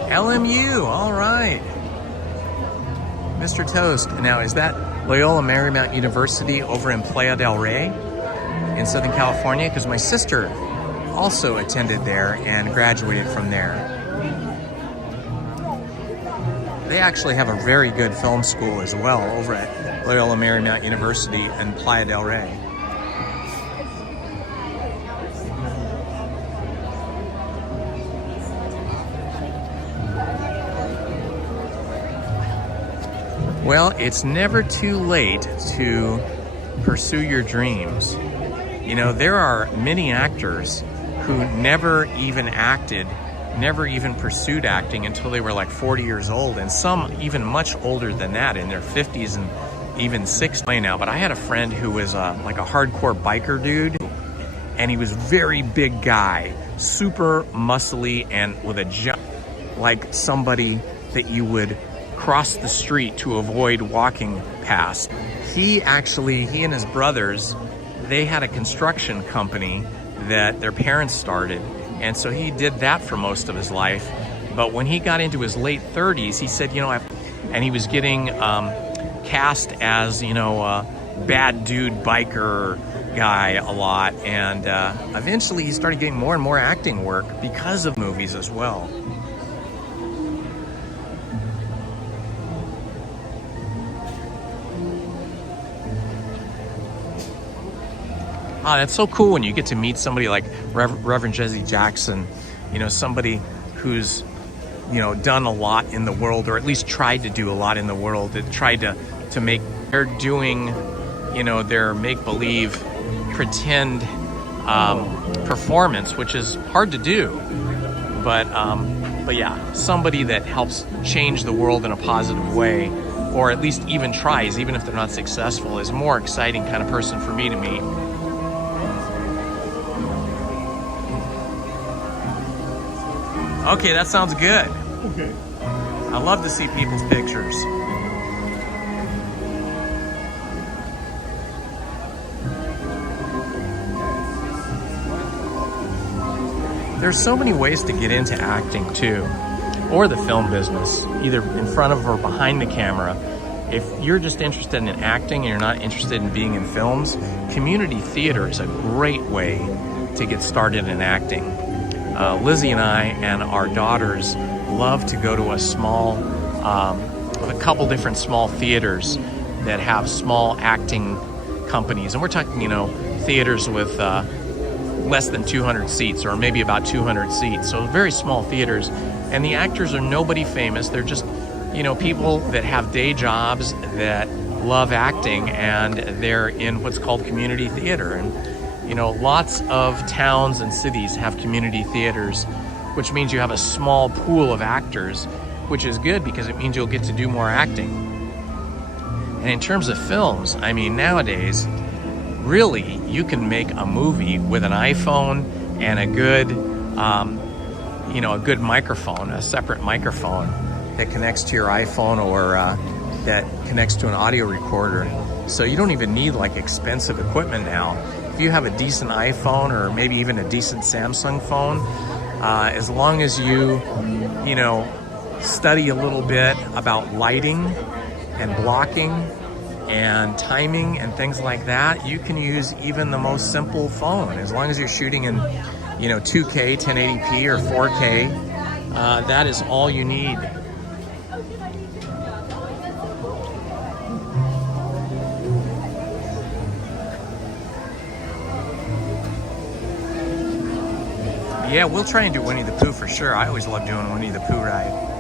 LMU, all right. Mr. Toast. Now, is that Loyola Marymount University over in Playa del Rey in Southern California? Because my sister also attended there and graduated from there. They actually have a very good film school as well over at Loyola Marymount University in Playa del Rey. Well, it's never too late to pursue your dreams. You know, there are many actors who never even acted, never even pursued acting until they were like 40 years old, and some even much older than that, in their 50s and even 60s now. But I had a friend who was like a hardcore biker dude, and he was a very big guy, super muscly, and with a like somebody that you would cross the street to avoid walking past. He and his brothers, they had a construction company that their parents started, and so he did that for most of his life. But when he got into his late 30s, he said, you know, and he was getting cast as, you know, a bad dude biker guy a lot, and eventually he started getting more and more acting work because of movies as well. Ah, that's so cool when you get to meet somebody like Reverend Jesse Jackson, you know, somebody who's, you know, done a lot in the world, or at least tried to do a lot in the world, that tried to make, they're doing, you know, their make-believe, pretend performance, which is hard to do, but yeah, somebody that helps change the world in a positive way, or at least even tries, even if they're not successful, is a more exciting kind of person for me to meet. Okay, that sounds good. Okay. I love to see people's pictures. There's so many ways to get into acting too, or the film business, either in front of or behind the camera. If you're just interested in acting and you're not interested in being in films, community theater is a great way to get started in acting. Lizzie and I and our daughters love to go to a couple different small theaters that have small acting companies. And we're talking, you know, theaters with less than 200 seats, or maybe about 200 seats. So very small theaters. And the actors are nobody famous. They're just, you know, people that have day jobs that love acting, and they're in what's called community theater. And you know, lots of towns and cities have community theaters, which means you have a small pool of actors, which is good because it means you'll get to do more acting. And in terms of films, I mean, nowadays, really, you can make a movie with an iPhone and a good you know, a good microphone, a separate microphone that connects to your iPhone or that connects to an audio recorder. So you don't even need like expensive equipment now. If you have a decent iPhone or maybe even a decent Samsung phone, as long as you know, study a little bit about lighting and blocking and timing and things like that, you can use even the most simple phone. As long as you're shooting in, you know, 2K, 1080p or 4K, that is all you need. Yeah, we'll try and do Winnie the Pooh for sure. I always love doing Winnie the Pooh ride.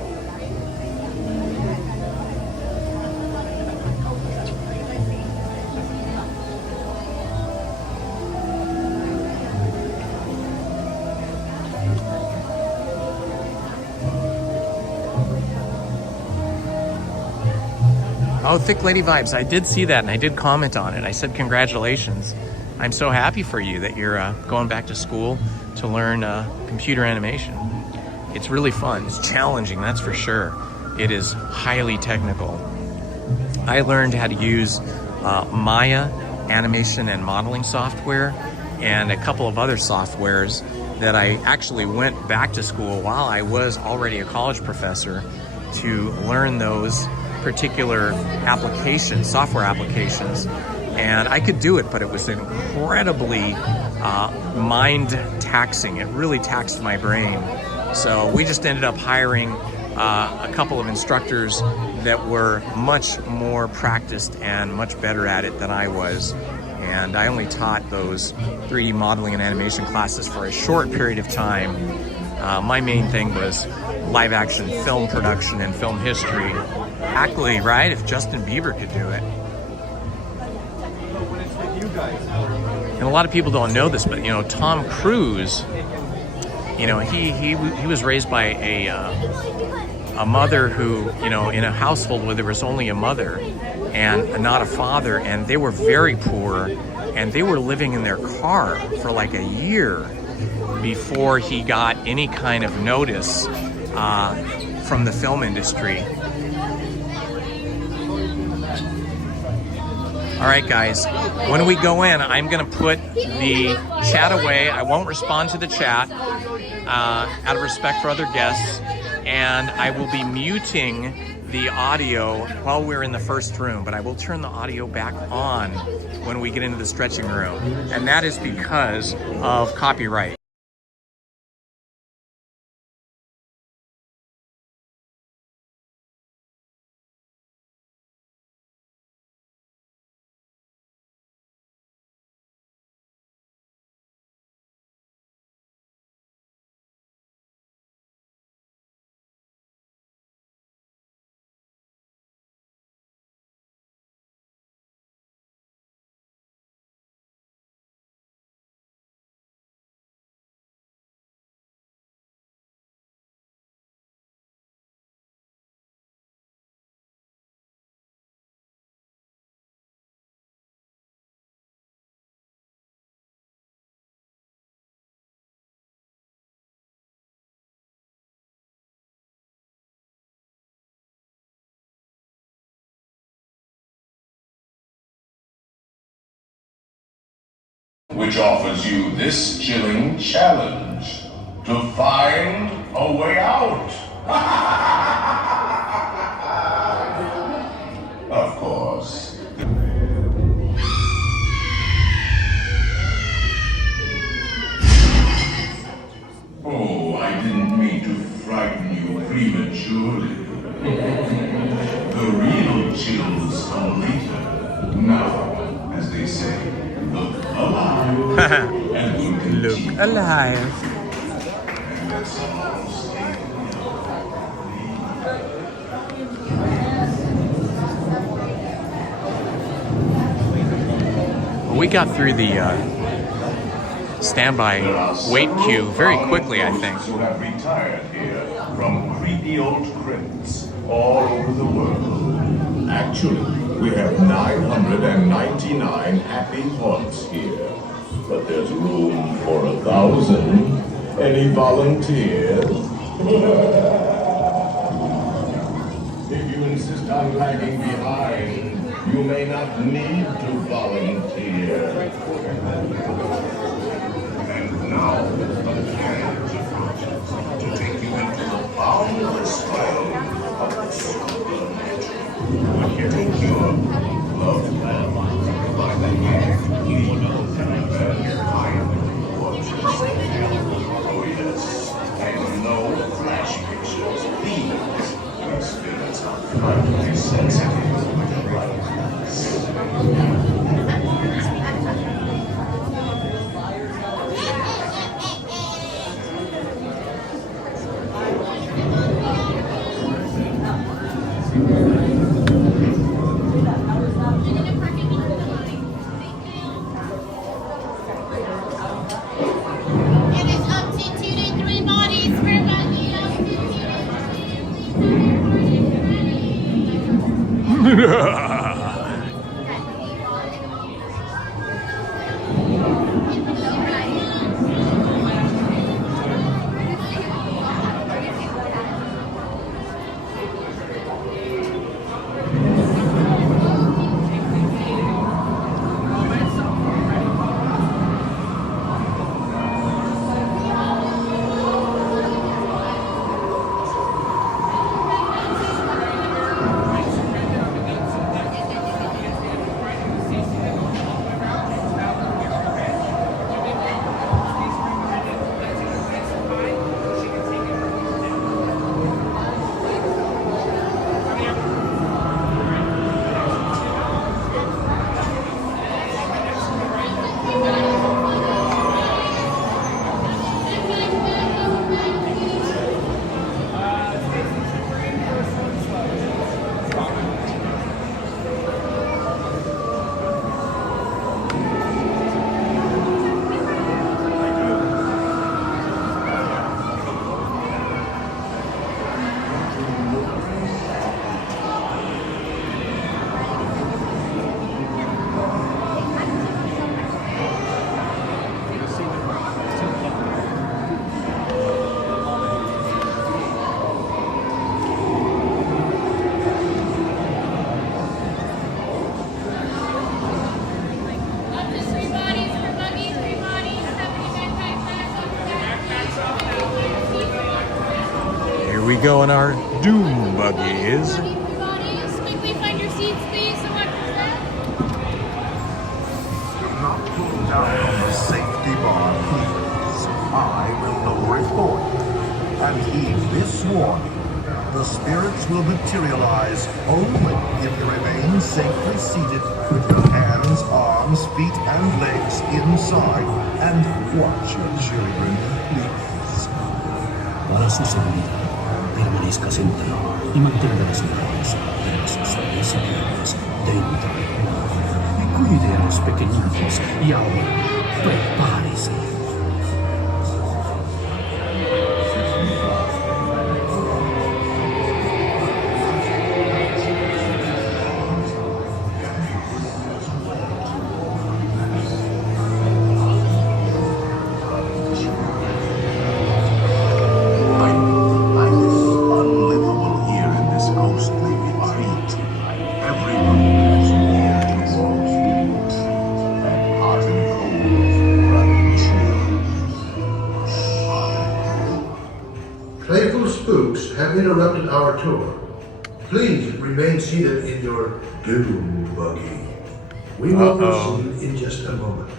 Oh, Thick Lady Vibes. I did see that and I did comment on it. I said congratulations. I'm so happy for you that you're going back to school to learn computer animation. It's really fun. It's challenging, that's for sure. It is highly technical. I learned how to use Maya animation and modeling software and a couple of other softwares that I actually went back to school while I was already a college professor to learn those particular applications, software applications. And I could do it, but it was incredibly mind taxing. It really taxed my brain. So we just ended up hiring a couple of instructors that were much more practiced and much better at it than I was. And I only taught those 3D modeling and animation classes for a short period of time. My main thing was live action film production and film history. Exactly, right? If Justin Bieber could do it. And a lot of people don't know this, but you know, Tom Cruise, you know, he was raised by a mother who, you know, in a household where there was only a mother and not a father, and they were very poor, and they were living in their car for like a year before he got any kind of notice from the film industry. All right, guys, when we go in, I'm gonna put the chat away. I won't respond to the chat out of respect for other guests, and I will be muting the audio while we're in the first room, but I will turn the audio back on when we get into the stretching room, and that is because of copyright. Which offers you this chilling challenge to find a way out. Of course. Oh, I didn't mean to frighten you prematurely. The real chills come later. Now, as they say, look alive. And we'll continue. Look alive. And let's all stay We got through the standby wait queue very quickly, I think. who have retired here from creepy old crypts all over the world. Actually, we have 999 happy haunts here, but there's room for 1,000. Any volunteers? If you insist on lagging behind, you may not need to volunteer. And now, to take you into the boundless realm of the supernatural. Take your loved one by the hand, and find watches. Oh yes, and no flash pictures, please. These spirits are highly sensitive with the brightness. It is up to 2 to 3 bodies per buggy. Up to 2 to 3 bodies per buggy. 3 bodies. Here we go in our doom buggies. Quickly find your seats, please. So much for that. Not pull down on the safety bar, please. I will lower it for you. And heed this warning. The spirits will materialize only if you remain safely seated with your hands, arms, feet, and legs inside. And watch your children, please. Para suceder, permanezca sentado y mantenga las manos, brazos y piernas dentro del agua. Y cuide a los pequeñitos. Y ahora, prepárese. Playful spooks have interrupted our tour. Please remain seated in your doom buggy. We will proceed in just a moment.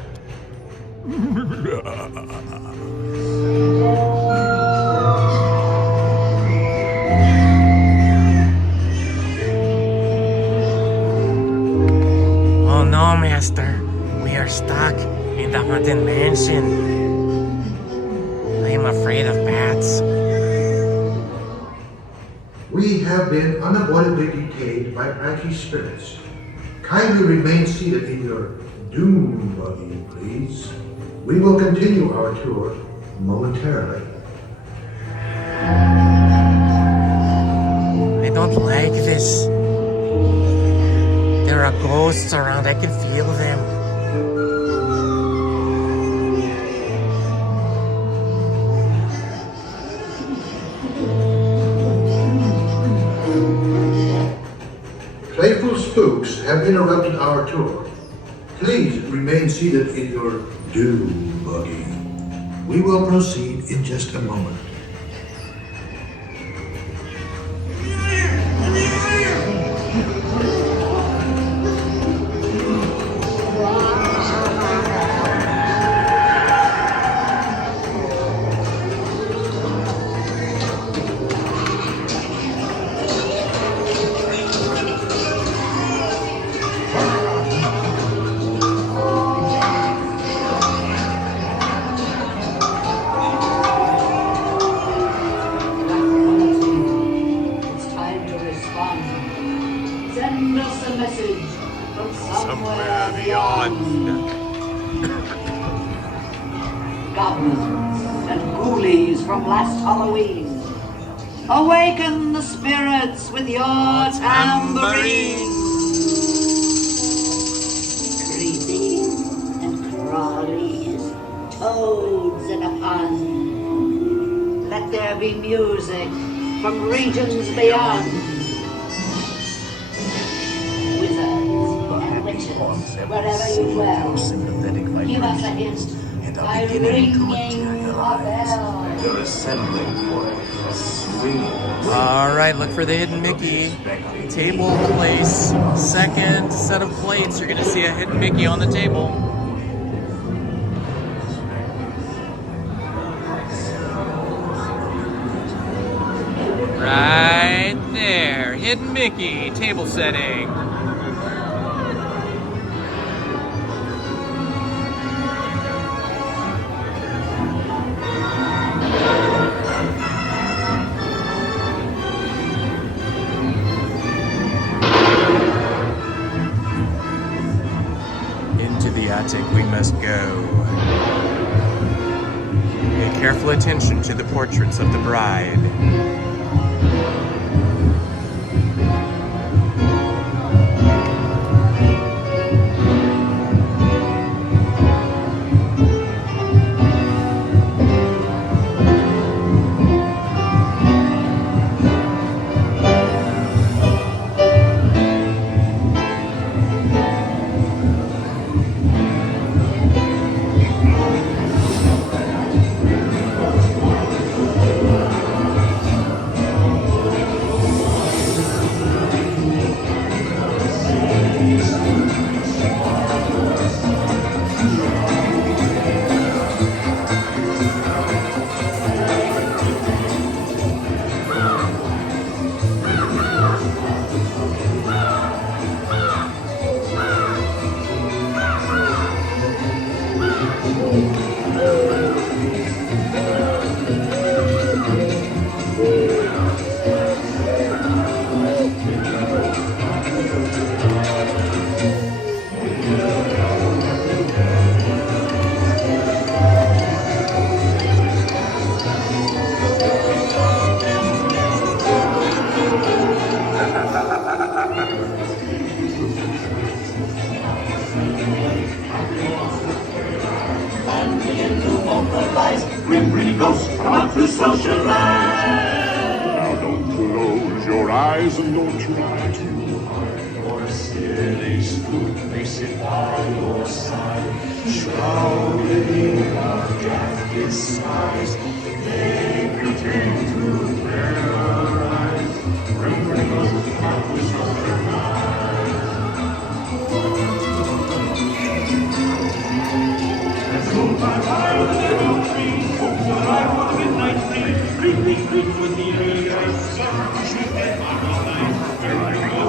Oh no, Master. We are stuck in the haunted mansion. I am afraid of bats. We have been unavoidably detained by pranky spirits. Kindly remain seated in your doom buggy, please. We will continue our tour momentarily. I don't like this. There are ghosts around. I can feel them. have interrupted our tour. Please remain seated in your doom buggy. We will proceed in just a moment. Awaken the spirits with your tambourines. Creepies and crawlies, toads in a pond. Let there be music from regions beyond. Wizards and witches, wherever you dwell, give us a hint by ringing a bell. They're assembling for a swinging. All right, look for the hidden Mickey. Table place, second set of plates. You're gonna see a hidden Mickey on the table. Right there, hidden Mickey, table setting. We must go. Pay careful attention to the portraits of the bride. Now don't close your eyes and don't try to hide. For a scary spook may sit by your side, shrouded in a death disguise. They pretend to terrorize. Remembering us not to suffer let's go by wild little tree. Folks are out on the midnight free. Creep, creep, creep with the early eyes. Shoot that bottle of light. Where I go,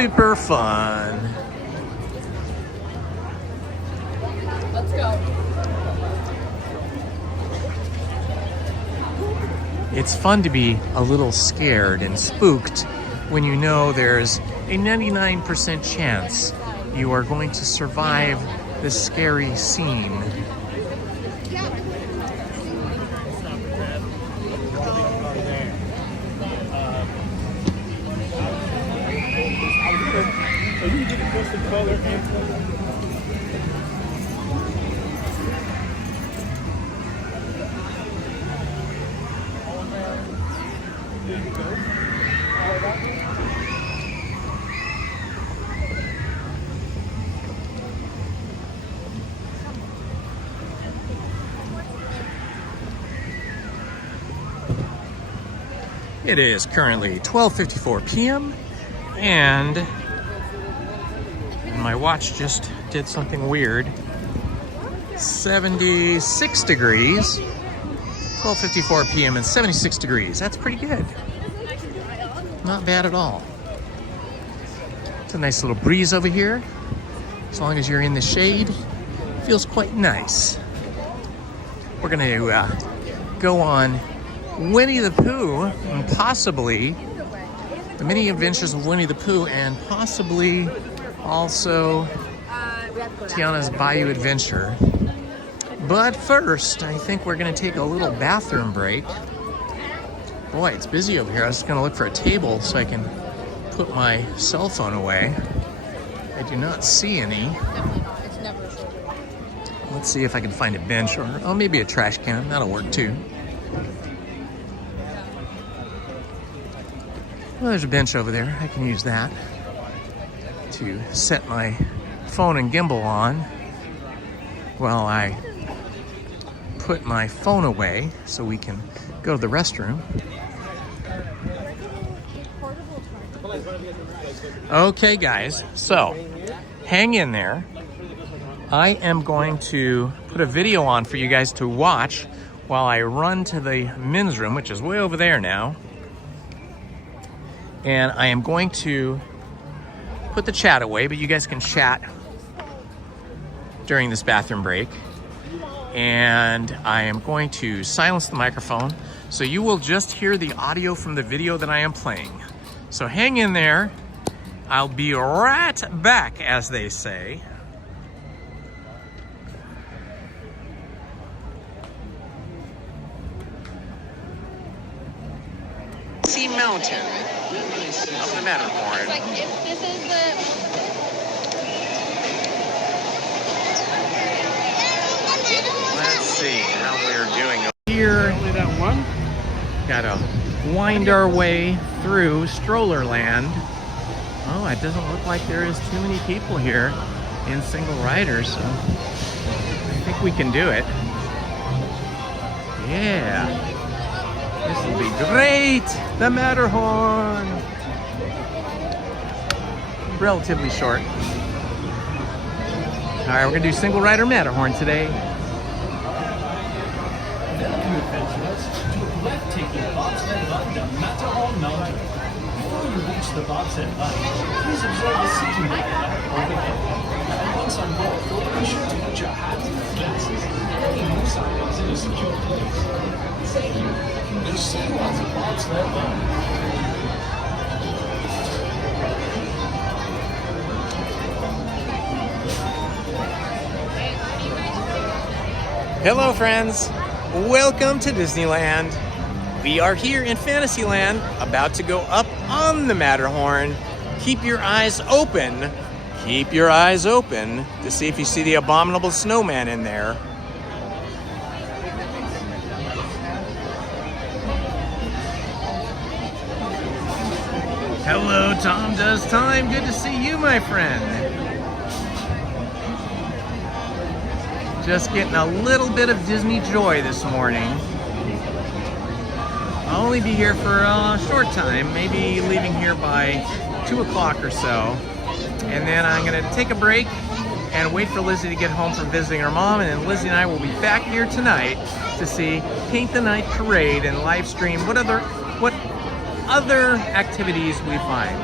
super fun. Let's go. It's fun to be a little scared and spooked when you know there's a 99% chance you are going to survive this scary scene. It is currently 12:54 p.m. and my watch just did something weird. 76 degrees. 12:54 p.m. and 76 degrees. That's pretty good. Not bad at all. It's a nice little breeze over here. As long as you're in the shade, feels quite nice. We're gonna go on Winnie the Pooh and possibly the mini adventures of Winnie the Pooh and possibly also Tiana's Bayou Adventure. But first, I think we're gonna take a little bathroom break. Boy, it's busy over here. I was just gonna look for a table so I can put my cell phone away. I do not see any. Let's see if I can find a bench or maybe a trash can. That'll work too. Well, there's a bench over there. I can use that to set my phone and gimbal on while I put my phone away so we can go to the restroom. Okay, guys, so hang in there. I am going to put a video on for you guys to watch while I run to the men's room, which is way over there now. And I am going to put the chat away, but you guys can chat during this bathroom break. And I am going to silence the microphone, so you will just hear the audio from the video that I am playing. So hang in there. I'll be right back, as they say. Sea Mountain of the Matterhorn. Like if this is the Let's see how we're doing here. Only that one. Gotta wind our way through Stroller Land. Oh, it doesn't look like there is too many people here in single riders, so I think we can do it. Yeah. This will be great! The Matterhorn! Relatively short. Alright, we're gonna do single rider Matterhorn today. Welcome adventurers to a breathtaking bobsled ride down Matterhorn Mountain. Before you reach the bobsled line, please observe the city map overhead. And once on board, be sure to put your hats and glasses and any loose items in a secure place. Thank you. We'll see you on the bobsled line. Hello friends, welcome to Disneyland. We are here in Fantasyland, about to go up on the Matterhorn. Keep your eyes open. Keep your eyes open to see if you see the abominable snowman in there. Hello, Tom Does Time. Good to see you, my friend. Just getting a little bit of Disney joy this morning. I'll only be here for a short time, maybe leaving here by 2 o'clock or so. And then I'm gonna take a break and wait for Lizzie to get home from visiting her mom, and then Lizzie and I will be back here tonight to see Paint the Night Parade and live stream what other activities we find.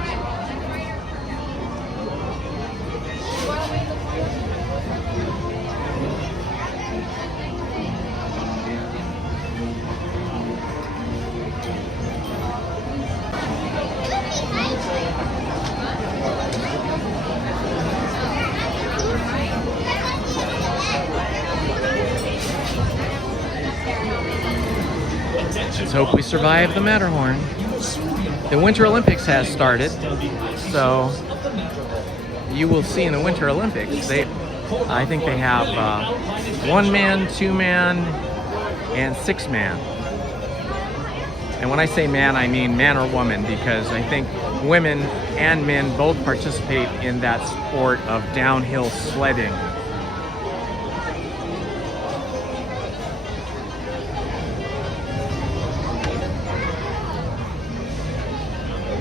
hope we survive the Matterhorn. The Winter Olympics has started, so you will see in the Winter Olympics, I think they have 1-man, 2-man, and 6-man. And when I say man, I mean man or woman, because I think women and men both participate in that sport of downhill sledding.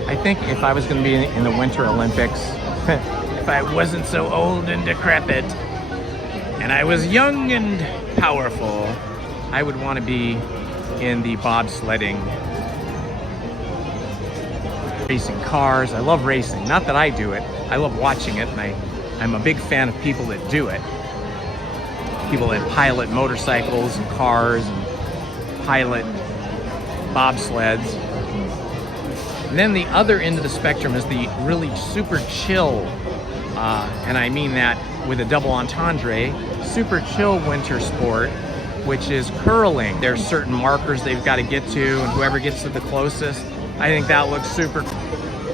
I think if I was going to be in the Winter Olympics, if I wasn't so old and decrepit, and I was young and powerful, I would want to be in the bobsledding. Racing cars. I love racing. Not that I do it. I love watching it, and I'm a big fan of people that do it. People that pilot motorcycles and cars and pilot bobsleds. And then the other end of the spectrum is the really super chill, and I mean that with a double entendre, super chill winter sport, which is curling. There's certain markers they've got to get to, and whoever gets to the closest, I think that looks super.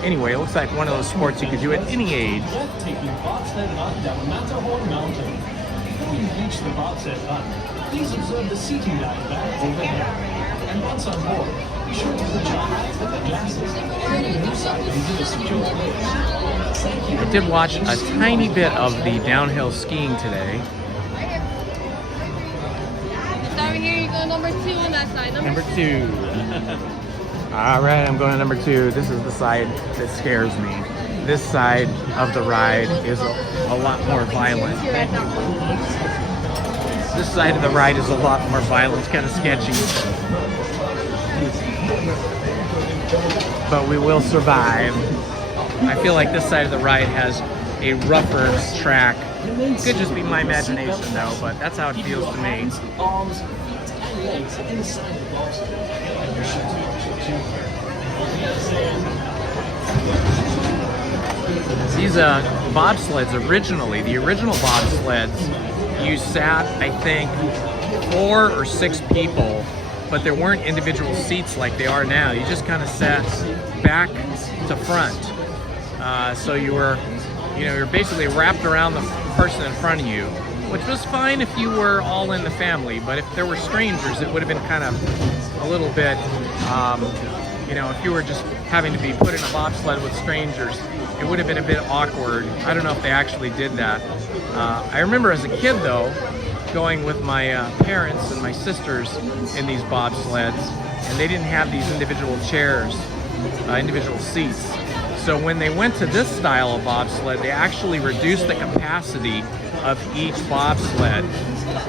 Anyway, it looks like one of those sports you could do at any age. Taking bobsled run down Matterhorn Mountain. Before you reach the bobsled run, please observe the seating diagram overhead. And once on board, be sure to put your hat and glasses and the new side into the secure place. Thank you. I did watch a tiny bit of the downhill skiing today. Over here, you go number 2 on that side. Number 2. All right, I'm going to number 2. This is the side that scares me. This side of the ride is a lot more violent. This side of the ride is a lot more violent. It's kind of sketchy. But we will survive. I feel like this side of the ride has a rougher track. Could just be my imagination though, but that's how it feels to me. Arms, feet, and legs inside the bobsled. These bobsleds originally, the original bobsleds, you sat, I think, 4 or 6 people, but there weren't individual seats like they are now. You just kind of sat back to front. So you're basically wrapped around the person in front of you, which was fine if you were all in the family, but if there were strangers, it would have been kind of a little bit, if you were just having to be put in a bobsled with strangers, it would have been a bit awkward. I don't know if they actually did that. I remember as a kid, though, going with my parents and my sisters in these bobsleds, and they didn't have these individual chairs, individual seats. So when they went to this style of bobsled, they actually reduced the capacity of each bobsled.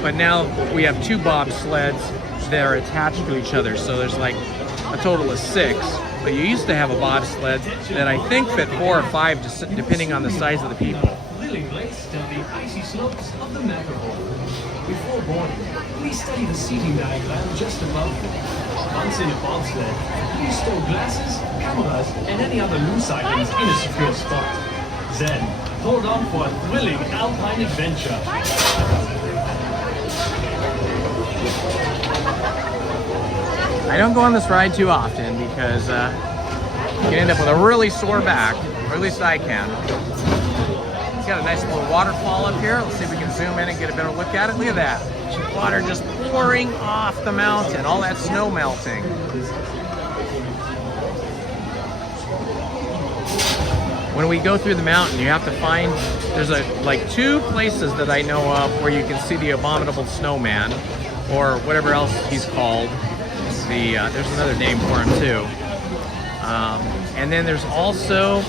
But now we have 2 bobsleds that are attached to each other, so there's like a total of 6. But you used to have a bobsled that I think fit 4 or 5, just depending on the size of the people. Thrilling race down the icy slopes of the Matterhorn. Before boarding, please study the seating diagram just above you. Once in a bobsled, please stow glasses, cameras, and any other loose items in a secure spot. Then, hold on for a thrilling alpine adventure. I don't go on this ride too often because you can end up with a really sore back, or at least I can. It's got a nice little waterfall up here. Let's see if we can zoom in and get a better look at it. Look at that. Water just pouring off the mountain, all that snow melting. When we go through the mountain, you have to find, there's like 2 places that I know of where you can see the abominable snowman, or whatever else he's called. There's another name for him too. And then there's also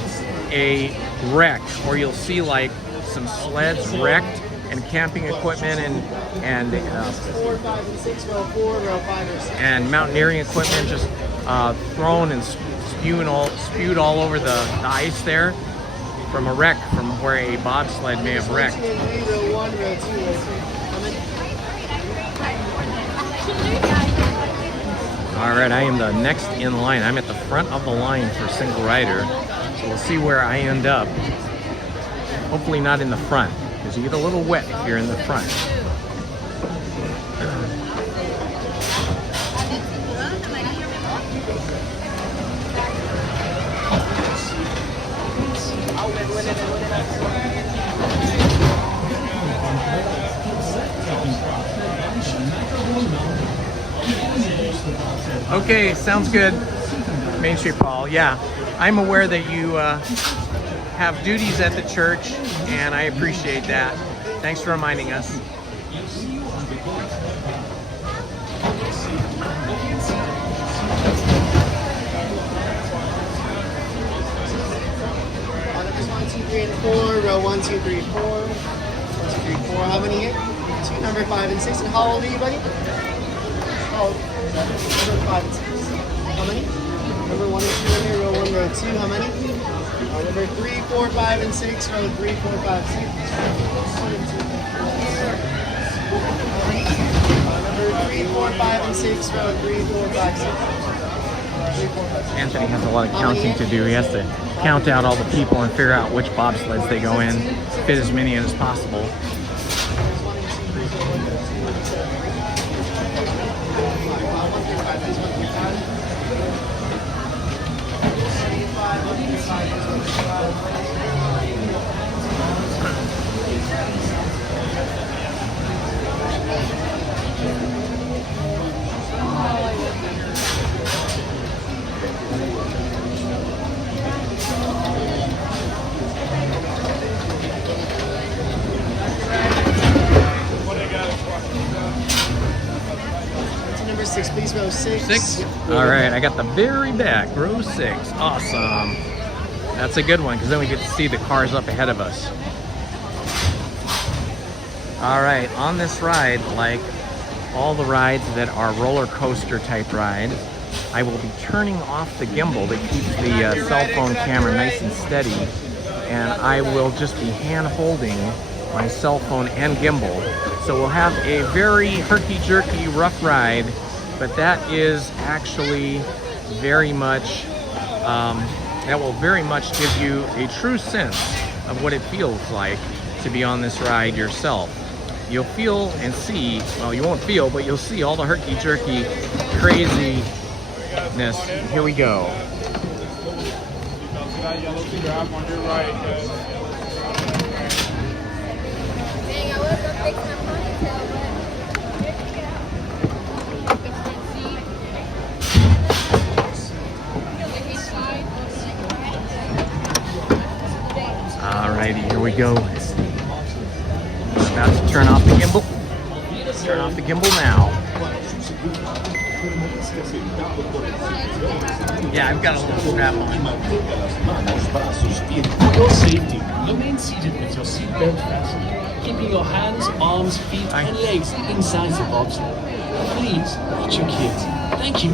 a wreck where you'll see like some sleds wrecked and camping equipment and mountaineering equipment just thrown and spewed all over the ice there from a wreck from where a bobsled may have wrecked. All right, I am the next in line. I'm at the front of the line for single rider, so we'll see where I end up. Hopefully not in the front, because you get a little wet if you're in the front. Okay, sounds good. Main Street Paul. Yeah, I'm aware that you have duties at the church, and I appreciate that. Thanks for reminding us. Numbers 1, 2, 3, and 4. Row 1, 2, 3, 4. 1, 2, 3, 4. How many here? 2, number 5 and 6. And how old are you, buddy? How old? Number 5 and 6. How many? Number 1 and 2 in here. Row 1, row 2. How many? Number 3, 4, 5, and 6. Row 3, 4, 5, 6. 1 and 2. Number 3, 4, 5, and 6. Row 3, 4, 5, 6. Anthony has a lot of counting to do. He has to count out all the people and figure out which bobsleds they go in, fit as many in as possible. Number 6, please, row 6. 6? All right, I got the very back, row 6. Awesome. That's a good one, because then we get to see the cars up ahead of us. All right, on this ride, like all the rides that are roller coaster type rides, I will be turning off the gimbal that keeps the cell phone camera nice and steady, and I will just be hand holding my cell phone and gimbal. So we'll have a very herky-jerky rough ride, but that is actually very much, that will very much give you a true sense of what it feels like to be on this ride yourself. You'll feel and see, well, you won't feel, but you'll see all the herky-jerky craziness. Here we go. Alrighty, here we go. About to turn off the gimbal. Turn off the gimbal now. Yeah, I've got a little strap on. For your safety, remain seated with your seatbelt fastened, keeping your hands, arms, feet, and legs inside the bobsled. Please, watch your kids. Thank you.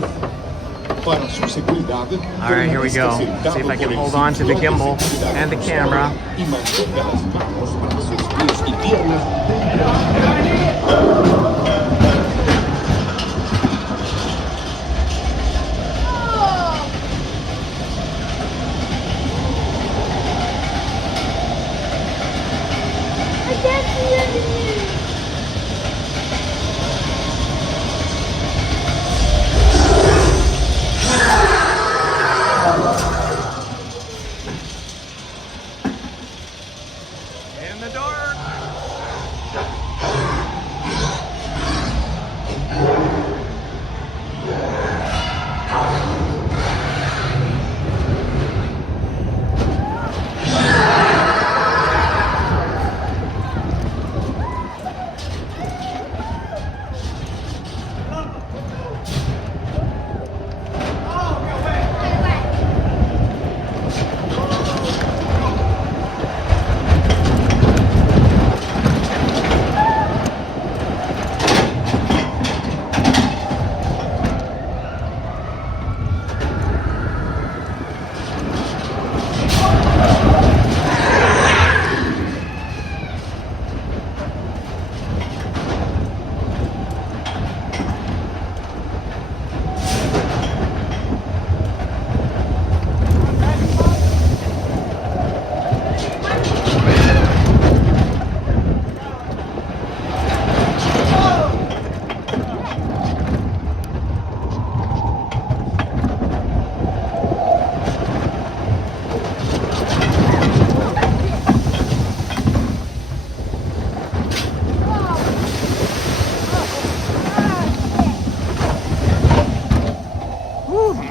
All right, here we go. See if I can hold on to the gimbal and the camera. In the dark.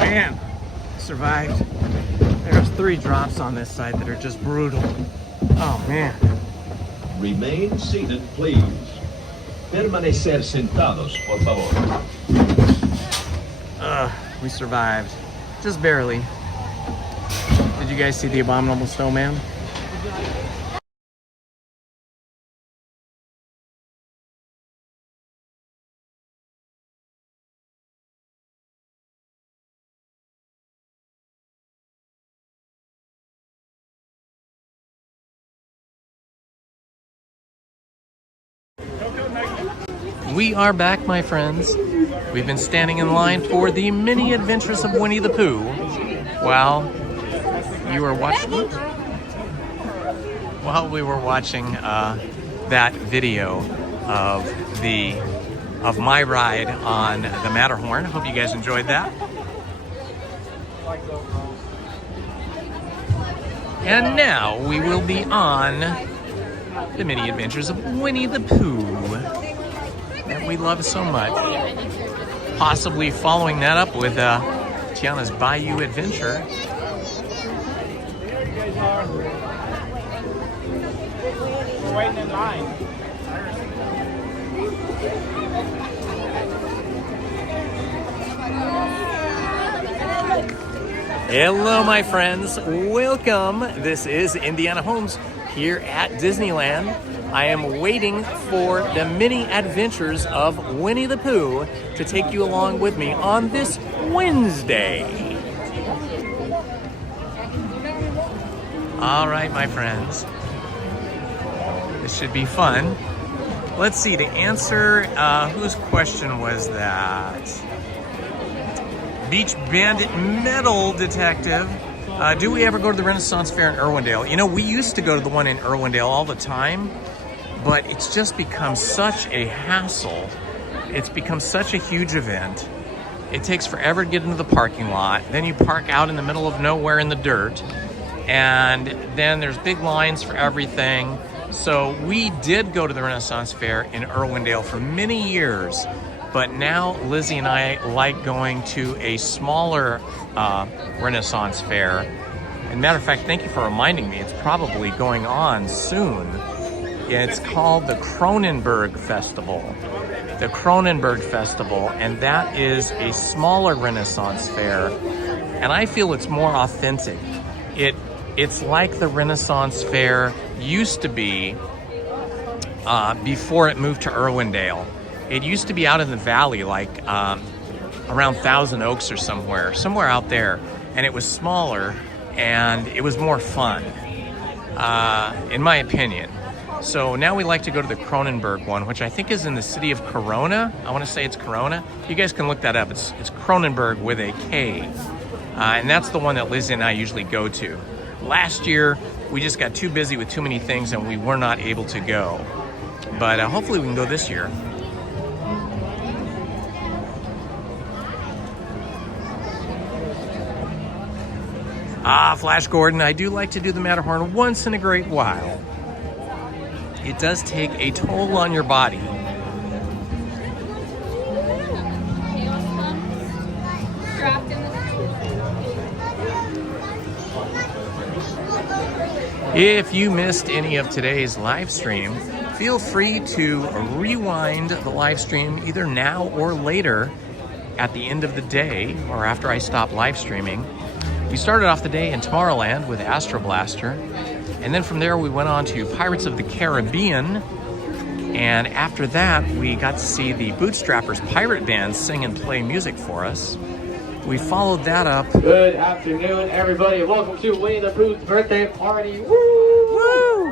man, survived. There's 3 drops on this side that are just brutal. Oh man. Remain seated, please. Permanecer sentados, por favor. We survived. Just barely. Did you guys see the abominable snowman? We are back, my friends. We've been standing in line for the mini adventures of Winnie the Pooh. While you were watching, while we were watching that video of my ride on the Matterhorn. Hope you guys enjoyed that. And now we will be on the mini adventures of Winnie the Pooh that we love so much. Possibly following that up with Tiana's Bayou Adventure. There you guys are. We're waiting in line. Hello, my friends. Welcome. This is Indiana Holmes here at Disneyland. I am waiting for the mini adventures of Winnie the Pooh to take you along with me on this Wednesday. All right, my friends. This should be fun. Let's see, to answer, whose question was that? Beach Bandit Metal Detective. Do we ever go to the Renaissance Fair in Irwindale? You know, we used to go to the one in Irwindale all the time, but it's just become such a hassle. It's become such a huge event. It takes forever to get into the parking lot. Then you park out in the middle of nowhere in the dirt. And then there's big lines for everything. So we did go to the Renaissance Fair in Irwindale for many years. But now Lizzie and I like going to a smaller Renaissance Fair. And matter of fact, thank you for reminding me, it's probably going on soon. It's called the Cronenberg Festival. The Cronenberg Festival, and that is a smaller Renaissance Fair. And I feel it's more authentic. It's like the Renaissance Fair used to be before it moved to Irwindale. It used to be out in the valley, like around Thousand Oaks or somewhere out there. And it was smaller and it was more fun, in my opinion. So now we like to go to the Cronenberg one, which I think is in the city of Corona. I want to say it's Corona. You guys can look that up. It's Cronenberg with a K. And that's the one that Lizzie and I usually go to. Last year, we just got too busy with too many things and we were not able to go. But hopefully we can go this year. Flash Gordon, I do like to do the Matterhorn once in a great while. It does take a toll on your body. If you missed any of today's live stream, feel free to rewind the live stream either now or later at the end of the day or after I stop live streaming. We started off the day in Tomorrowland with Astro Blaster, and then from there we went on to Pirates of the Caribbean, and after that we got to see the Bootstrappers pirate band sing and play music for us. We followed that up. Good afternoon, everybody. Welcome to Winnie the Pooh's birthday party. Woo! Woo!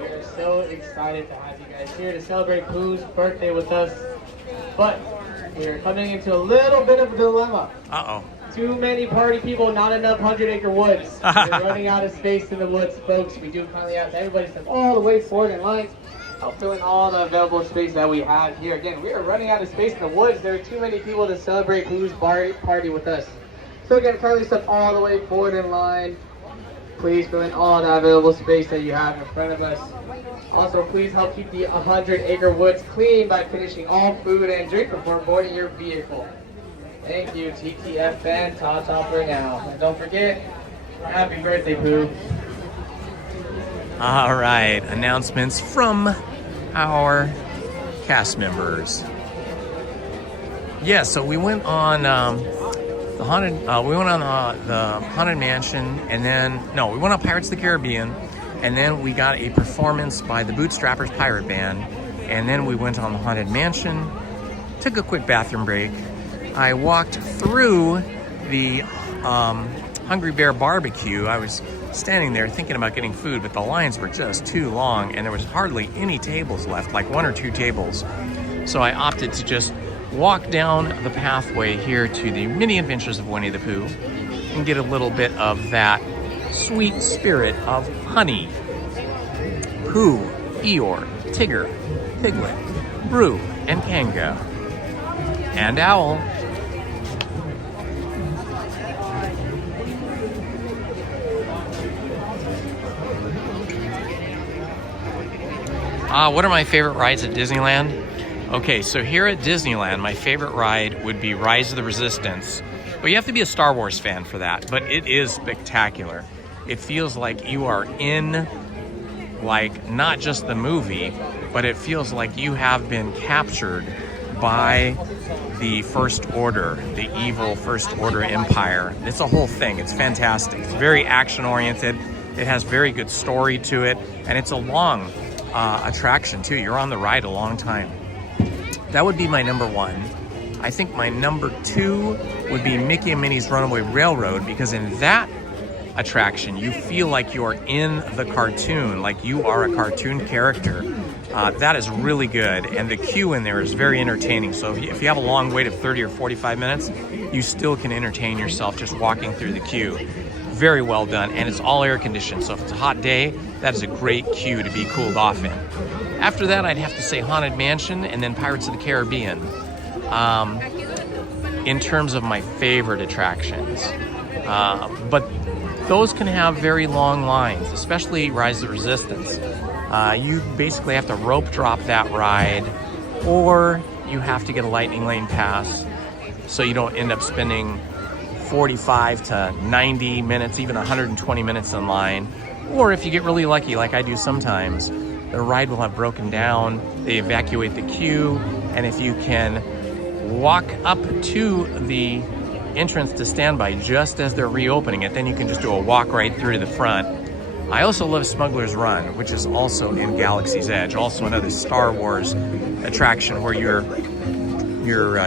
We're so excited to have you guys here to celebrate Pooh's birthday with us, but we're coming into a little bit of a dilemma. Uh-oh. Too many party people, not enough 100-acre woods. We're running out of space in the woods, folks. We do kindly ask everybody to step all the way forward in line. Help fill in all the available space that we have here. Again, we are running out of space in the woods. There are too many people to celebrate Pooh's party with us. So again, kindly step all the way forward in line. Please fill in all the available space that you have in front of us. Also, please help keep the 100-acre woods clean by finishing all food and drink before boarding your vehicle. Thank you, TTFN, top topper now. And don't forget, happy birthday, Pooh. All right, announcements from our cast members. Yeah, so we went on the Haunted Mansion, and then we went on Pirates of the Caribbean, and then we got a performance by the Bootstrappers Pirate Band, and then we went on the Haunted Mansion, took a quick bathroom break. I walked through the Hungry Bear Barbecue. I was standing there thinking about getting food, but the lines were just too long, and there was hardly any tables left, like 1 or 2 tables. So I opted to just walk down the pathway here to the Mini Adventures of Winnie the Pooh and get a little bit of that sweet spirit of honey. Pooh, Eeyore, Tigger, Piglet, Brew, and Kanga, and Owl. What are my favorite rides at Disneyland? Okay, so here at Disneyland, my favorite ride would be Rise of the Resistance. But you have to be a Star Wars fan for that. But it is spectacular. It feels like you are in, like, not just the movie, but it feels like you have been captured by the First Order, the evil First Order Empire. It's a whole thing. It's fantastic. It's very action-oriented. It has very good story to it. And it's a long attraction, too. You're on the ride a long time. That would be my number 1. I think my number 2 would be Mickey and Minnie's Runaway Railroad, because in that attraction, you feel like you're in the cartoon, like you are a cartoon character. That is really good, and the queue in there is very entertaining. So if you have a long wait of 30 or 45 minutes, you still can entertain yourself just walking through the queue. Very well done, and it's all air conditioned, so if it's a hot day, that is a great queue to be cooled off in. After that, I'd have to say Haunted Mansion and then Pirates of the Caribbean. In terms of my favorite attractions. But those can have very long lines, especially Rise of the Resistance. You basically have to rope drop that ride, or you have to get a Lightning Lane pass so you don't end up spending 45 to 90 minutes, even 120 minutes in line. Or if you get really lucky, like I do sometimes, the ride will have broken down, they evacuate the queue, and if you can walk up to the entrance to standby just as they're reopening it, then you can just do a walk right through to the front. I also love Smuggler's Run, which is also in Galaxy's Edge, also another Star Wars attraction where you're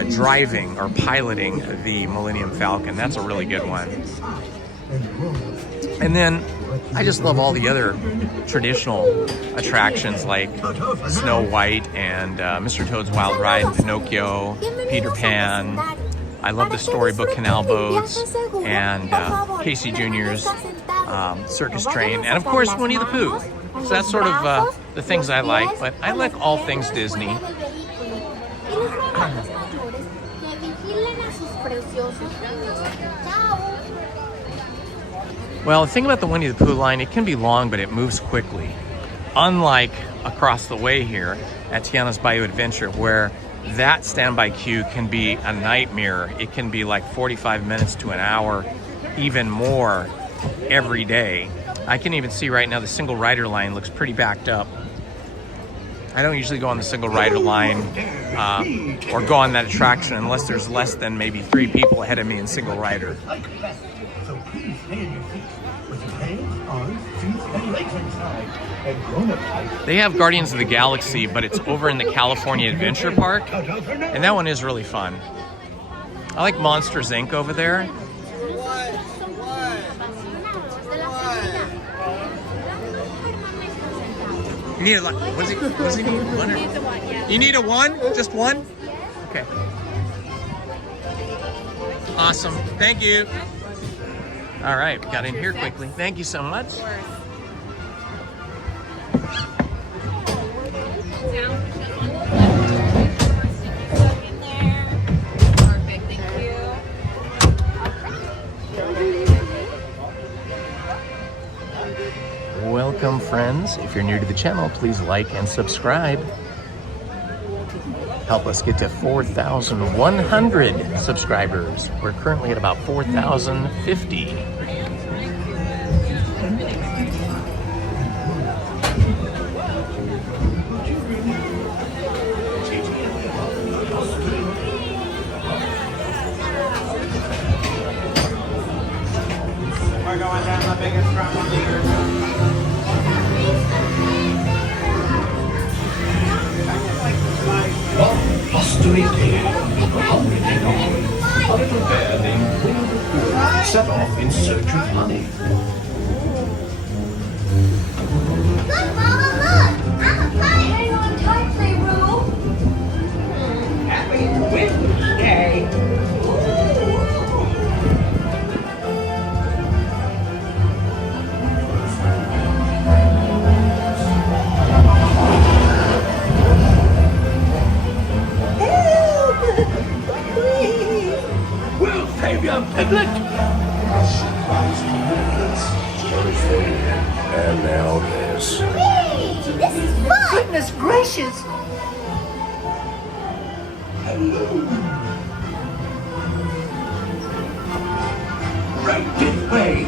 driving or piloting the Millennium Falcon. That's a really good one. And then I just love all the other traditional attractions like Snow White and Mr. Toad's Wild Ride, Pinocchio, Peter Pan. I love the Storybook Canal Boats and Casey Jr.'s Circus Train, and of course Winnie the Pooh. So that's sort of the things I like, but I like all things Disney. Well, the thing about the Winnie the Pooh line, it can be long, but it moves quickly. Unlike across the way here at Tiana's Bayou Adventure, where that standby queue can be a nightmare. It can be like 45 minutes to an hour, even more every day. I can even see right now the single rider line looks pretty backed up. I don't usually go on the single rider line or go on that attraction unless there's less than maybe 3 people ahead of me in single rider. They have Guardians of the Galaxy, but it's over in the California Adventure Park, and that one is really fun. I like Monsters Inc. over there. You need a, what does he need? One or? You need a 1? Just 1? Okay. Awesome. Thank you. All right, we got in here quickly. Thank you so much. Welcome, friends. If you're new to the channel, please like and subscribe. help us get to 4,100 subscribers. We're currently at about 4,050. We're going down the biggest drop on the earth. Posterity, a hungry dingo, a little bear named Winnie the Pooh set off in search of honey. Look, Mama, look! I'm a flying on time play rule. Happy Wednesday. We'll save you, Piglet! And now this. Hey, this is fun! Goodness gracious! Right this way!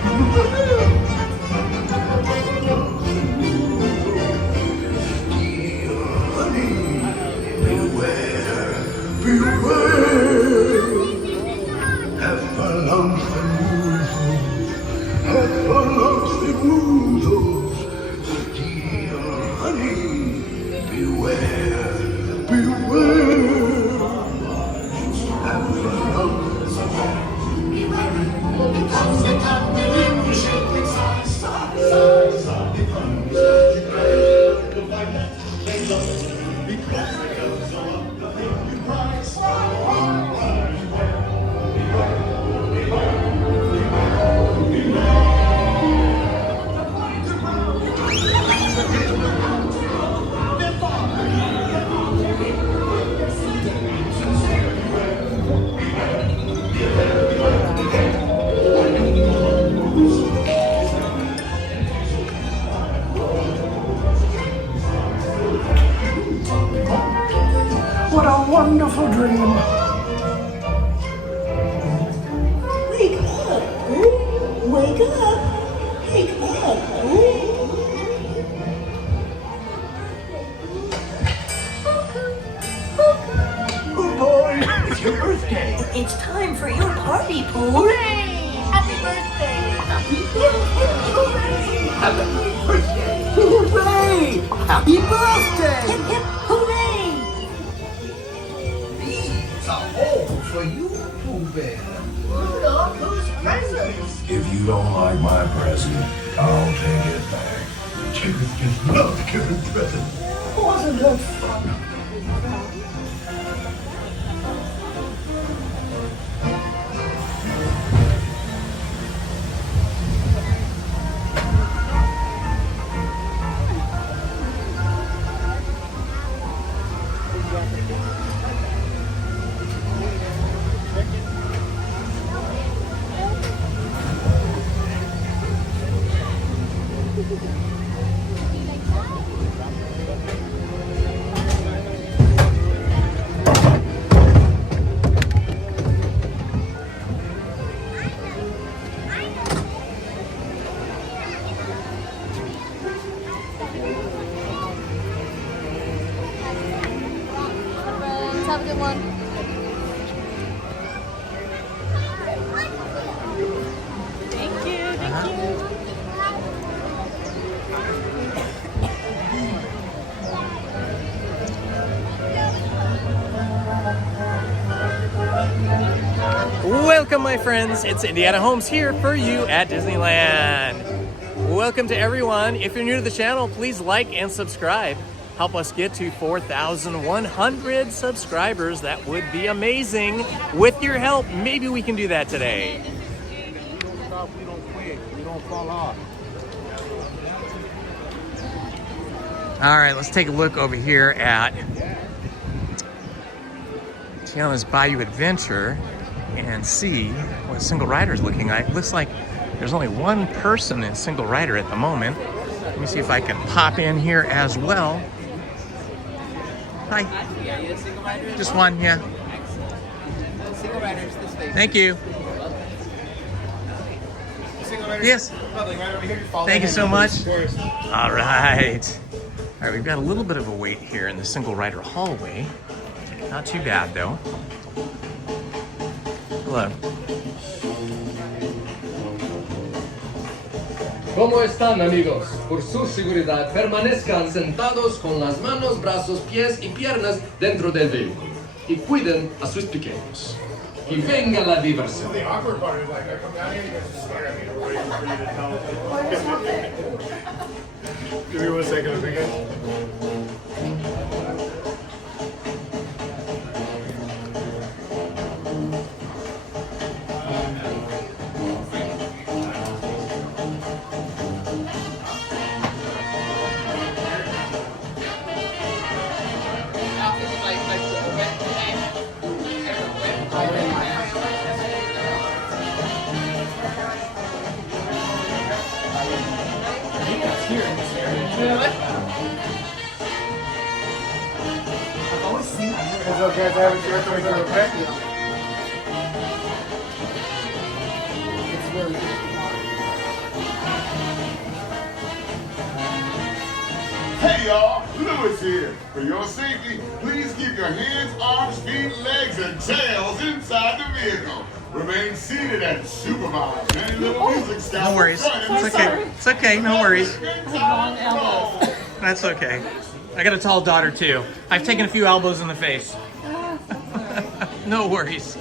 What a wonderful dream! Wake up! Wake up! Wake up! Oh boy, it's your birthday! It's time for your party, Pooh! Hooray! Happy birthday! Happy birthday! Hooray! Happy birthday! Hip hip hooray! These are all for you, Pooh Bear. Rudolph, whose presents? If you don't like my present, I'll take it back. Chickens just love giving presents. Wasn't that fun? Have a good one. Thank you. Thank you. Welcome, my friends. It's Indiana Holmes here for you at Disneyland. Welcome to everyone. If you're new to the channel, please like and subscribe. Help us get to 4,100 subscribers. That would be amazing. With your help, maybe we can do that today. We don't quit. We don't fall off. All right, let's take a look over here at Tiana's Bayou Adventure and see what single rider is looking like. Looks like there's only one person in single rider at the moment. Let me see if I can pop in here as well. Hi. Actually, are you a single rider? Just one, yeah. Single riders, this way. Thank you. Single riders, Yes. Public, right over here. Follow Thank you him, so much. of course. All right. All right, we've got a little bit of a wait here in the single rider hallway. Not too bad, though. Hello. ¿Cómo están, amigos? Por su seguridad, permanezcan sentados con las manos, brazos, pies y piernas dentro del vehículo. Y cuiden a sus pequeños. Y venga la diversión. The awkward part is like, I come down here, you guys just stare at me. We're waiting for you to tell us. Give me 1 second, okay? It's okay to have a shirt or something, okay? It's really good. Hey y'all, Lewis here. For your safety, please keep your hands, arms, feet, legs, and tails inside the vehicle. Remain seated and supervised. Any little music stops. No worries. It's okay. It's okay. No worries. That's okay. I got a tall daughter too. I've taken a few elbows in the face. No worries.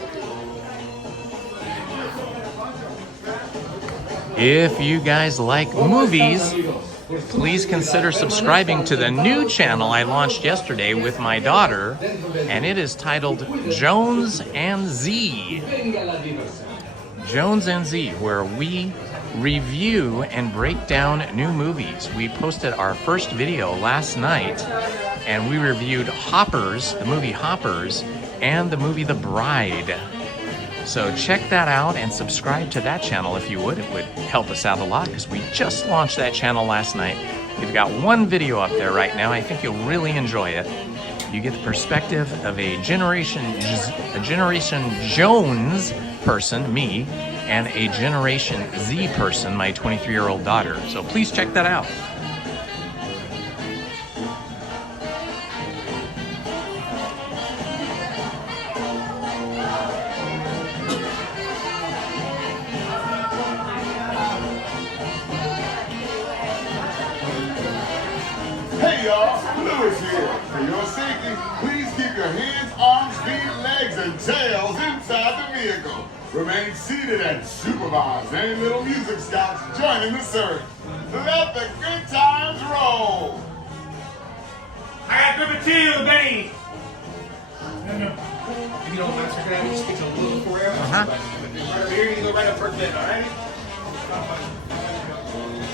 If you guys like movies, please consider subscribing to the new channel I launched yesterday with my daughter, and it is titled Jones and Z. Jones and Z, where we review and break down new movies. We posted our first video last night, and we reviewed Hoppers, the movie Hoppers, and the movie The Bride. So check that out and subscribe to that channel if you would. It would help us out a lot because we just launched that channel last night. We've got one video up there right now. I think you'll really enjoy it. You get the perspective of a Generation Jones person, me, and a Generation Z person, my 23-year-old daughter. So please check that out. Hey y'all, Lewis here. For your safety, please keep your hands, arms, feet, legs, and tails inside the vehicle. Remain seated and supervised. Any little music stops, join in the search. Let the good times roll. I got good material, babe. If you don't mind, sir, can I just get you a little forever? Right over here, you can go right up first bed, all right?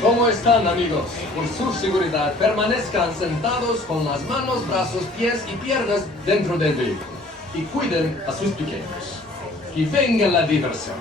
¿Cómo están, amigos? Por su seguridad, permanezcan sentados con las manos, brazos, pies y piernas dentro del vehículo. Y cuiden a sus pequeños. Y venga la diversión.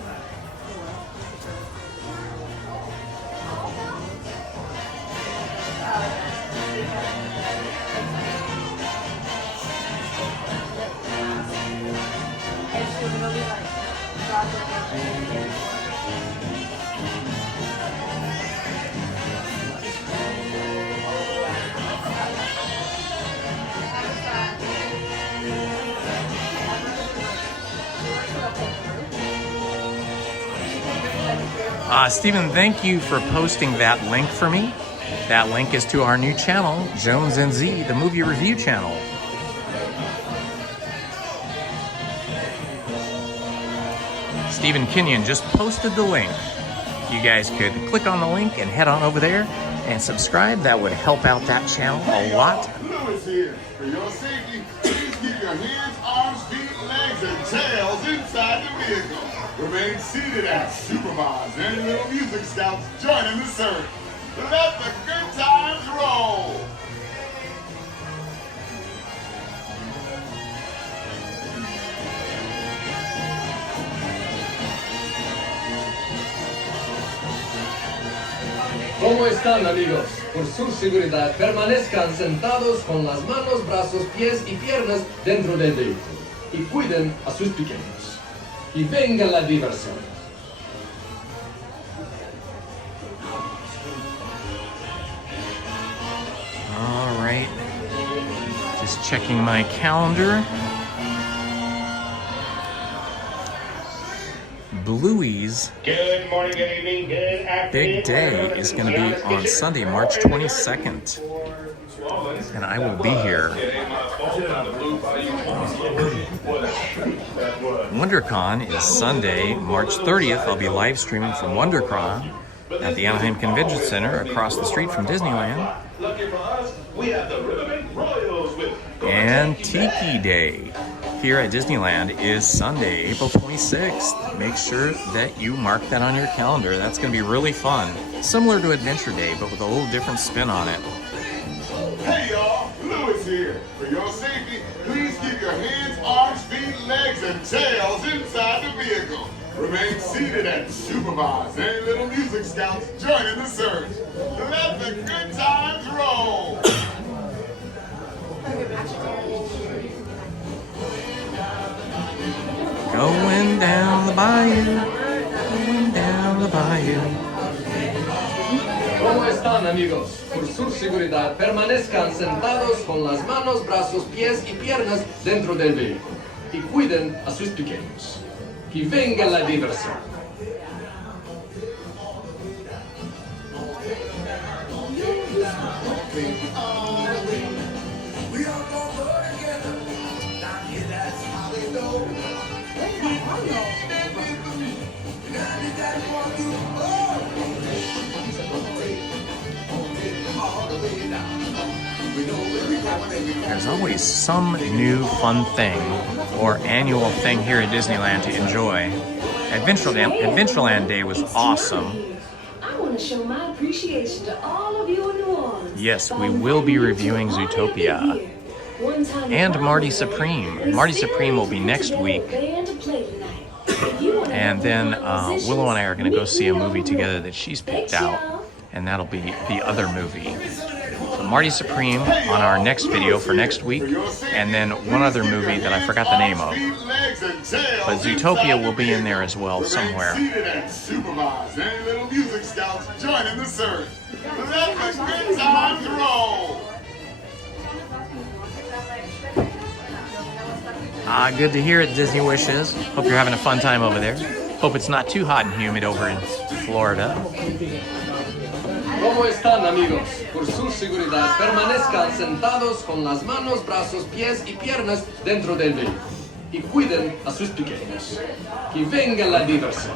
Stephen, thank you for posting that link for me. That link is to our new channel, Jones and Z, the movie review channel. Stephen Kenyon just posted the link. You guys could click on the link and head on over there and subscribe. That would help out that channel a lot. Lewis here. For your safety, please keep your hands, arms, feet, legs, and tails inside the vehicle. Remain seated and supervised. Any little music stops, join in the search. Let the good times roll. ¿Cómo están, amigos? por su seguridad, permanezcan sentados con las manos, brazos, pies y piernas dentro del vehículo y cuiden a sus pequeños. Y venga la diversión. All right. Just checking my calendar. Bluey's Good morning, good evening, good afternoon. big day is going to be on Sunday, March 22nd. And I will be here. WonderCon is Sunday, March 30th. I'll be live streaming from WonderCon at the Anaheim Convention Center across the street from Disneyland. And Tiki Day here at Disneyland is Sunday, April 26th. Make sure that you mark that on your calendar. That's going to be really fun. Similar to Adventure Day, but with a little different spin on it. Hey y'all, Louis here. For your safety, please keep your hands, arms, feet, legs, and tails inside the vehicle. Remain seated and supervise. Any little music scouts joining the search. Let the good times roll. Going down the bayou, going down the bayou. ¿Cómo están, amigos? Por su seguridad, permanezcan sentados con las manos, brazos, pies y piernas dentro del vehículo y cuiden a sus pequeños. Y venga la diversión. There's always some new fun thing or annual thing here at Disneyland to enjoy. Adventureland Day was awesome. I want to show my appreciation to all of you in New Orleans. Yes, we will be reviewing Zootopia. And Marty Supreme. Marty Supreme will be next week. And then Willow and I are going to go see a movie together that she's picked out. And that'll be the other movie. So Marty Supreme on our next video for next week. And then one other movie that I forgot the name of. But Zootopia will be in there as well somewhere. Supervise. Any little music scouts joining the search. Let the good times roll. Good to hear it, Disney Wishes. Hope you're having a fun time over there. Hope it's not too hot and humid over in Florida. ¿Cómo están, amigos? Por su seguridad, permanezcan sentados con las manos, brazos, pies y piernas dentro del vehículo y cuiden a sus pequeños. Y venga la diversión.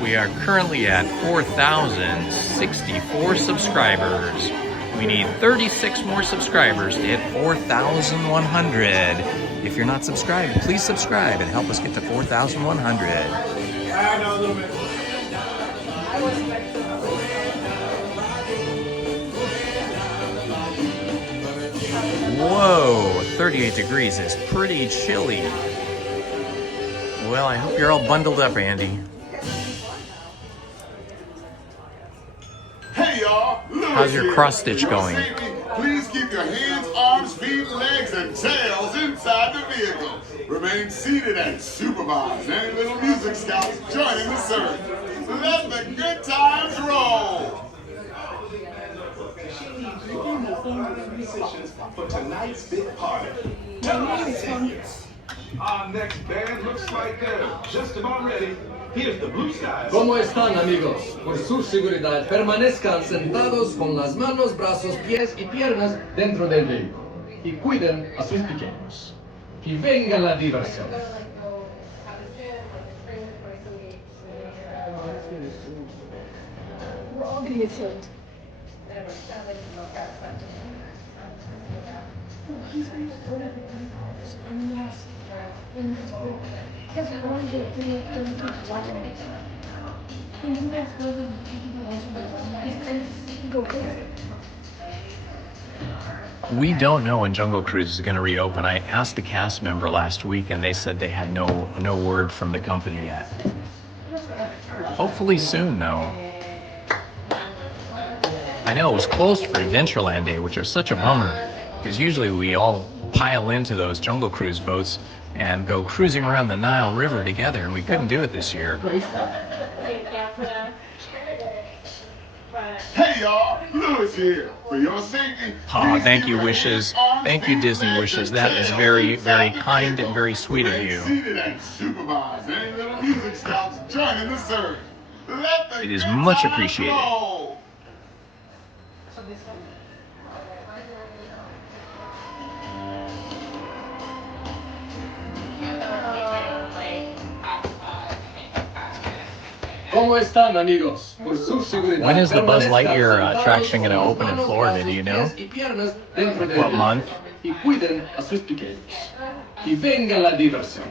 We are currently at 4,064 subscribers. We need 36 more subscribers to hit 4,100. If you're not subscribed, please subscribe and help us get to 4,100. Whoa, 38 degrees is pretty chilly. Well, I hope you're all bundled up, Andy. Hey y'all, How's your cross stitch going? Please keep your hands, arms, feet, legs, and tails inside the vehicle. Remain seated and supervise. Any little music scouts joining the search. Let the good times roll. For tonight's big party. Our next band looks like they're just about ready. Here's the Blue Skies. ¿Cómo están, amigos? Por su seguridad, permanezcan sentados con las manos, brazos, pies y piernas dentro del vehículo y cuiden a sus pequeños. Y venga la diversión. We're all gonna get killed. Because I wanted to be We don't know when Jungle Cruise is going to reopen. I asked a cast member last week, and they said they had no word from the company yet. Hopefully soon, though. I know it was closed for Adventureland Day, which is such a bummer, because usually we all pile into those Jungle Cruise boats and go cruising around the Nile River together, and we couldn't do it this year. Hey y'all, Lewis here. For your safety. Aw, thank you, Wishes. Thank you, Disney Wishes. That is very, very kind and very sweet of you. It is much appreciated. ¿Cómo están, amigos? Por su seguridad. When is the Buzz Lightyear attraction going to open in Florida? Do you know? What month? Y cuiden a sus pequeños. Y venga la diversión.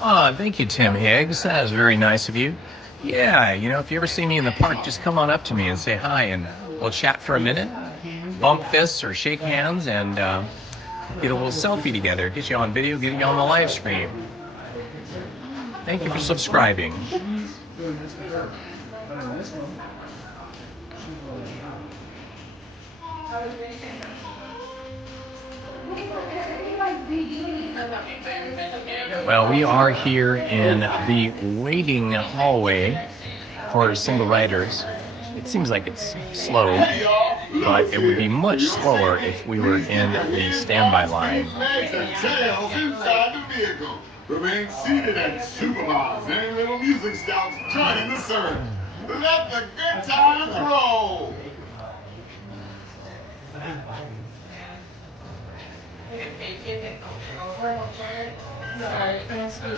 Ah, thank you, Tim Higgs. That is very nice of you. Yeah, you know, if you ever see me in the park, just come on up to me and say hi, and we'll chat for a minute, bump fists or shake hands, and get a little selfie together, get you on video, get you on the live stream. Thank you for subscribing. Well, we are here in the waiting hallway for single riders. It seems like it's slow, but it would be much slower if we were in the standby line. Remain seated and supervise any little music scouts joining the surge. Let the good times roll.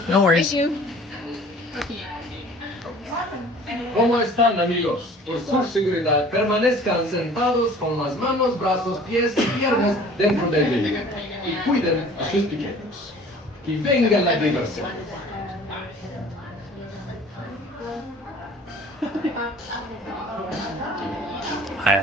No worries. ¿Cómo están, amigos? Por su seguridad, permanezcan sentados con las manos, brazos, pies y piernas dentro del vehículo. Y cuiden a sus pequeños. Y venga la diversión.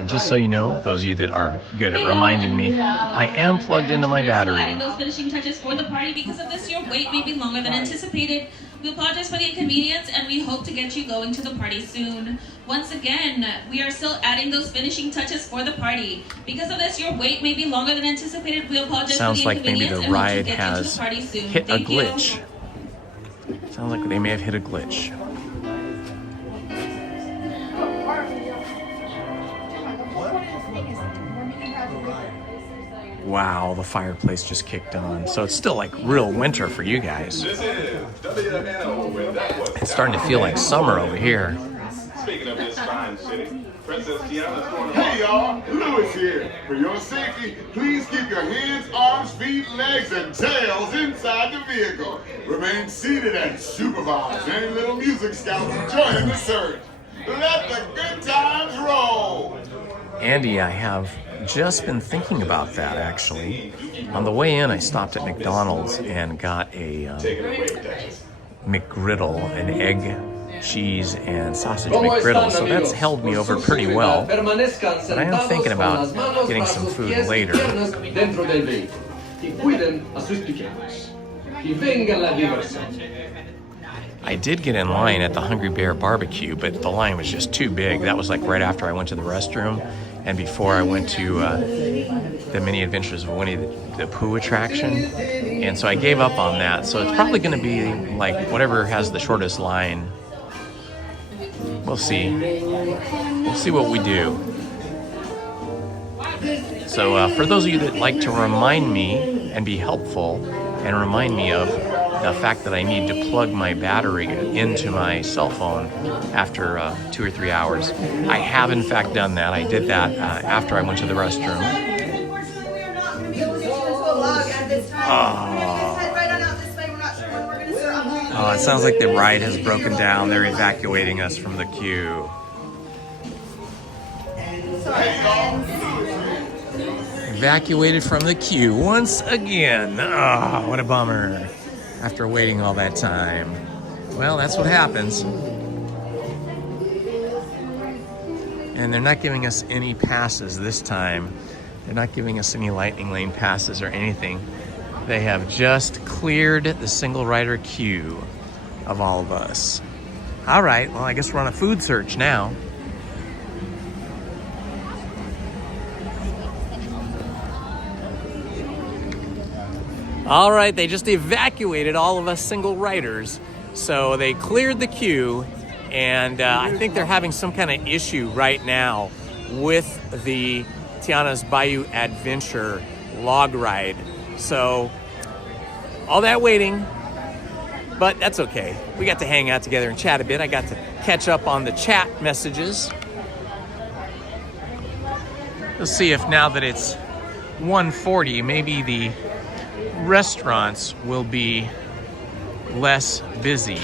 Just so you know, those of you that are good at reminding me, I am plugged into my battery. Adding those finishing touches for the party. Because of this, your wait may be longer than anticipated. We apologize for the inconvenience, and we hope to get you going to the party soon. Once again, we are still adding those finishing touches for the party. Because of this, your wait may be longer than anticipated. We apologize Sounds for the like maybe inconvenience, the and we hope ride to get you to has the party soon. hit a Thank you. glitch. Sounds like they may have hit a glitch. Wow, the fireplace just kicked on. So it's still like real winter for you guys. It's starting to feel like summer over here. Speaking of this fine city, Princess Tiana's going to... Hey y'all, Lewis here. For your safety, please keep your hands, arms, feet, legs, and tails inside the vehicle. Remain seated and supervise any little music scouts joining the surge. Let the good times roll. Andy, I have just been thinking about that actually. On the way in, I stopped at McDonald's and got a McGriddle, an egg, cheese, and sausage McGriddle. So that's held me over pretty well. But I am thinking about getting some food later. I did get in line at the Hungry Bear Barbecue, but the line was just too big. That was like right after I went to the restroom and before I went to the Mini Adventures of Winnie the Pooh attraction. And so I gave up on that. So it's probably going to be like whatever has the shortest line. We'll see. We'll see what we do. So for those of you that like to remind me and be helpful and remind me of the fact that I need to plug my battery into my cell phone after 2 or 3 hours. I have in fact done that. I did that after I went to the restroom. Oh, it sounds like the ride has broken down. They're evacuating us from the queue. Evacuated from the queue once again. Oh, what a bummer. After waiting all that time. Well, that's what happens. And they're not giving us any passes this time. They're not giving us any lightning lane passes or anything. They have just cleared the single rider queue of all of us. All right, well, I guess we're on a food search now. All right, they just evacuated all of us single riders. So they cleared the queue, and I think they're having some kind of issue right now with the Tiana's Bayou Adventure log ride. So all that waiting, but that's okay. We got to hang out together and chat a bit. I got to catch up on the chat messages. Let's see if now that it's 1:40, maybe the restaurants will be less busy.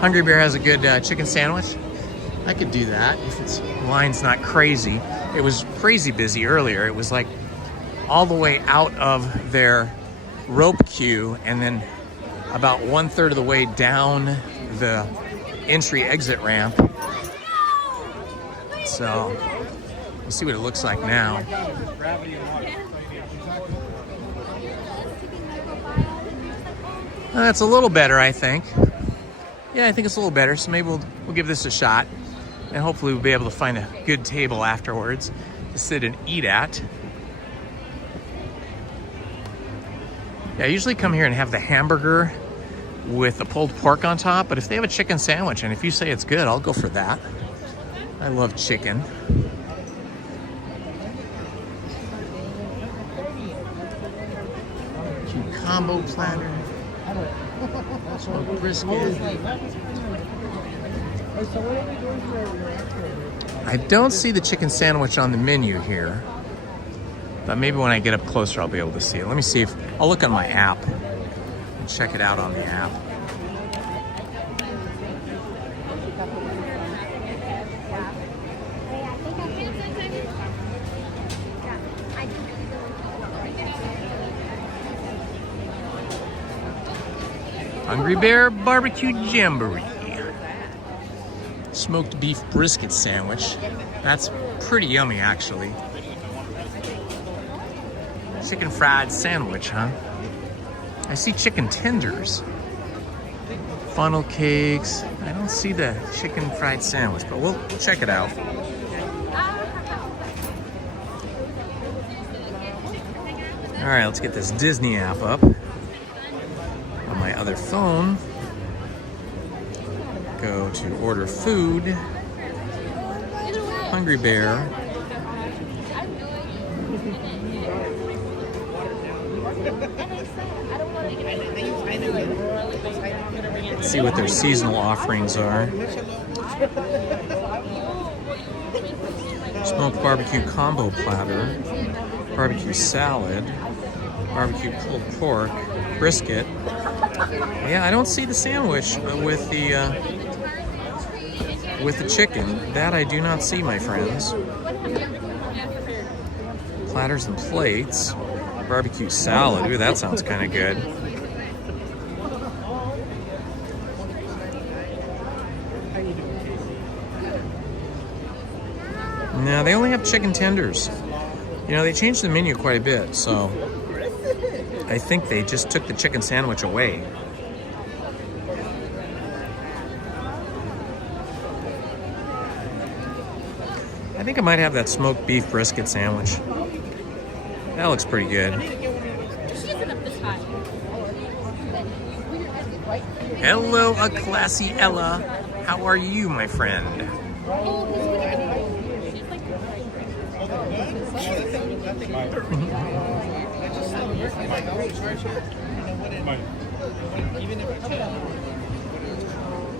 Hungry Bear has a good chicken sandwich. I could do that if its line's not crazy. It was crazy busy earlier. It was like all the way out of their rope queue and then about 1/3 of the way down the entry-exit ramp. So we'll see what it looks like now. That's a little better, I think. Yeah, I think it's a little better, so maybe we'll give this a shot. And hopefully we'll be able to find a good table afterwards to sit and eat at. Yeah, I usually come here and have the hamburger with the pulled pork on top, but if they have a chicken sandwich and if you say it's good, I'll go for that. I love chicken. Cute combo platter. Smoked brisket. I don't see the chicken sandwich on the menu here, but maybe when I get up closer I'll be able to see it. Let me see if I'll look on my app and check it out on the app. Hungry Bear Barbecue Jamboree. Smoked beef brisket sandwich. That's pretty yummy, actually. Chicken fried sandwich, huh? I see chicken tenders. Funnel cakes. I don't see the chicken fried sandwich, but we'll check it out. All right, let's get this Disney app up on my other phone. Go to order food. Hungry Bear. Let's see what their seasonal offerings are. Smoked barbecue combo platter, barbecue salad, barbecue pulled pork, brisket. Yeah, I don't see the sandwich with the chicken. That I do not see, my friends. Platters and plates, barbecue salad. Ooh, that sounds kind of good. No, they only have chicken tenders. You know, they changed the menu quite a bit, so I think they just took the chicken sandwich away. I think I might have that smoked beef brisket sandwich. That looks pretty good. Hello, a classy Ella. How are you, my friend?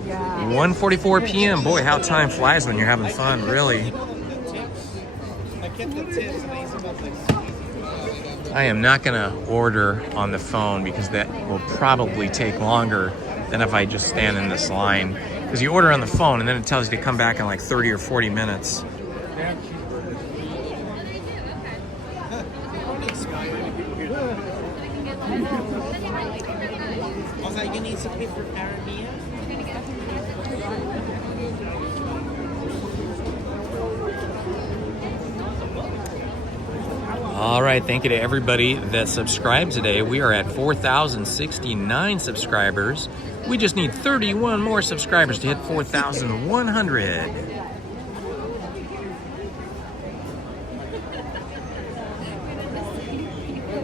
Yeah. 1:44 p.m. Boy, how time flies when you're having fun, really. I am not gonna order on the phone because that will probably take longer than if I just stand in this line. Because you order on the phone and then it tells you to come back in like 30 or 40 minutes. You need some paper Caribbean? All right, thank you to everybody that subscribed today. We are at 4,069 subscribers. We just need 31 more subscribers to hit 4,100.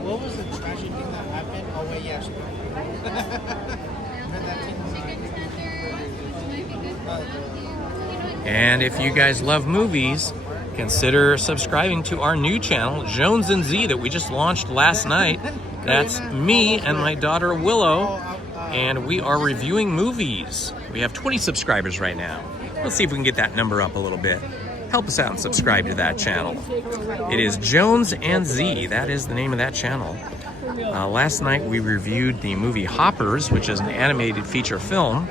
What was the tragic thing that happened? Oh, wait, yeah. And if you guys love movies, consider subscribing to our new channel, Jones and Z, that we just launched last night. That's me and my daughter Willow, and we are reviewing movies. We have 20 subscribers right now. Let's see if we can get that number up a little bit. Help us out and subscribe to that channel. It is Jones and Z. That is the name of that channel. Last night we reviewed the movie Hoppers, which is an animated feature film,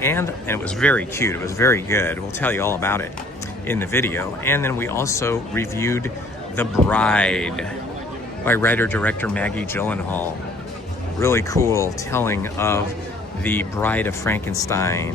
and it was very cute. It was very good. We'll tell you all about it in the video. And then we also reviewed The Bride by writer-director Maggie Gyllenhaal. Really cool telling of the Bride of Frankenstein.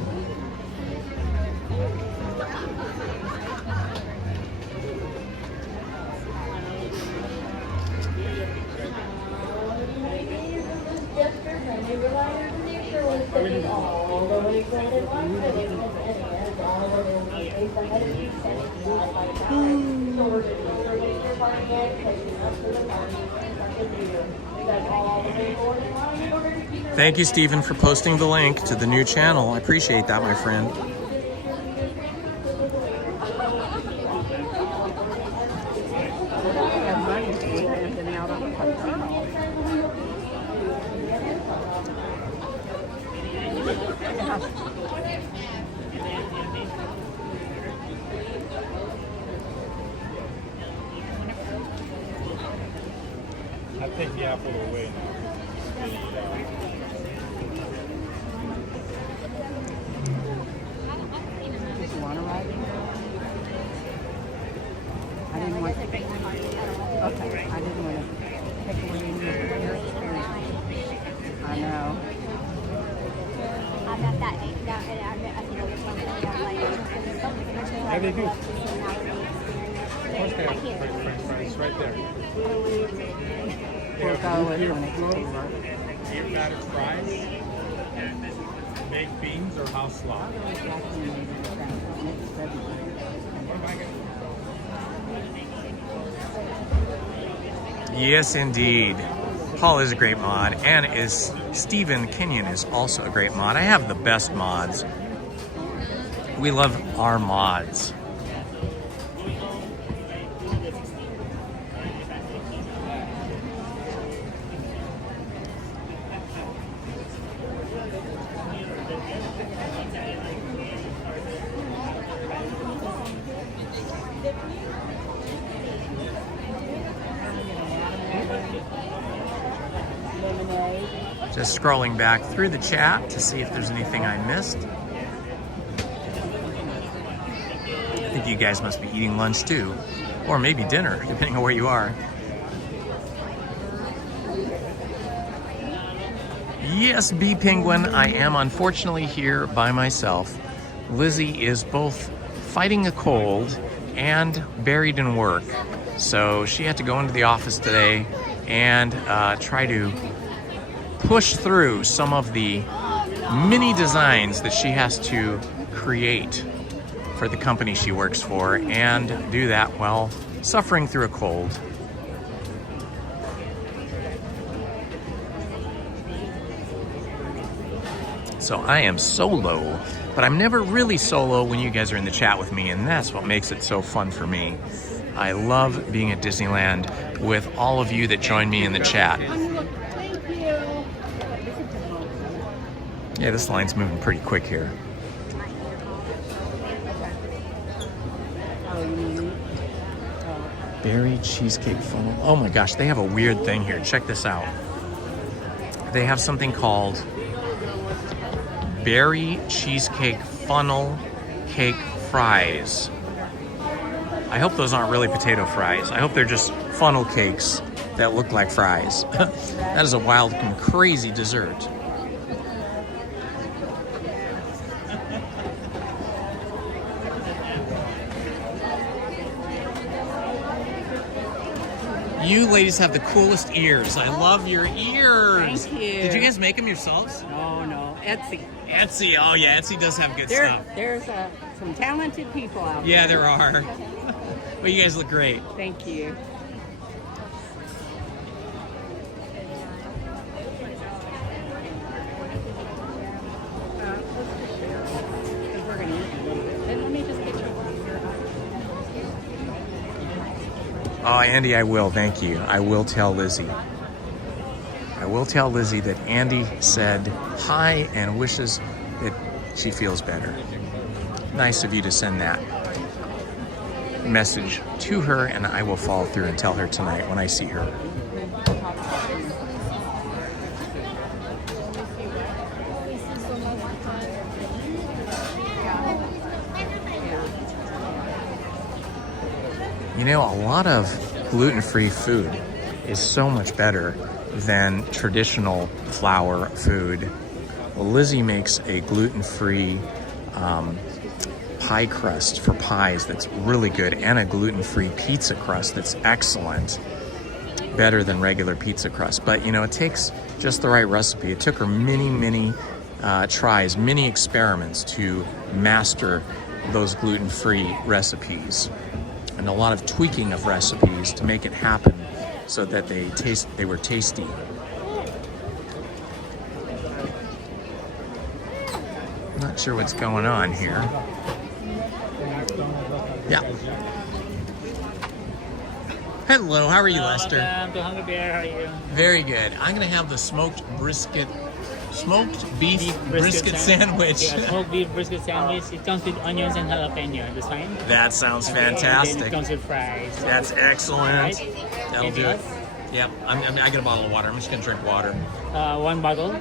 Thank you, Stephen, for posting the link to the new channel. I appreciate that, my friend. I take the apple away now. I didn't want to take away your experience. I know. I got that. I think it was something Yeah, they do. Of course they have French fries right there. They have ear battered fries, baked beans, or house slaw. What am I getting? Yes, indeed. Paul is a great mod, and is Stephen Kenyon is also a great mod. I have the best mods. We love our mods. Just scrolling back through the chat to see if there's anything I missed. I think you guys must be eating lunch too, or maybe dinner, depending on where you are. Yes, B Penguin, I am unfortunately here by myself. Lizzie is both fighting a cold and buried in work. So she had to go into the office today and try to push through some of the mini designs that she has to create for the company she works for, and do that while suffering through a cold. So I am solo, but I'm never really solo when you guys are in the chat with me, and that's what makes it so fun for me. I love being at Disneyland with all of you that join me in the chat. Thank you. Yeah, this line's moving pretty quick here. Berry cheesecake funnel. Oh my gosh, they have a weird thing here. Check this out. They have something called berry cheesecake funnel cake fries. I hope those aren't really potato fries. I hope they're just funnel cakes that look like fries. That is a wild and crazy dessert. You ladies have the coolest ears. I love your ears. Thank you. Did you guys make them yourselves? No, Etsy. Etsy. Oh yeah, Etsy does have good stuff. There's some talented people out there. Yeah, there are. Well, you guys look great. Thank you. Oh, Andy, I will. Thank you. I will tell Lizzie. I will tell Lizzie that Andy said hi and wishes that she feels better. Nice of you to send that message to her, and I will follow through and tell her tonight when I see her. You know, a lot of gluten-free food is so much better than traditional flour food. Well, Lizzie makes a gluten-free pie crust for pies that's really good, and a gluten-free pizza crust that's excellent. Better than regular pizza crust. But, you know, it takes just the right recipe. It took her many tries, many experiments to master those gluten-free recipes. And a lot of tweaking of recipes to make it happen so that they were tasty. Not sure what's going on here. Yeah. Hello, how are you, Lester? Welcome to Hungry Bear, how are you? Very good. I'm gonna have the smoked beef brisket sandwich. Yeah, smoked beef brisket sandwich. It comes with onions and jalapeno. That's fine? That sounds Okay, and fantastic. then it comes with fries. That's excellent. Right. That'll do it. Yep. I get a bottle of water. I'm just gonna drink water. One bottle?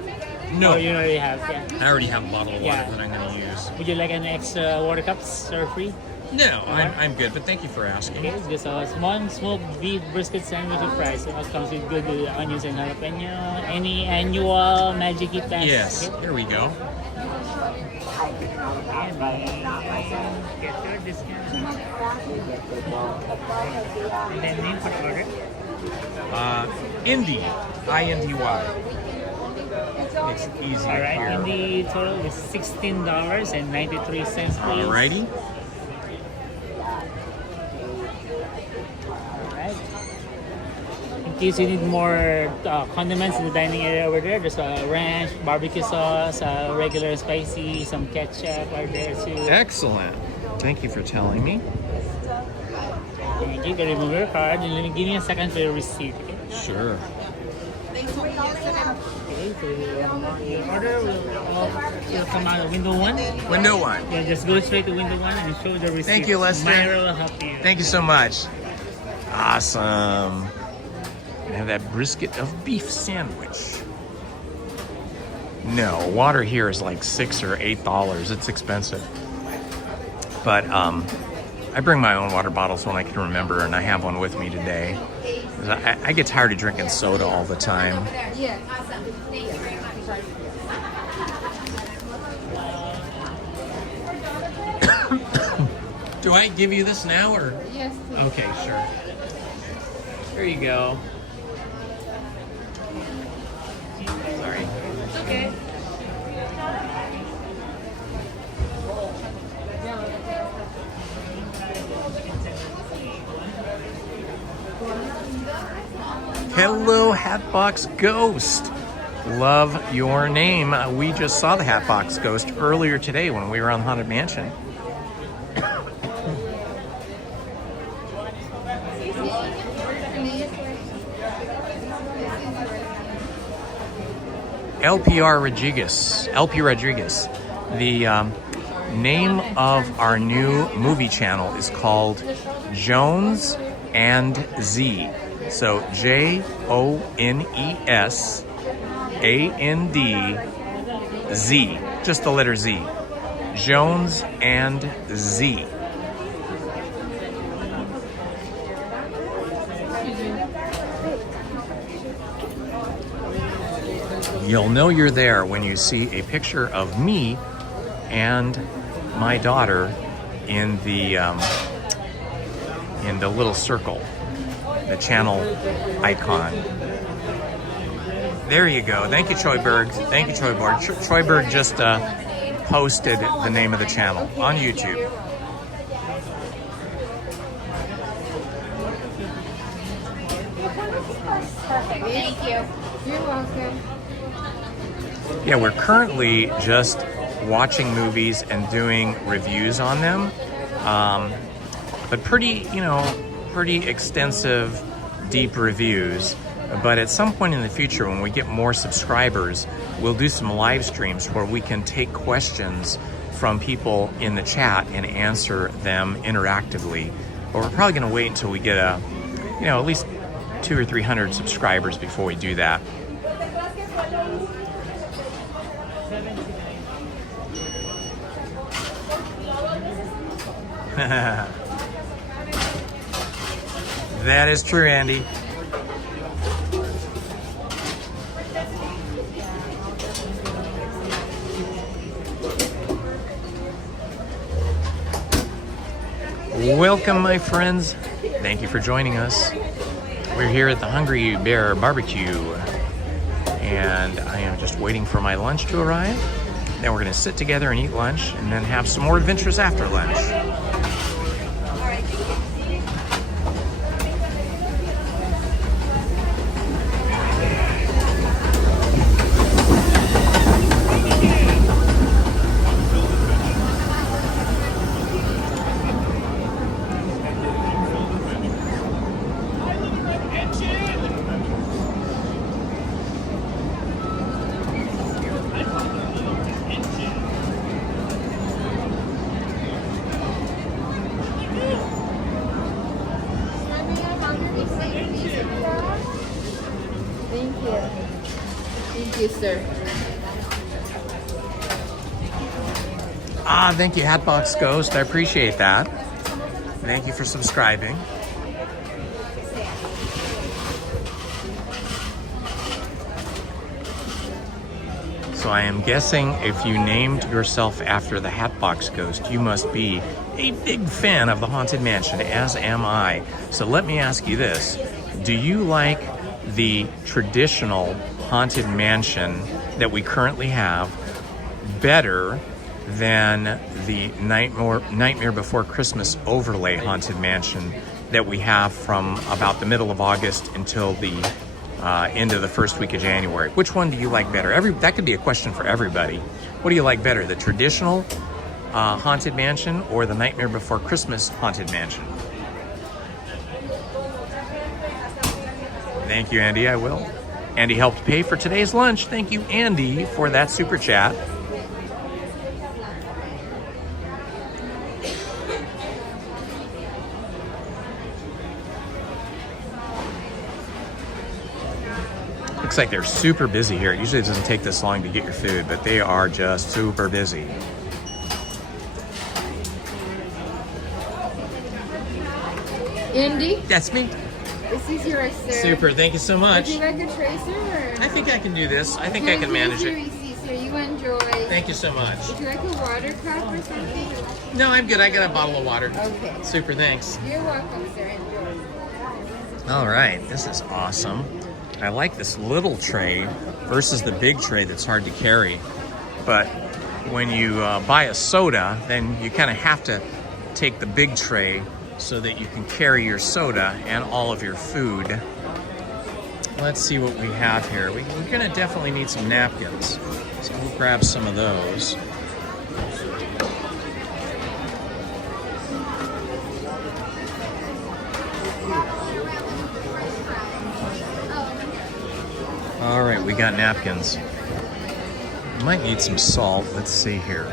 No. Oh, you already have, yeah. I already have a bottle of water Yeah. that I'm gonna use. Would you like an extra water cups or free? No, I'm good, but thank you for asking. Okay, it's just a small smoked beef brisket sandwich with fries. It comes with good onions and jalapeno. Any annual Magic Eat Pass? Yes, Okay. there we go. Get your discount. And then name for the order? Indy, I-N-D-Y. Makes it easy All right, here. and the total is $16.93, please. Alrighty. Alright. In case you need more condiments in the dining area over there, there's a ranch, barbecue sauce, regular spicy, some ketchup are there too. Excellent. Thank you for telling me. And you can remove your card and give me a second for your receipt. Okay? Sure. Okay, so your order will come out of window 1. Window 1. Yeah, just go straight to window 1 and show the receipt. Thank you, Lester. Myra will help you. Thank you so much. Awesome. I have that brisket of beef sandwich. No, water here is like $6 or $8. It's expensive. But I bring my own water bottles when I can remember, and I have one with me today. I get tired of drinking soda all the time. Yeah, awesome. Thank you very much. Do I give you this now, or? Yes, please. Okay, sure. There you go. Sorry. It's okay. Hello, Hatbox Ghost. Love your name. We just saw the Hatbox Ghost earlier today when we were on Haunted Mansion. LP Rodriguez. The name of our new movie channel is called Jones and Z. So JONESAND-Z. Just the letter Z. Jones and Z. You'll know you're there when you see a picture of me and my daughter in the little circle, the channel icon. There you go. Thank you, Troyberg. Thank you, Troyberg. Troyberg just posted the name of the channel on YouTube. Perfect. Thank you. You're welcome. Yeah, we're currently just watching movies and doing reviews on them, but pretty extensive, deep reviews. But at some point in the future, when we get more subscribers, we'll do some live streams where we can take questions from people in the chat and answer them interactively. But we're probably going to wait until we get at least 200 or 300 subscribers before we do that. That is true, Andy. Welcome, my friends. Thank you for joining us. We're here at the Hungry Bear Barbecue, and I am just waiting for my lunch to arrive. Then we're going to sit together and eat lunch, and then have some more adventures after lunch. Thank you, Hatbox Ghost. I appreciate that. Thank you for subscribing. So I am guessing if you named yourself after the Hatbox Ghost, you must be a big fan of the Haunted Mansion, as am I. So let me ask you this. Do you like the traditional Haunted Mansion that we currently have better than the Nightmare Before Christmas overlay Haunted Mansion that we have from about the middle of August until the end of the first week of January? Which one do you like better? That could be a question for everybody. What do you like better, the traditional Haunted Mansion or the Nightmare Before Christmas Haunted Mansion? Thank you, Andy. I will. Andy helped pay for today's lunch. Thank you, Andy, for that super chat. Looks like they're super busy here. Usually it doesn't take this long to get your food, but they are just super busy. Andy? That's me. This is yours, sir. Super, thank you so much. Would you like a tracer? Or? I think I can do this. I think I can manage it. Receipt, sir. You enjoy. Thank you so much. Would you like a water cup or something? No, I'm good. I got a bottle of water. Okay. Super, thanks. You're welcome, sir. Enjoy. All right, this is awesome. I like this little tray versus the big tray that's hard to carry. But when you buy a soda, then you kind of have to take the big tray so that you can carry your soda and all of your food. Let's see what we have here. We're gonna definitely need some napkins. So we'll grab some of those. All right, we got napkins. might need some salt. Let's see here.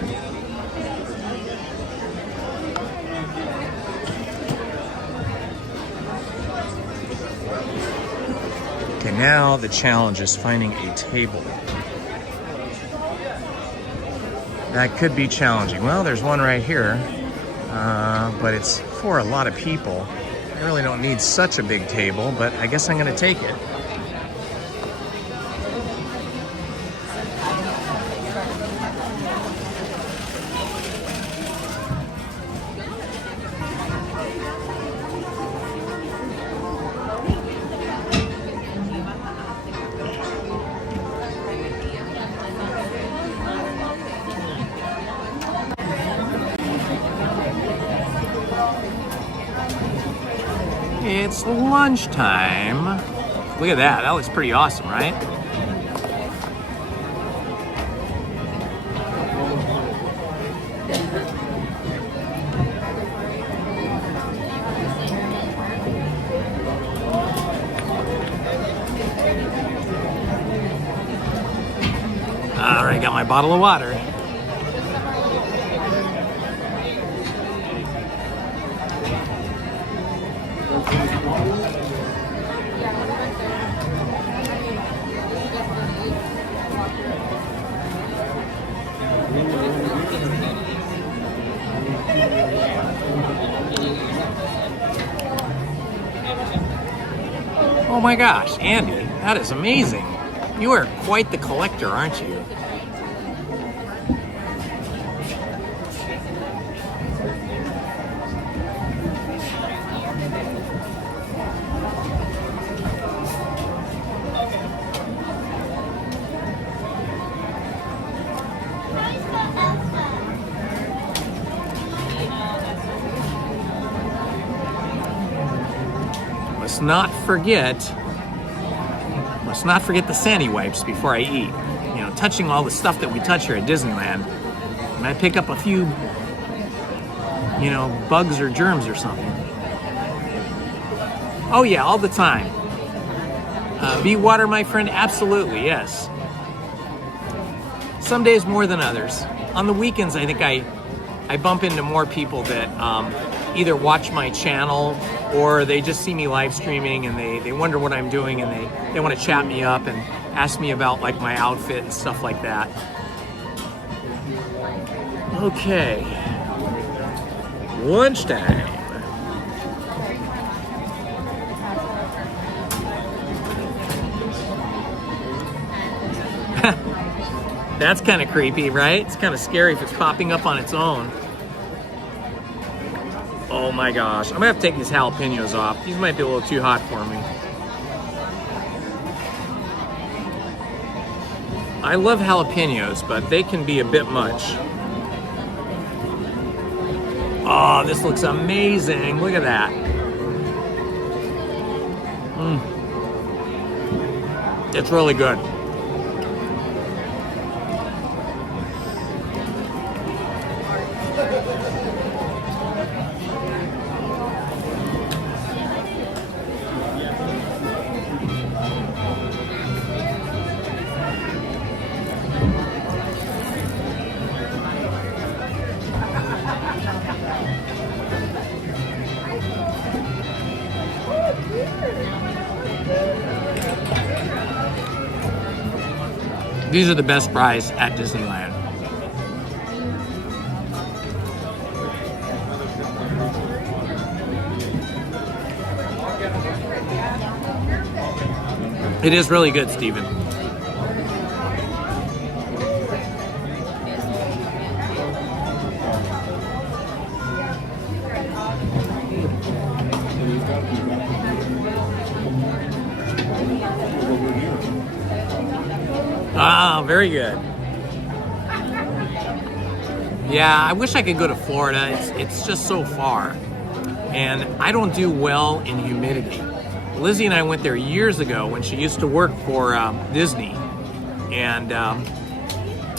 Okay, now the challenge is finding a table. That could be challenging. Well, there's one right here, but it's for a lot of people. I really don't need such a big table, but I guess I'm gonna take it. It's lunchtime. Look at that. That looks pretty awesome, right? All right, got my bottle of water. Oh my gosh, Andy, that is amazing. You are quite the collector, aren't you? Must not forget the sandy wipes before I eat. You know, touching all the stuff that we touch here at Disneyland, and I pick up a few, you know, bugs or germs or something. Oh yeah, all the time. Be water, my friend, absolutely, yes. Some days more than others. On the weekends, I think I bump into more people that either watch my channel or they just see me live streaming and they wonder what I'm doing and they want to chat me up and ask me about like my outfit and stuff like that. Okay, lunchtime. That's kind of creepy, right? It's kind of scary if it's popping up on its own. Oh my gosh, I'm gonna have to take these jalapenos off. These might be a little too hot for me. I love jalapenos, but they can be a bit much. Oh, this looks amazing. Look at that. It's really good. These are the best fries at Disneyland. It is really good, Steven. Ah, very good. Yeah, I wish I could go to Florida. It's just so far. And I don't do well in humidity. Lizzie and I went there years ago when she used to work for Disney. And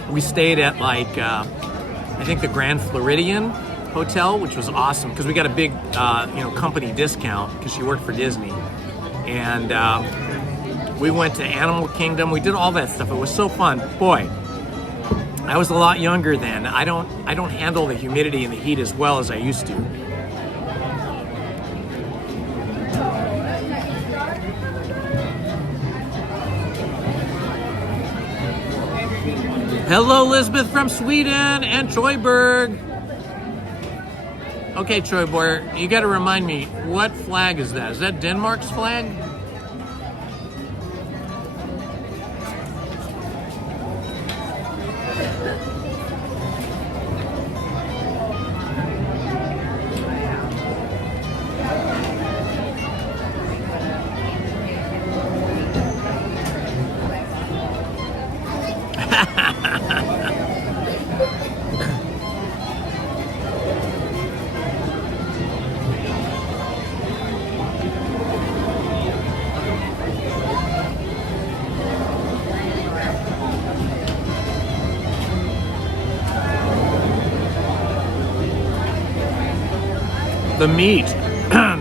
we stayed at like, I think the Grand Floridian Hotel, which was awesome because we got a big, company discount because she worked for Disney. And we went to Animal Kingdom. We did all that stuff. It was so fun. Boy, I was a lot younger then. I don't handle the humidity and the heat as well as I used to. Hello, Elizabeth from Sweden and Troyberg. Okay, Troyberg, you got to remind me, what flag is that? Is that Denmark's flag?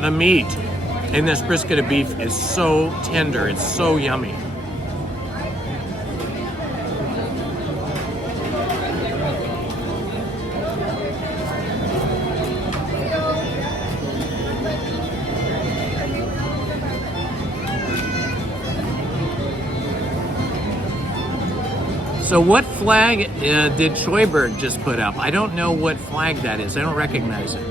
The meat in this brisket of beef is so tender. It's so yummy. So what flag did Troyberg just put up? I don't know what flag that is. I don't recognize it.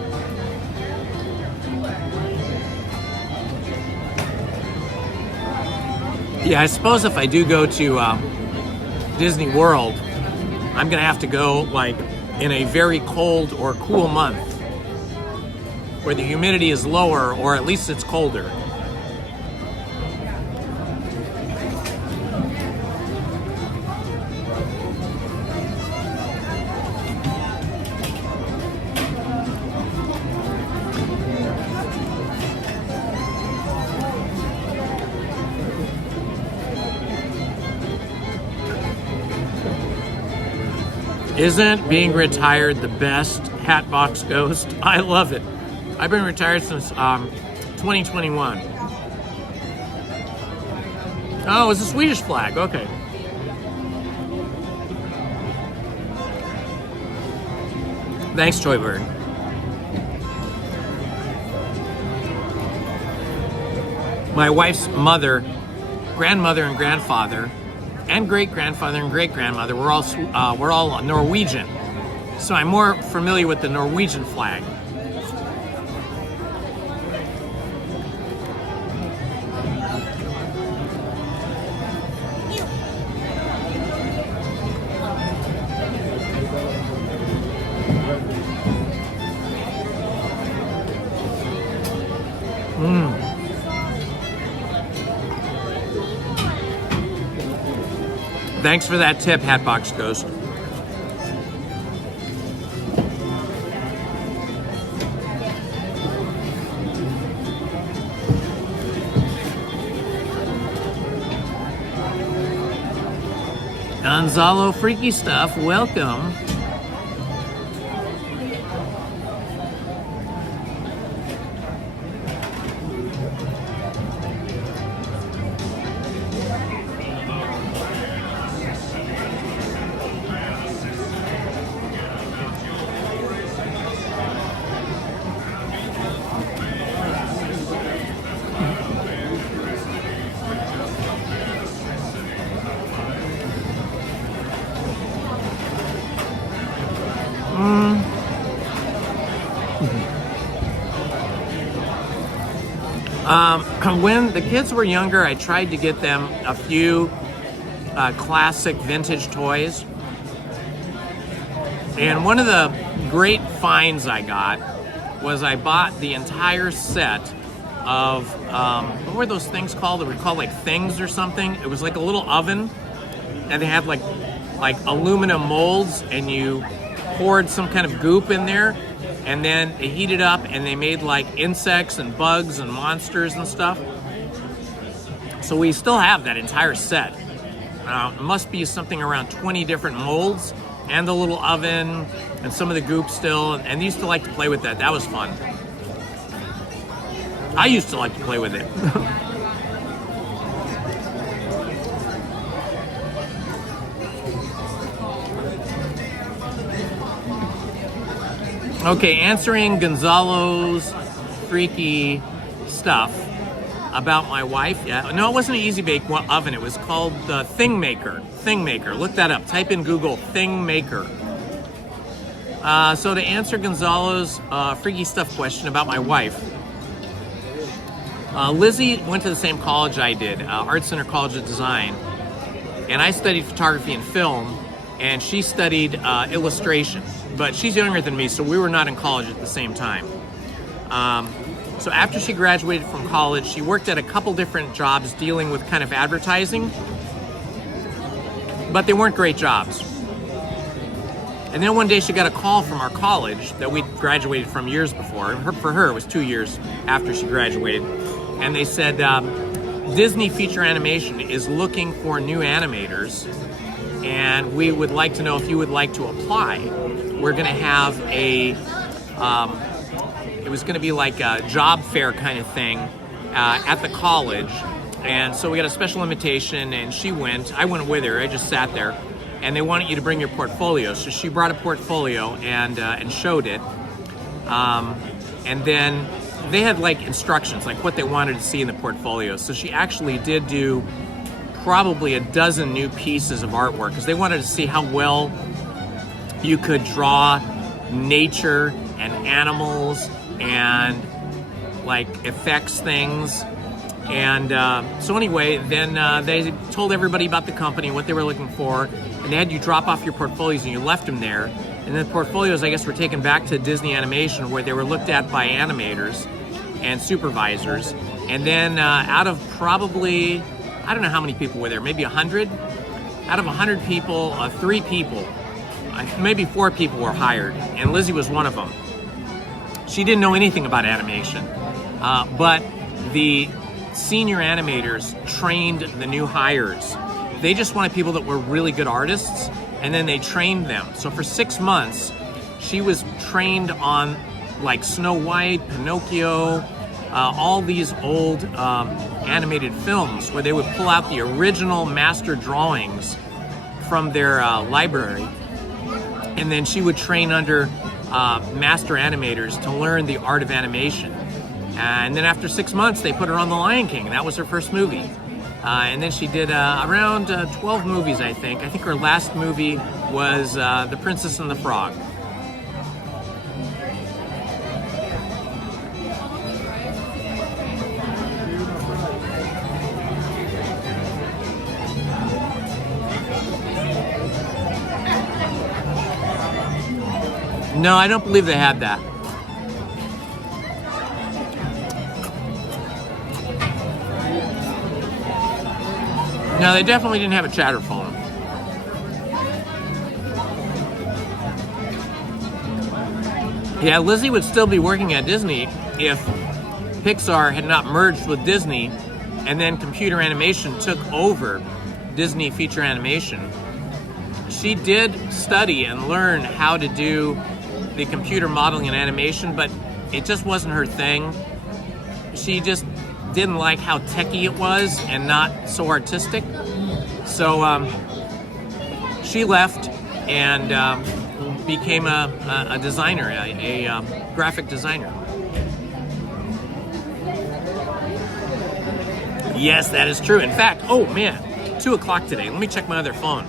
Yeah, I suppose if I do go to Disney World, I'm gonna have to go like in a very cold or cool month where the humidity is lower, or at least it's colder. Isn't being retired the best, Hatbox Ghost? I love it. I've been retired since 2021. Oh, it's a Swedish flag. Okay. Thanks, Troyberg. My wife's mother, grandmother, and grandfather, and great-grandfather and great-grandmother were all Norwegian. So I'm more familiar with the Norwegian flag. Thanks for that tip, Hatbox Ghost. Gonzalo Freaky Stuff, welcome. When the kids were younger, I tried to get them a few classic vintage toys. And one of the great finds I got was I bought the entire set of, what were those things called? They were called like things or something. It was like a little oven, and they had like aluminum molds, and you poured some kind of goop in there, and then they heated up and they made like insects and bugs and monsters and stuff. So we still have that entire set. It must be something around 20 different molds and the little oven and some of the goop still. And they used to like to play with that. That was fun. I used to like to play with it. Okay, answering Gonzalo's freaky stuff about my wife. Yeah, no, it wasn't an Easy Bake Oven. It was called the Thing Maker. Thing Maker. Look that up. Type in Google Thing Maker. So to answer Gonzalo's freaky stuff question about my wife, Lizzie went to the same college I did, Art Center College of Design, and I studied photography and film, and she studied illustration. But she's younger than me, so we were not in college at the same time. So after she graduated from college, she worked at a couple different jobs dealing with kind of advertising, but they weren't great jobs. And then one day she got a call from our college that we graduated from years before. For her, it was 2 years after she graduated. And they said, Disney Feature Animation is looking for new animators, and we would like to know if you would like to apply. We're gonna have a, it was gonna be like a job fair kind of thing at the college. And so we got a special invitation, and she went. I went with her, I just sat there. And they wanted you to bring your portfolio. So she brought a portfolio and showed it. And then they had like instructions, like what they wanted to see in the portfolio. So she actually did do probably a dozen new pieces of artwork because they wanted to see how well you could draw nature and animals and like effects things. And so anyway, then they told everybody about the company, what they were looking for, and they had you drop off your portfolios and you left them there. And then the portfolios, I guess, were taken back to Disney Animation where they were looked at by animators and supervisors. And then out of probably, I don't know how many people were there, maybe 100? Out of 100 people, 3 people, maybe 4 people were hired, and Lizzie was one of them. She didn't know anything about animation, but the senior animators trained the new hires. They just wanted people that were really good artists, and then they trained them. So for 6 months, she was trained on like Snow White, Pinocchio, all these old animated films where they would pull out the original master drawings from their library, and then she would train under master animators to learn the art of animation. And then after 6 months, they put her on The Lion King. That was her first movie. And then she did around 12 movies, I think. I think her last movie was The Princess and the Frog. No, I don't believe they had that. No, they definitely didn't have a chatter phone. Yeah, Lizzie would still be working at Disney if Pixar had not merged with Disney and then computer animation took over Disney Feature Animation. She did study and learn how to do the computer modeling and animation, but it just wasn't her thing. She just didn't like how techy it was and not so artistic. So she left and became a designer, a graphic designer. Yes, that is true. In fact, oh man, 2 o'clock today. Let me check my other phone.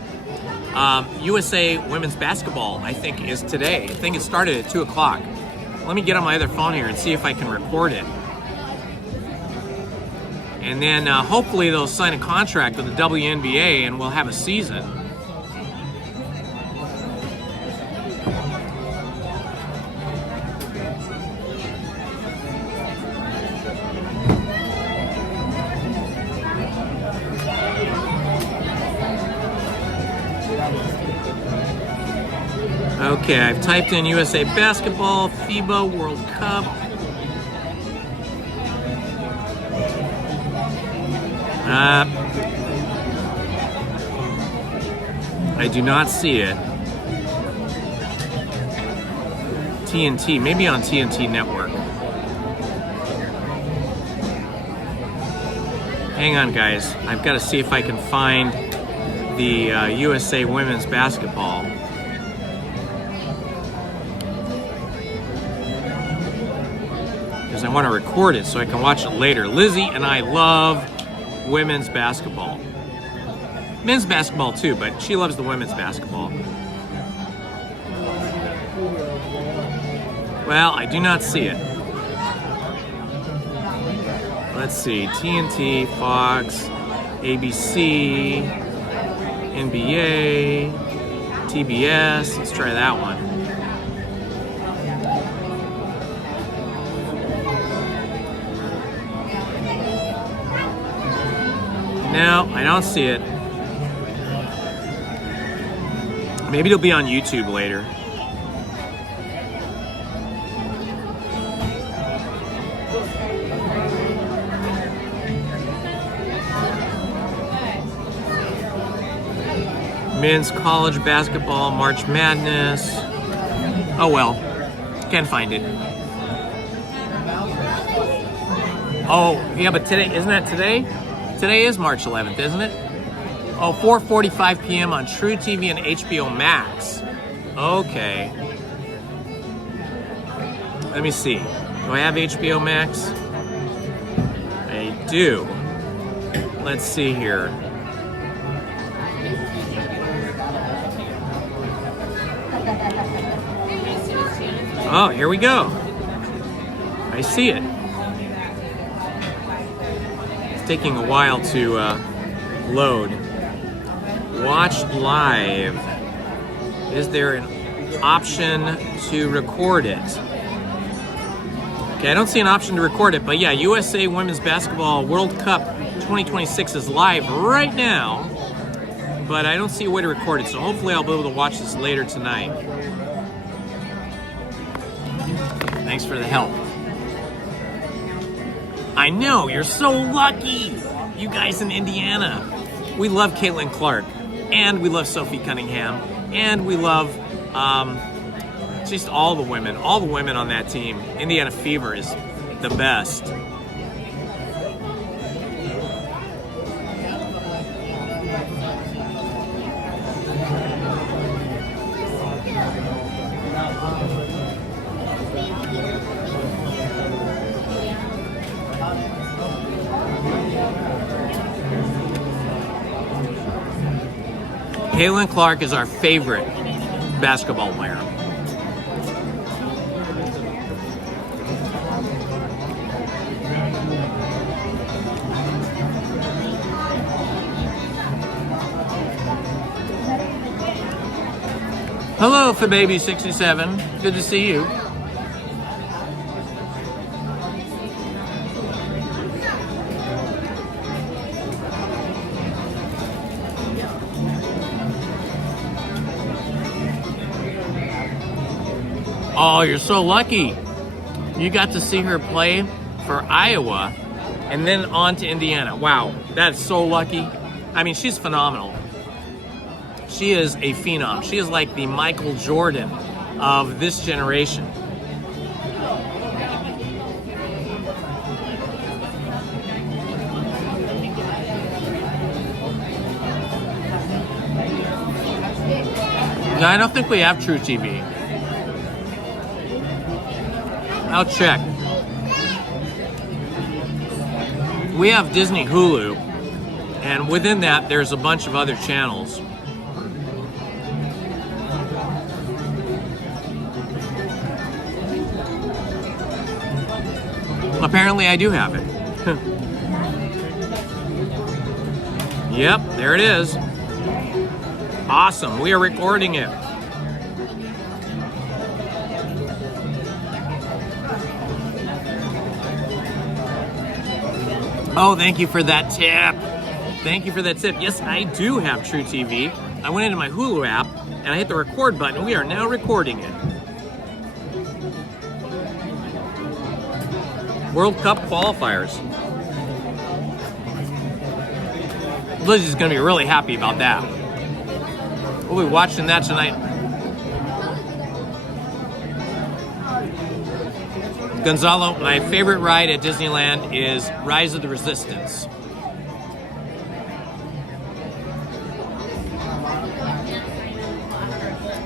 USA Women's Basketball, I think, is today. I think it started at 2 o'clock. Let me get on my other phone here and see if I can record it. And then hopefully they'll sign a contract with the WNBA and we'll have a season. Okay, I've typed in USA Basketball, FIBA World Cup. I do not see it. TNT, maybe on TNT Network. Hang on, guys. I've got to see if I can find the USA Women's Basketball. I want to record it so I can watch it later. Lizzie and I love women's basketball. Men's basketball too, but she loves the women's basketball. Well, I do not see it. Let's see, TNT, Fox, ABC, NBA, TBS. Let's try that one. No, I don't see it. Maybe it'll be on YouTube later. Men's college basketball, March Madness. Oh well, can't find it. Oh, yeah, but today, isn't that today? Today is March 11th, isn't it? Oh, 4:45 p.m. on True TV and HBO Max. Okay. Let me see. Do I have HBO Max? I do. Let's see here. Oh, here we go. I see it. It's taking a while to load. Watch live. Is there an option to record it? Okay, I don't see an option to record it, but yeah, USA Women's Basketball World Cup 2026 is live right now, but I don't see a way to record it, so hopefully I'll be able to watch this later tonight. Thanks for the help. I know, you're so lucky! You guys in Indiana. We love Caitlin Clark, and we love Sophie Cunningham, and we love just all the women on that team. Indiana Fever is the best. Caitlin Clark is our favorite basketball player. Hello, FaBaby67. Good to see you. Oh, you're so lucky. You got to see her play for Iowa and then on to Indiana. Wow, that's so lucky. I mean, she's phenomenal. She is a phenom. She is like the Michael Jordan of this generation. No, I don't think we have True TV. I'll check. We have Disney Hulu, and within that, there's a bunch of other channels. Apparently, I do have it. Yep, there it is. Awesome, we are recording it. Oh, thank you for that tip. Thank you for that tip. Yes, I do have True TV. I went into my Hulu app and I hit the record button. We are now recording it. World Cup qualifiers. Lizzie's gonna be really happy about that. We'll be watching that tonight. Gonzalo, my favorite ride at Disneyland is Rise of the Resistance.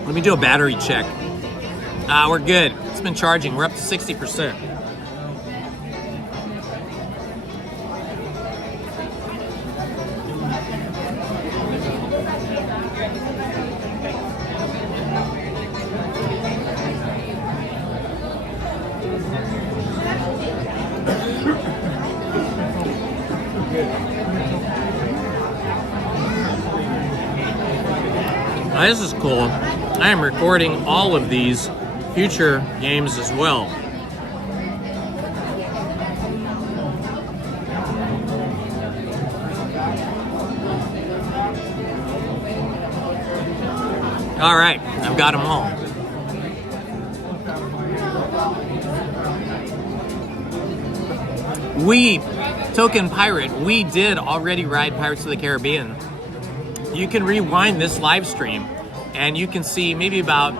Let me do a battery check. We're good. It's been charging. We're up to 60%. This is cool. I am recording all of these future games as well. All right, I've got them all. We, Token Pirate, we did already ride Pirates of the Caribbean. You can rewind this live stream and you can see maybe about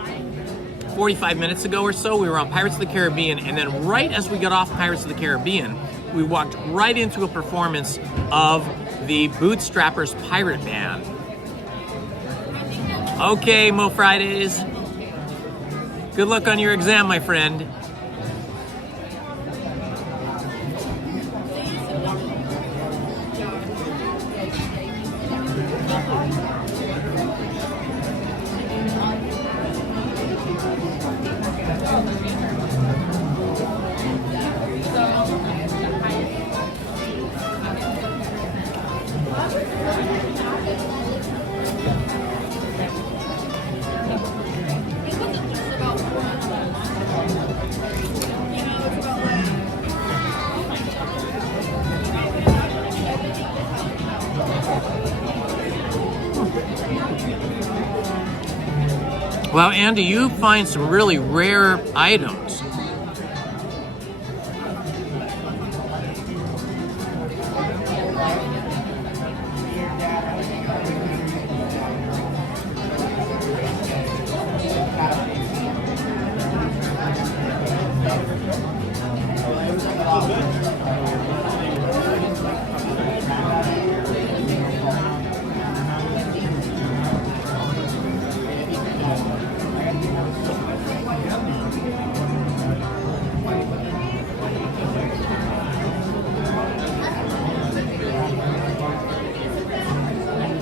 45 minutes ago or so, we were on Pirates of the Caribbean, and then right as we got off Pirates of the Caribbean, we walked right into a performance of the Bootstrappers Pirate Band. Okay, Mo Fridays. Good luck on your exam, my friend. Wow, Andy, you find some really rare items.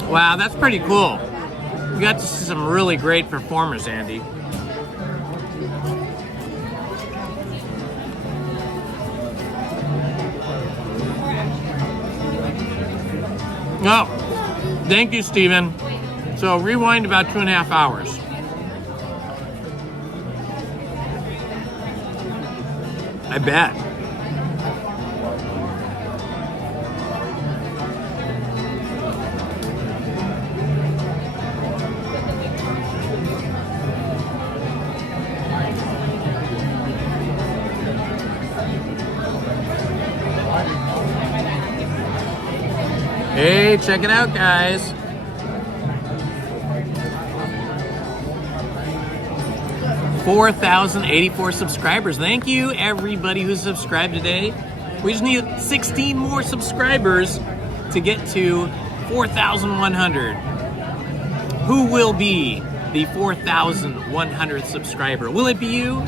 Wow, that's pretty cool. You got to see some really great performers, Andy. Oh, thank you, Steven. So rewind about 2.5 hours. I bet. Hey, check it out, guys. $4,084 subscribers. Thank you, everybody who subscribed today. We just need 16 more subscribers to get to 4,100. Who will be the 4,100th subscriber? Will it be you?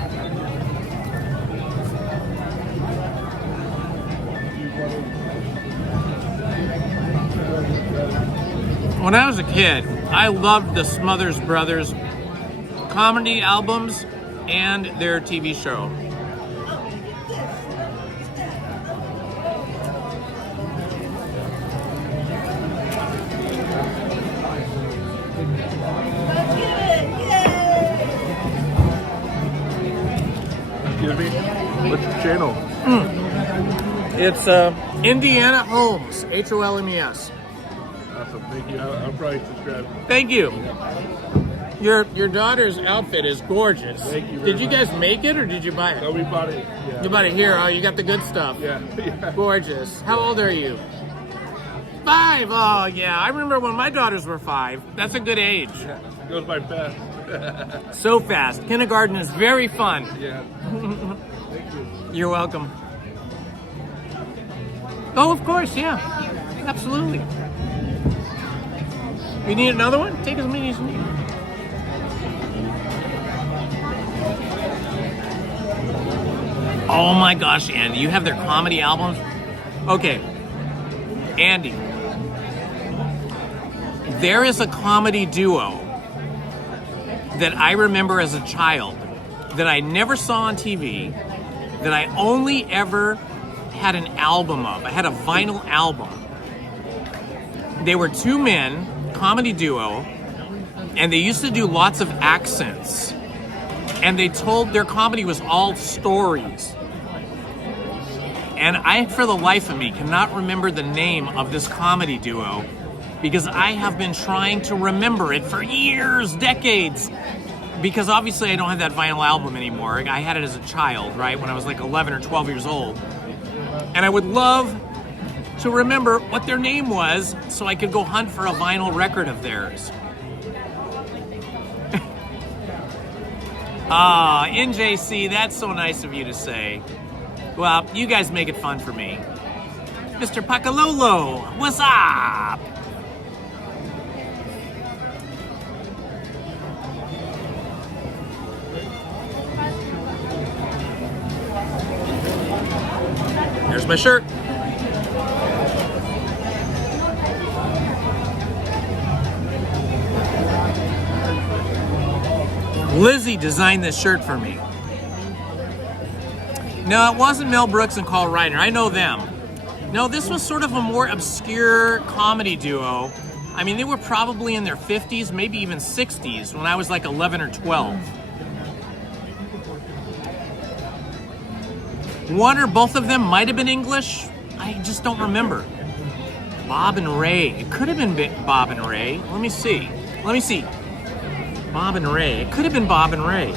When I was a kid, I loved the Smothers Brothers comedy albums and their TV show. Excuse me? What's your channel? It's Indiana Holmes, Holmes. Awesome, thank you. I'll probably subscribe. Thank you. Your daughter's outfit is gorgeous. Thank you very Did you much. guys make it or did you buy it? No, we bought it. Yeah. You bought it here. Oh, you got the good stuff. Yeah. Gorgeous. How old are you? 5. Oh, yeah. I remember when my daughters were 5. That's a good age. Yeah, it goes by fast. So fast. Kindergarten is very fun. Yeah. Thank you. You're welcome. Oh, of course. Yeah. Absolutely. You need another one? Take as many as you need. Oh my gosh, Andy, you have their comedy albums? Okay, Andy, there is a comedy duo that I remember as a child that I never saw on TV, that I only ever had an album of. I had a vinyl album. They were 2 men, comedy duo, And they used to do lots of accents. And they told their comedy was all stories. And I, for the life of me, cannot remember the name of this comedy duo because I have been trying to remember it for years, decades. Because obviously I don't have that vinyl album anymore. I had it as a child, right, when I was like 11 or 12 years old. And I would love to remember what their name was so I could go hunt for a vinyl record of theirs. Ah, NJC, that's so nice of you to say. Well, you guys make it fun for me. Mr. Pakalolo, what's up? There's my shirt. Lizzie designed this shirt for me. No, it wasn't Mel Brooks and Carl Reiner. I know them. No, this was sort of a more obscure comedy duo. I mean, they were probably in their 50s, maybe even 60s, when I was like 11 or 12. One or both of them might have been English. I just don't remember. Bob and Ray. It could have been Bob and Ray. Let me see. Bob and Ray. It could have been Bob and Ray.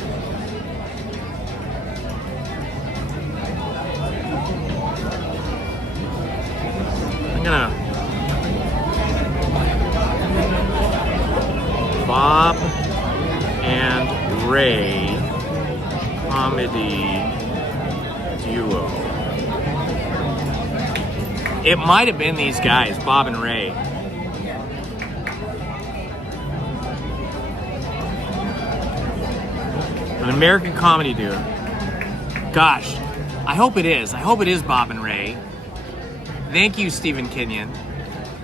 I'm gonna... Bob and Ray comedy duo. It might have been these guys, Bob and Ray. An American comedy duo. Gosh, I hope it is. I hope it is Bob and Ray. Thank you, Stephen Kenyon.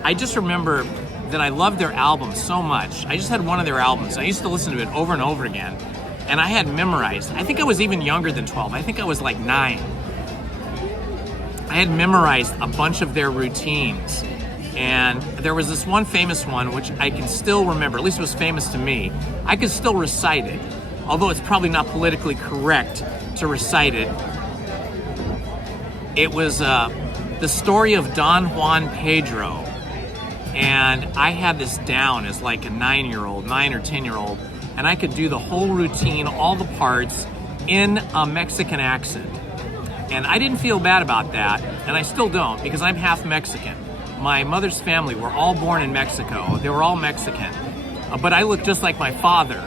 I just remember that I loved their album so much. I just had one of their albums. I used to listen to it over and over again. And I had memorized. I think I was even younger than 12. I think I was like 9. I had memorized a bunch of their routines. And there was this one famous one, which I can still remember. At least it was famous to me. I could still recite it. Although it's probably not politically correct to recite it. It was the story of Don Juan Pedro. And I had this down as like a 9-year-old, 9 or 10-year-old. And I could do the whole routine, all the parts, in a Mexican accent. And I didn't feel bad about that, and I still don't, because I'm half Mexican. My mother's family were all born in Mexico. They were all Mexican. But I look just like my father,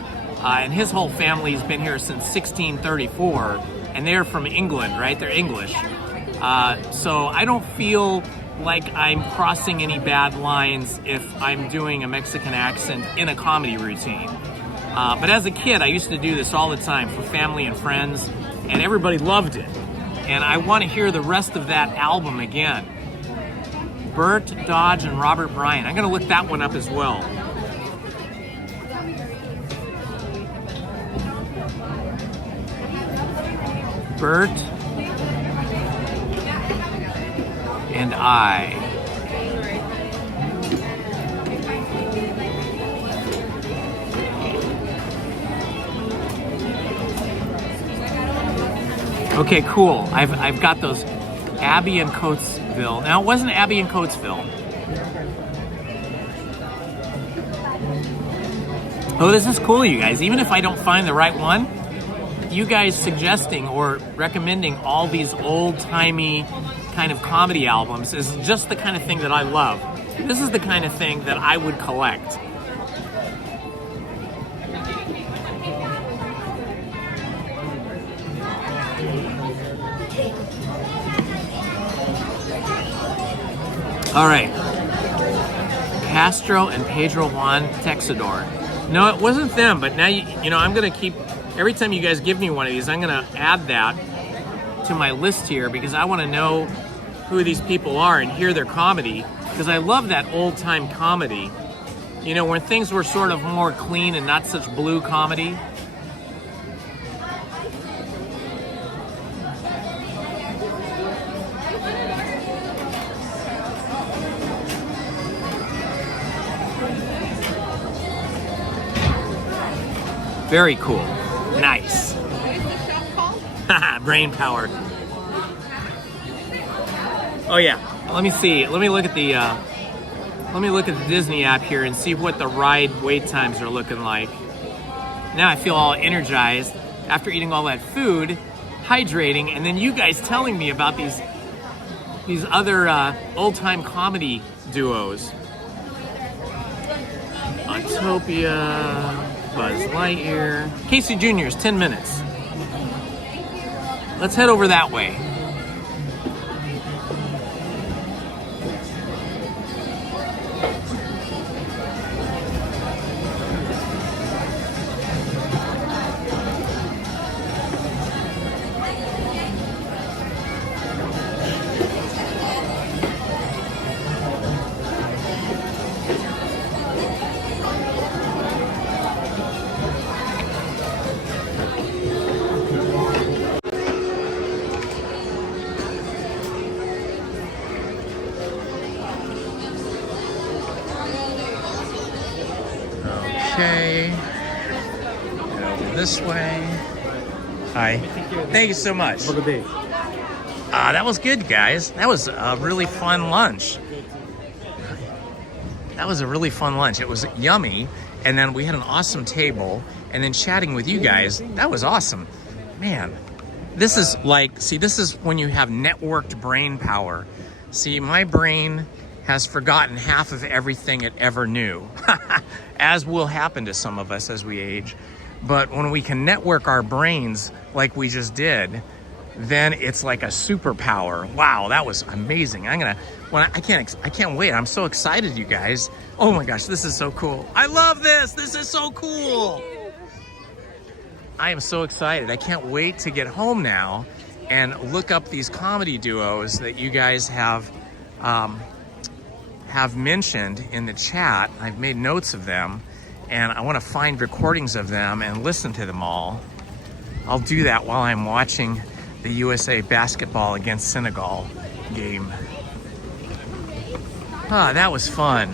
and his whole family's been here since 1634, and they're from England, right? They're English. So I don't feel like I'm crossing any bad lines if I'm doing a Mexican accent in a comedy routine. But as a kid, I used to do this all the time for family and friends, and everybody loved it. And I want to hear the rest of that album again. Bert Dodge and Robert Bryan. I'm going to look that one up as well. Bert and I. Okay, cool. I've got those. Abbey and Coatesville. Now, it wasn't Abbey and Coatesville. Oh, this is cool, you guys. Even if I don't find the right one, you guys suggesting or recommending all these old-timey kind of comedy albums is just the kind of thing that I love. This is the kind of thing that I would collect. All right, Castro and Pedro Juan Texador. No, it wasn't them, but now, you know, I'm going to keep, every time you guys give me one of these, I'm going to add that to my list here because I want to know who these people are and hear their comedy because I love that old-time comedy. You know, when things were sort of more clean and not such blue comedy. Very cool. Nice. What is the shop called? Brain power. Oh yeah. Let me see. Let me look at the Disney app here and see what the ride wait times are looking like. Now I feel all energized after eating all that food, hydrating, and then you guys telling me about these other old-time comedy duos. Autopia, Buzz Lightyear. Casey Jr.'s 10 minutes. Let's head over that way. Okay. Get over this way. Hi. Thank you so much. That was good, guys. That was a really fun lunch. That was a really fun lunch. It was yummy, and then we had an awesome table, and then chatting with you guys. That was awesome. Man, this is like, see, this is when you have networked brain power. See, my brain has forgotten half of everything it ever knew, as will happen to some of us as we age. But when we can network our brains like we just did, then it's like a superpower. Wow, that was amazing. I can't wait. I'm so excited, you guys. Oh my gosh, this is so cool. I love this. This is so cool. I am so excited. I can't wait to get home now and look up these comedy duos that you guys have mentioned in the chat. I've made notes of them, and I want to find recordings of them and listen to them all. I'll do that while I'm watching the USA basketball against Senegal game. That was fun.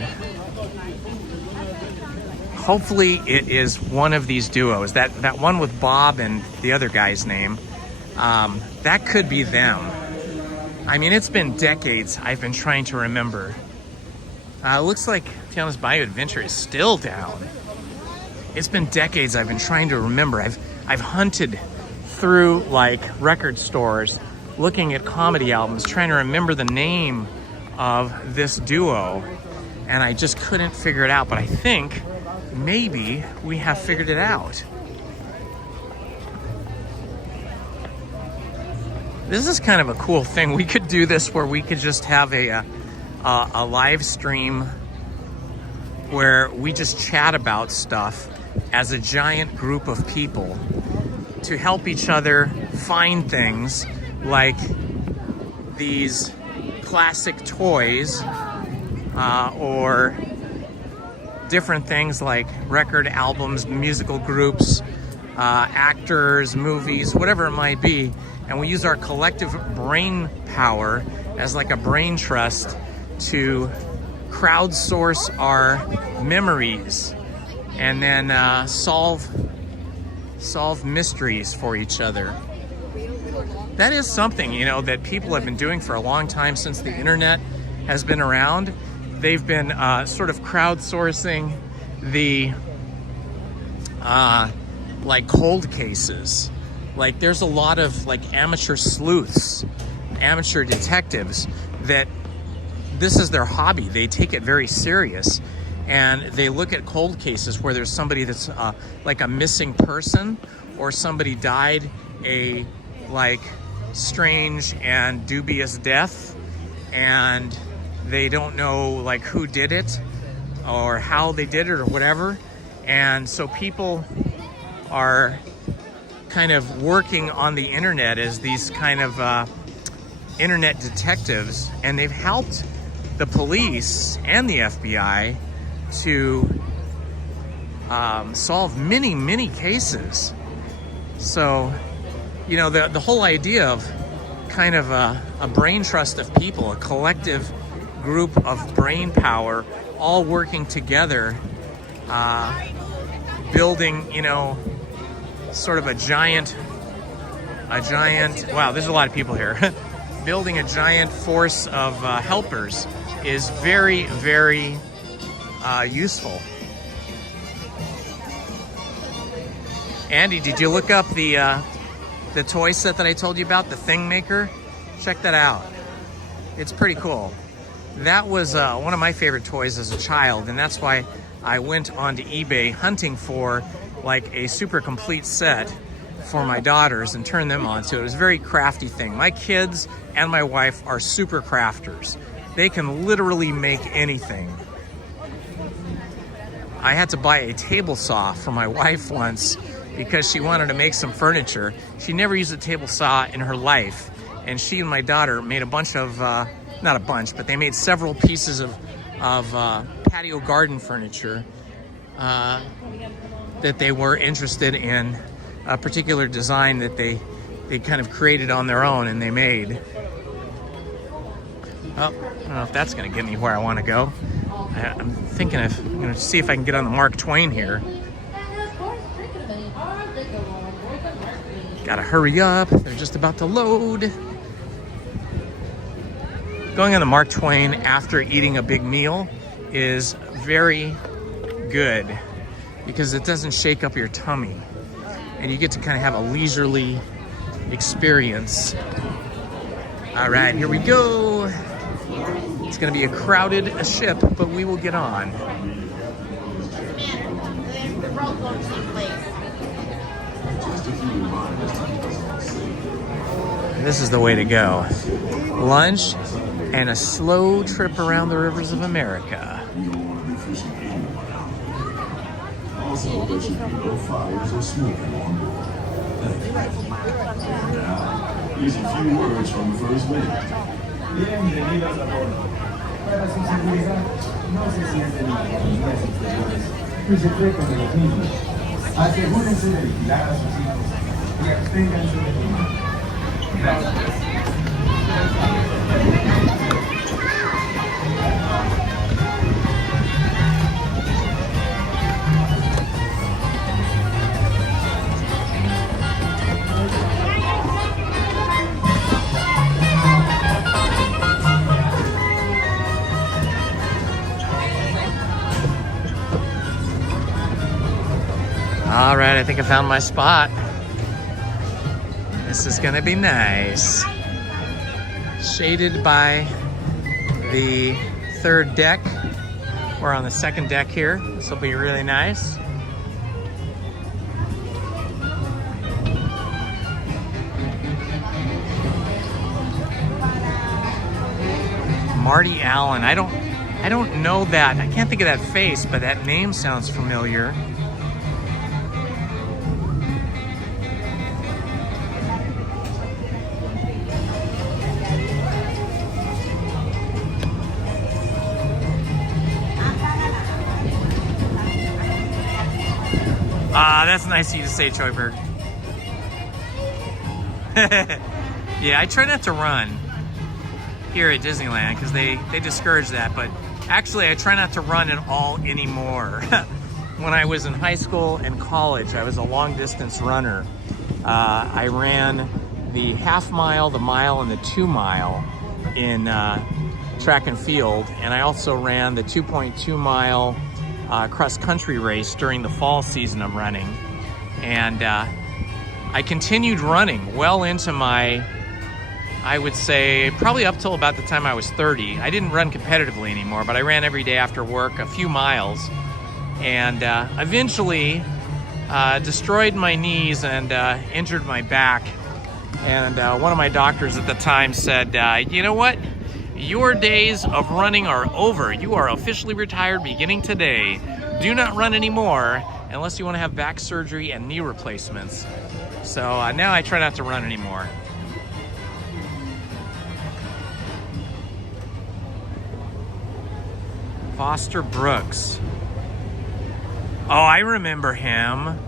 Hopefully it is one of these duos. That one with Bob and the other guy's name, that could be them. I mean, it's been decades I've been trying to remember. It looks like Tiana's Bayou Adventure is still down. It's been decades I've been trying to remember. I've hunted through like record stores, looking at comedy albums, trying to remember the name of this duo, and I just couldn't figure it out. But I think maybe we have figured it out. This is kind of a cool thing. We could do this where we could just have a live stream where we just chat about stuff as a giant group of people to help each other find things like these classic toys or different things like record albums, musical groups, actors, movies, whatever it might be. And we use our collective brain power as like a brain trust to crowdsource our memories and then solve mysteries for each other. That is something, you know, that people have been doing for a long time since the internet has been around. They've been sort of crowdsourcing the like cold cases. Like there's a lot of like amateur sleuths, amateur detectives that this is their hobby. They take it very serious, and they look at cold cases where there's somebody that's like a missing person, or somebody died a like strange and dubious death, and they don't know like who did it or how they did it or whatever. And so people are kind of working on the internet as these kind of internet detectives, and they've helped the police and the FBI to solve many cases. So, you know, the whole idea of kind of a brain trust of people, a collective group of brain power, all working together, building, you know, sort of a giant, wow, there's a lot of people here. Building a giant force of helpers is very, very useful. Andy, did you look up the toy set that I told you about, the Thing Maker? Check that out. It's pretty cool. That was one of my favorite toys as a child, and that's why I went onto eBay hunting for like a super complete set for my daughters and turned them on. So it was a very crafty thing. My kids and my wife are super crafters. They can literally make anything. I had to buy a table saw for my wife once because she wanted to make some furniture. She never used a table saw in her life. And she and my daughter made a bunch of, not a bunch, but they made several pieces of patio garden furniture that they were interested in, a particular design that they kind of created on their own and they made. Oh, I don't know if that's gonna get me where I wanna go. I'm thinking I'm gonna see if I can get on the Mark Twain here. Gotta hurry up, they're just about to load. Going on the Mark Twain after eating a big meal is very good because it doesn't shake up your tummy and you get to kind of have a leisurely experience. All right, here we go. It's gonna be a crowded ship, but we will get on. This is the way to go. Lunch and a slow trip around the rivers of America. Also, there should be no fires or smoking on board. Now, here's a few words from the First Lady. Bienvenidos a bordo. Para su seguridad, no se sienten inconvenientes exteriores y secretos de los niños. Asegúrense de vigilar a sus hijos y absténganse de fumar. Gracias. All right, I think I found my spot. This is gonna be nice. Shaded by the third deck. We're on the second deck here. This will be really nice. Marty Allen. I don't know that. I can't think of that face, but that name sounds familiar. That's nice of you to say, Choiberg. Yeah, I try not to run here at Disneyland because they discourage that, but actually I try not to run at all anymore. When I was in high school and college, I was a long distance runner. I ran the half mile, the mile, and the 2 mile in track and field, and I also ran the 2.2 mile cross-country race during the fall season of running. And I continued running well into my, I would say, probably up till about the time I was 30. I didn't run competitively anymore, but I ran every day after work, a few miles, and eventually destroyed my knees and injured my back. And one of my doctors at the time said, you know what? Your days of running are over. You are officially retired beginning today. Do not run anymore unless you want to have back surgery and knee replacements. So now I try not to run anymore. Foster Brooks. Oh, I remember him.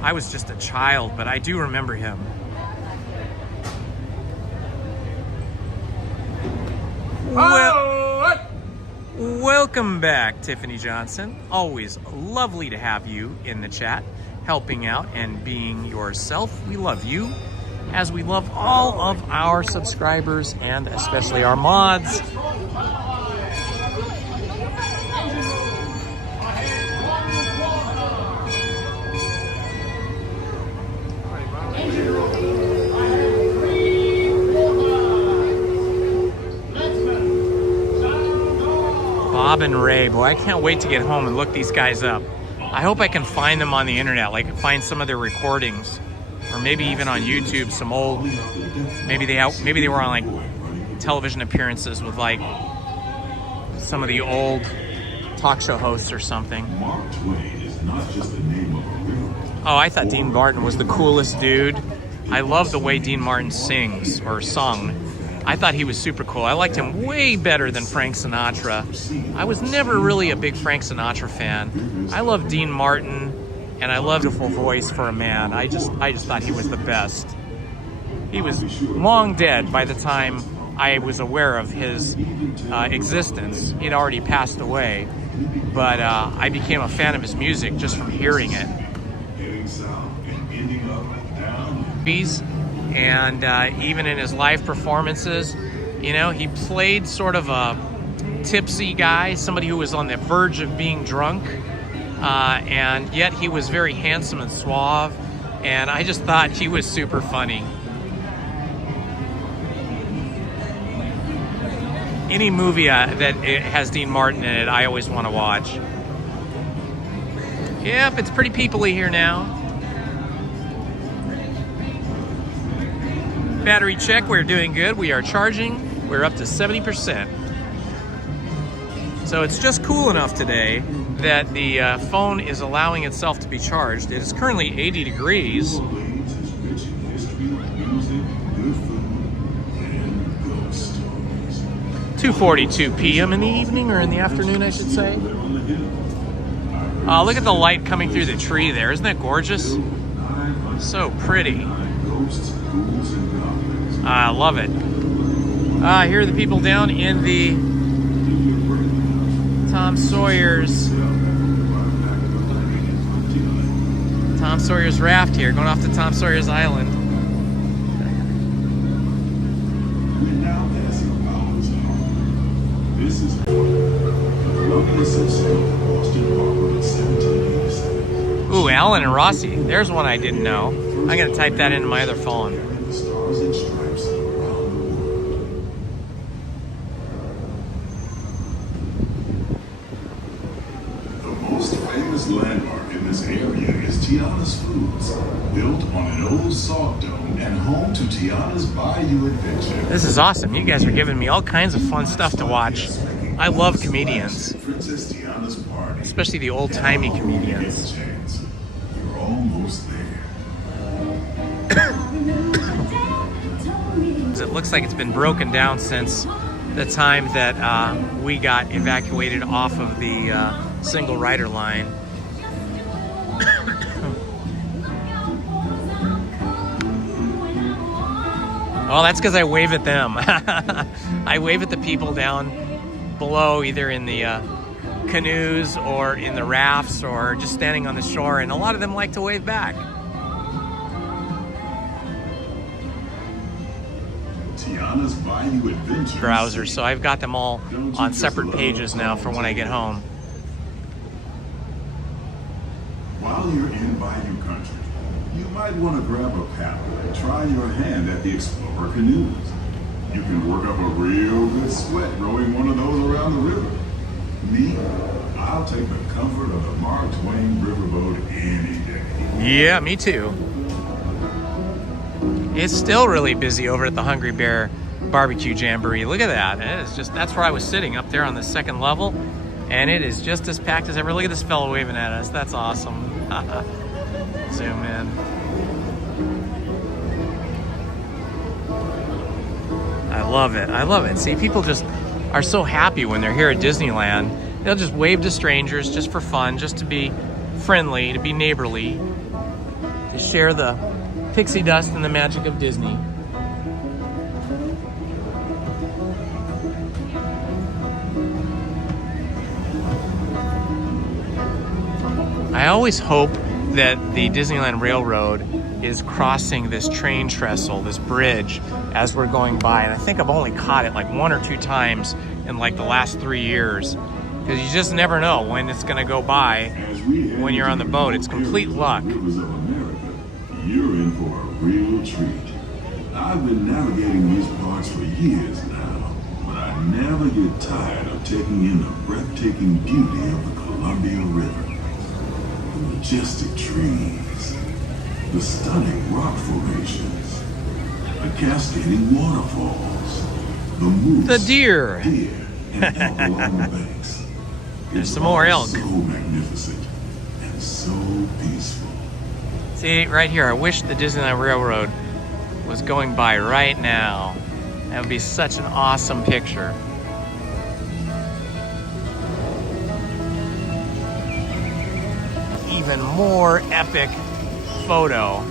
I was just a child, but I do remember him. Welcome back, Tiffany Johnson. Always lovely to have you in the chat. helping out and being yourself. We love you, as we love all of our subscribers and especially our mods. Bob and Ray, boy, I can't wait to get home and look these guys up. I hope I can find them on the internet, like find some of their recordings, or maybe even on YouTube, some old, maybe they were on like television appearances with like some of the old talk show hosts or something. Mark Twain is not just the name of a river. Oh, I thought Dean Martin was the coolest dude. I love the way Dean Martin sings, or sung. I thought he was super cool. I liked him way better than Frank Sinatra. I was never really a big Frank Sinatra fan. I love Dean Martin, and I love a beautiful voice for a man. I just thought he was the best. He was long dead by the time I was aware of his existence. He'd already passed away, but I became a fan of his music just from hearing it. And even in his live performances, you know, he played sort of a tipsy guy, somebody who was on the verge of being drunk, and yet he was very handsome and suave, and I just thought he was super funny. Any movie that it has Dean Martin in it, I always want to watch. Yep, it's pretty people-y here now. Battery check, we're doing good. We are charging. We're up to 70%. So it's just cool enough today that the phone is allowing itself to be charged. It is currently 80 degrees. 2:42 p.m. in the evening, or in the afternoon, I should say. Look at the light coming through the tree there. Isn't that gorgeous? So pretty. I love it. Here are the people down in the Tom Sawyer's raft here, going off to Tom Sawyer's Island. This is the locals of Boston Harbor in 1787. Ooh, Alan and Rossi. There's one I didn't know. I'm going to type that into my other phone. The stars and stripes around the world. The most famous landmark in this area is Tiana's Foods, built on an old salt dome and home to Tiana's Bayou Adventure. This is awesome. You guys are giving me all kinds of fun stuff to watch. I love comedians, Princess Tiana's party, especially the old-timey comedians. You're almost there. It looks like it's been broken down since the time that we got evacuated off of the single rider line. Well, that's because I wave at them. I wave at the people down below, either in the canoes or in the rafts or just standing on the shore, and a lot of them like to wave back. Tiana's Bayou Adventure Browser, so I've got them all on separate pages now for when I get home. While you're in Bayou Country, you might want to grab a paddle and try your hand at the Explorer canoes. You can work up a real good sweat rowing one of those around the river. Me, I'll take the comfort of the Mark Twain Riverboat any day. Yeah, me too. It's still really busy over at the Hungry Bear Barbecue Jamboree. Look at that. It is just, that's where I was sitting, up there on the second level, and it is just as packed as ever. Look at this fellow waving at us. That's awesome. Zoom in. I love it. I love it. See, people just are so happy when they're here at Disneyland. They'll just wave to strangers just for fun, just to be friendly, to be neighborly, to share the pixie dust and the magic of Disney. I always hope that the Disneyland Railroad is crossing this train trestle, this bridge, as we're going by. And I think I've only caught it like 1 or 2 times in like the last 3 years. Because you just never know when it's gonna go by when you're on the boat. It's complete luck. Rivers of America, you're in for a real treat. I've been navigating these parts for years now, but I never get tired of taking in the breathtaking beauty of the Columbia River. The majestic trees, the stunning rock formations, the cascading waterfalls, the deer, and elk along the banks. There's some more elk. So magnificent and so peaceful. See, right here, I wish the Disneyland Railroad was going by right now. That would be such an awesome picture. Even more epic photo.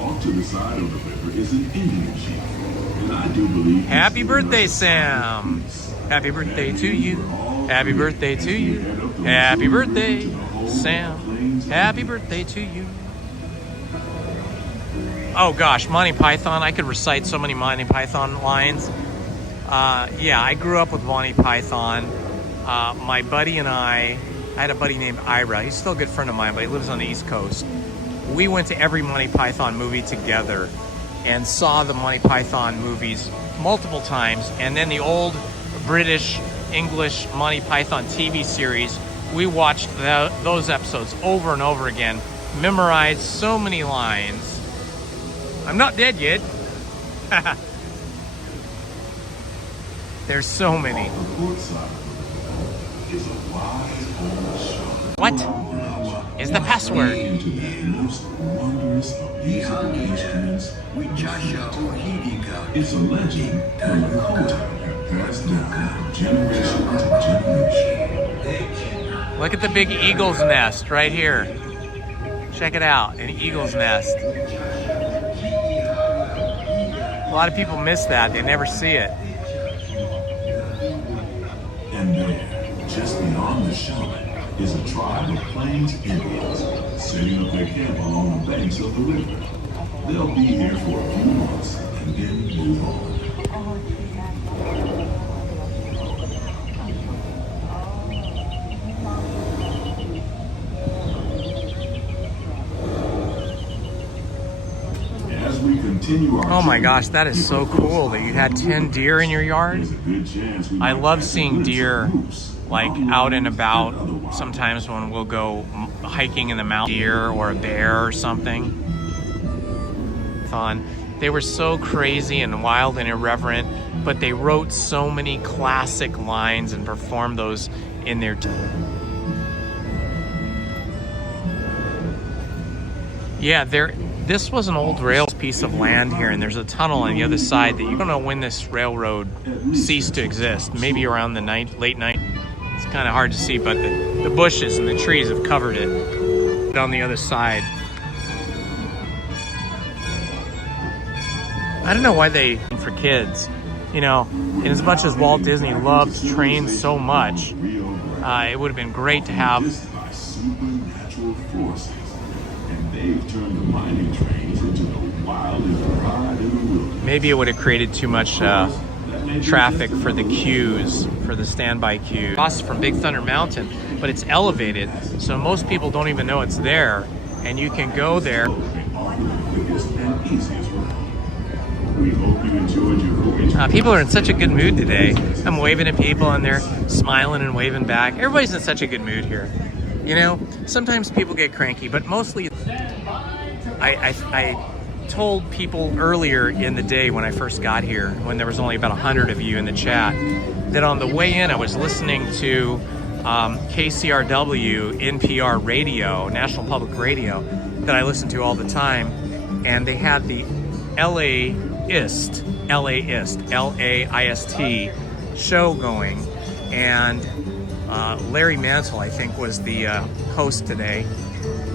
Off to the side of the river is an Indian chief, and I do believe. Happy birthday, Sam! Happy birthday to you. Happy birthday to you. Happy birthday, Sam. Happy birthday to you. Oh gosh, Monty Python. I could recite so many Monty Python lines. Yeah, I grew up with Monty Python. My buddy and I had a buddy named Ira. He's still a good friend of mine, but he lives on the East Coast. We went to every Monty Python movie together and saw the Monty Python movies multiple times. And then the old British, English Monty Python TV series, we watched those episodes over and over again, memorized so many lines. I'm not dead yet. There's so many. What is the password? It's a legend and a culture passed down generation to generation. Look at the big eagle's nest right here. Check it out, an eagle's nest. A lot of people miss that, they never see it. And there, just beyond the shaman, is a tribe of Plains Indians setting up their camp along the banks of the river. They'll be here for a few months and then move on. As we continue our Oh my gosh, that is so cool that you had 10 deer in your yard. I love seeing deer like out and about. Sometimes when we'll go hiking in the mountain, deer or a bear or something. Fun. They were so crazy and wild and irreverent, but they wrote so many classic lines and performed those in their Yeah, this was an old rail piece of land here, and there's a tunnel on the other side that you don't know when this railroad ceased to exist. Maybe around the late night. It's kind of hard to see, but the bushes and the trees have covered it on the other side. I don't know why they for kids, you know, and as much as Walt Disney loved trains so much, it would have been great to have. Supernatural forces, and they've turned the mining trains into the wildest ride in the wilderness. Maybe it would have created too much traffic for the queues, for the standby queue. Across from Big Thunder Mountain, but it's elevated, so most people don't even know it's there, and you can go there. We hope you enjoyed your voyage. People are in such a good mood today. I'm waving at people and they're smiling and waving back. Everybody's in such a good mood here. You know, sometimes people get cranky, but mostly I told people earlier in the day when I first got here, when there was only about 100 of you in the chat, that on the way in I was listening to KCRW NPR radio, National Public Radio, that I listen to all the time, and they had the LAist LAIST show going, and Larry Mantle, I think, was the host today,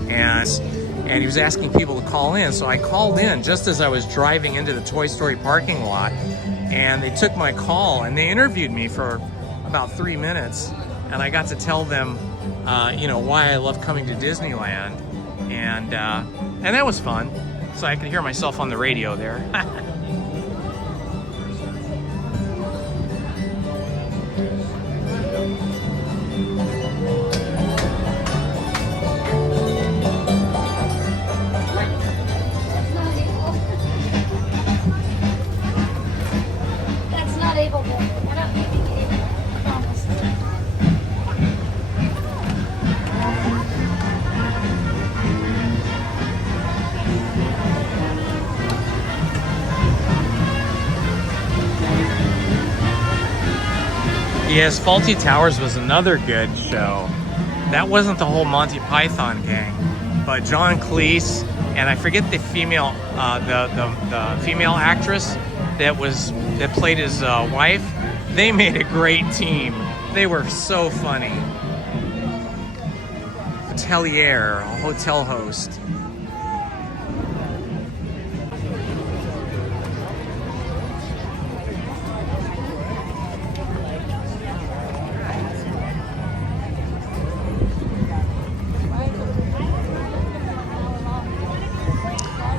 and he was asking people to call in. So I called in just as I was driving into the Toy Story parking lot, and they took my call and they interviewed me for about 3 minutes, and I got to tell them you know, why I love coming to Disneyland, and that was fun. So I could hear myself on the radio there. That's not able to. We're not making it able. I promise. Yes, Faulty Towers was another good show. That wasn't the whole Monty Python gang, but John Cleese and I forget the female, the female actress that played his wife. They made a great team. They were so funny. Hotelier, a hotel host.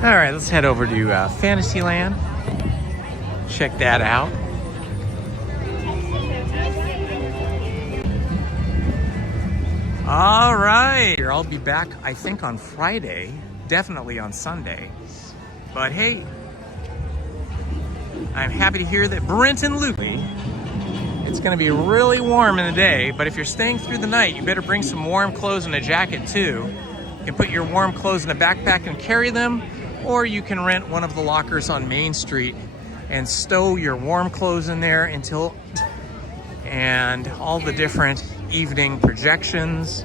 All right, let's head over to Fantasyland. Check that out. All right, I'll be back, I think, on Friday, definitely on Sunday. But hey, I'm happy to hear that Brent and Luke, it's gonna be really warm in the day, but if you're staying through the night, you better bring some warm clothes and a jacket too. You can put your warm clothes in a backpack and carry them, or you can rent one of the lockers on Main Street and stow your warm clothes in there until, and all the different evening projections.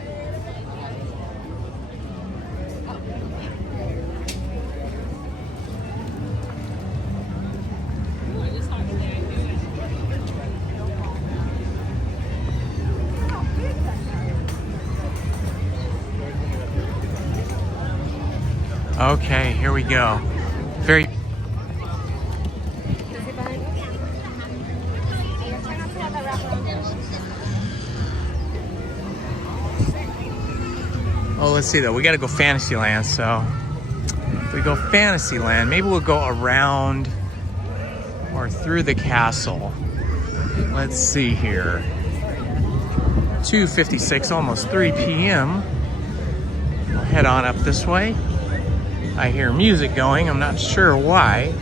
Okay, here we go. Very. Oh, let's see though. We got to go Fantasyland. So if we go Fantasyland, maybe we'll go around or through the castle. Let's see here. 2:56, almost 3 p.m. We'll head on up this way. I hear music going. I'm not sure why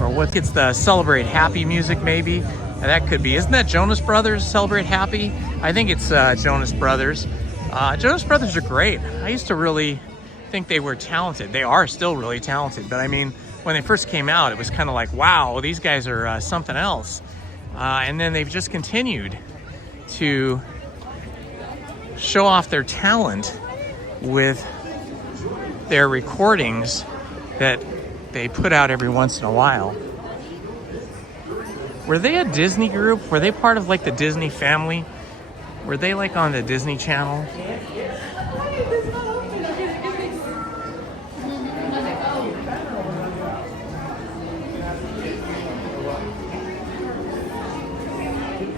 or what. It's the Celebrate Happy music, maybe. That could be. Isn't that Jonas Brothers, Celebrate Happy? I think it's Jonas Brothers. Jonas Brothers are great. I used to really think they were talented. They are still really talented. But I mean, when they first came out, it was kind of like, wow, these guys are something else. And then they've just continued to show off their talent with their recordings that they put out every once in a while. Were they a Disney group? Were they part of like the Disney family? Were they like on the Disney Channel?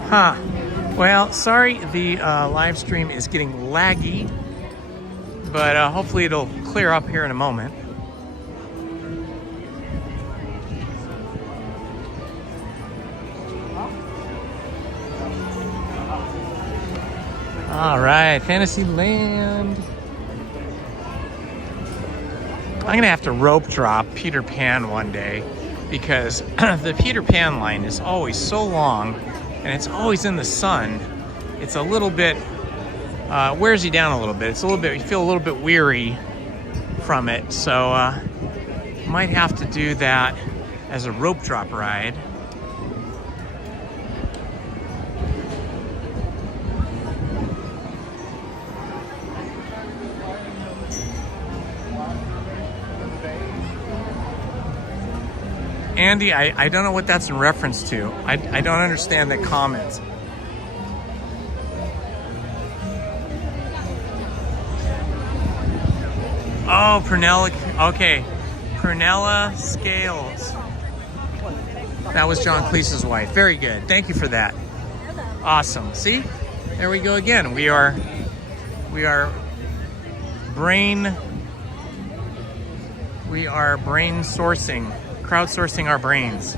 Huh. Well, sorry, the live stream is getting laggy, but hopefully it'll clear up here in a moment. All right, Fantasyland. I'm gonna have to rope drop Peter Pan one day because the Peter Pan line is always so long and it's always in the sun. It's a little bit, wears you down a little bit. It's a little bit, you feel a little bit weary from it. So might have to do that as a rope drop ride. Andy, I don't know what that's in reference to. I don't understand the comments. Oh, Prunella, okay. Prunella Scales. That was John Cleese's wife. Very good. Thank you for that. Awesome. See? There we go again. We are We are brain sourcing, crowdsourcing our brains.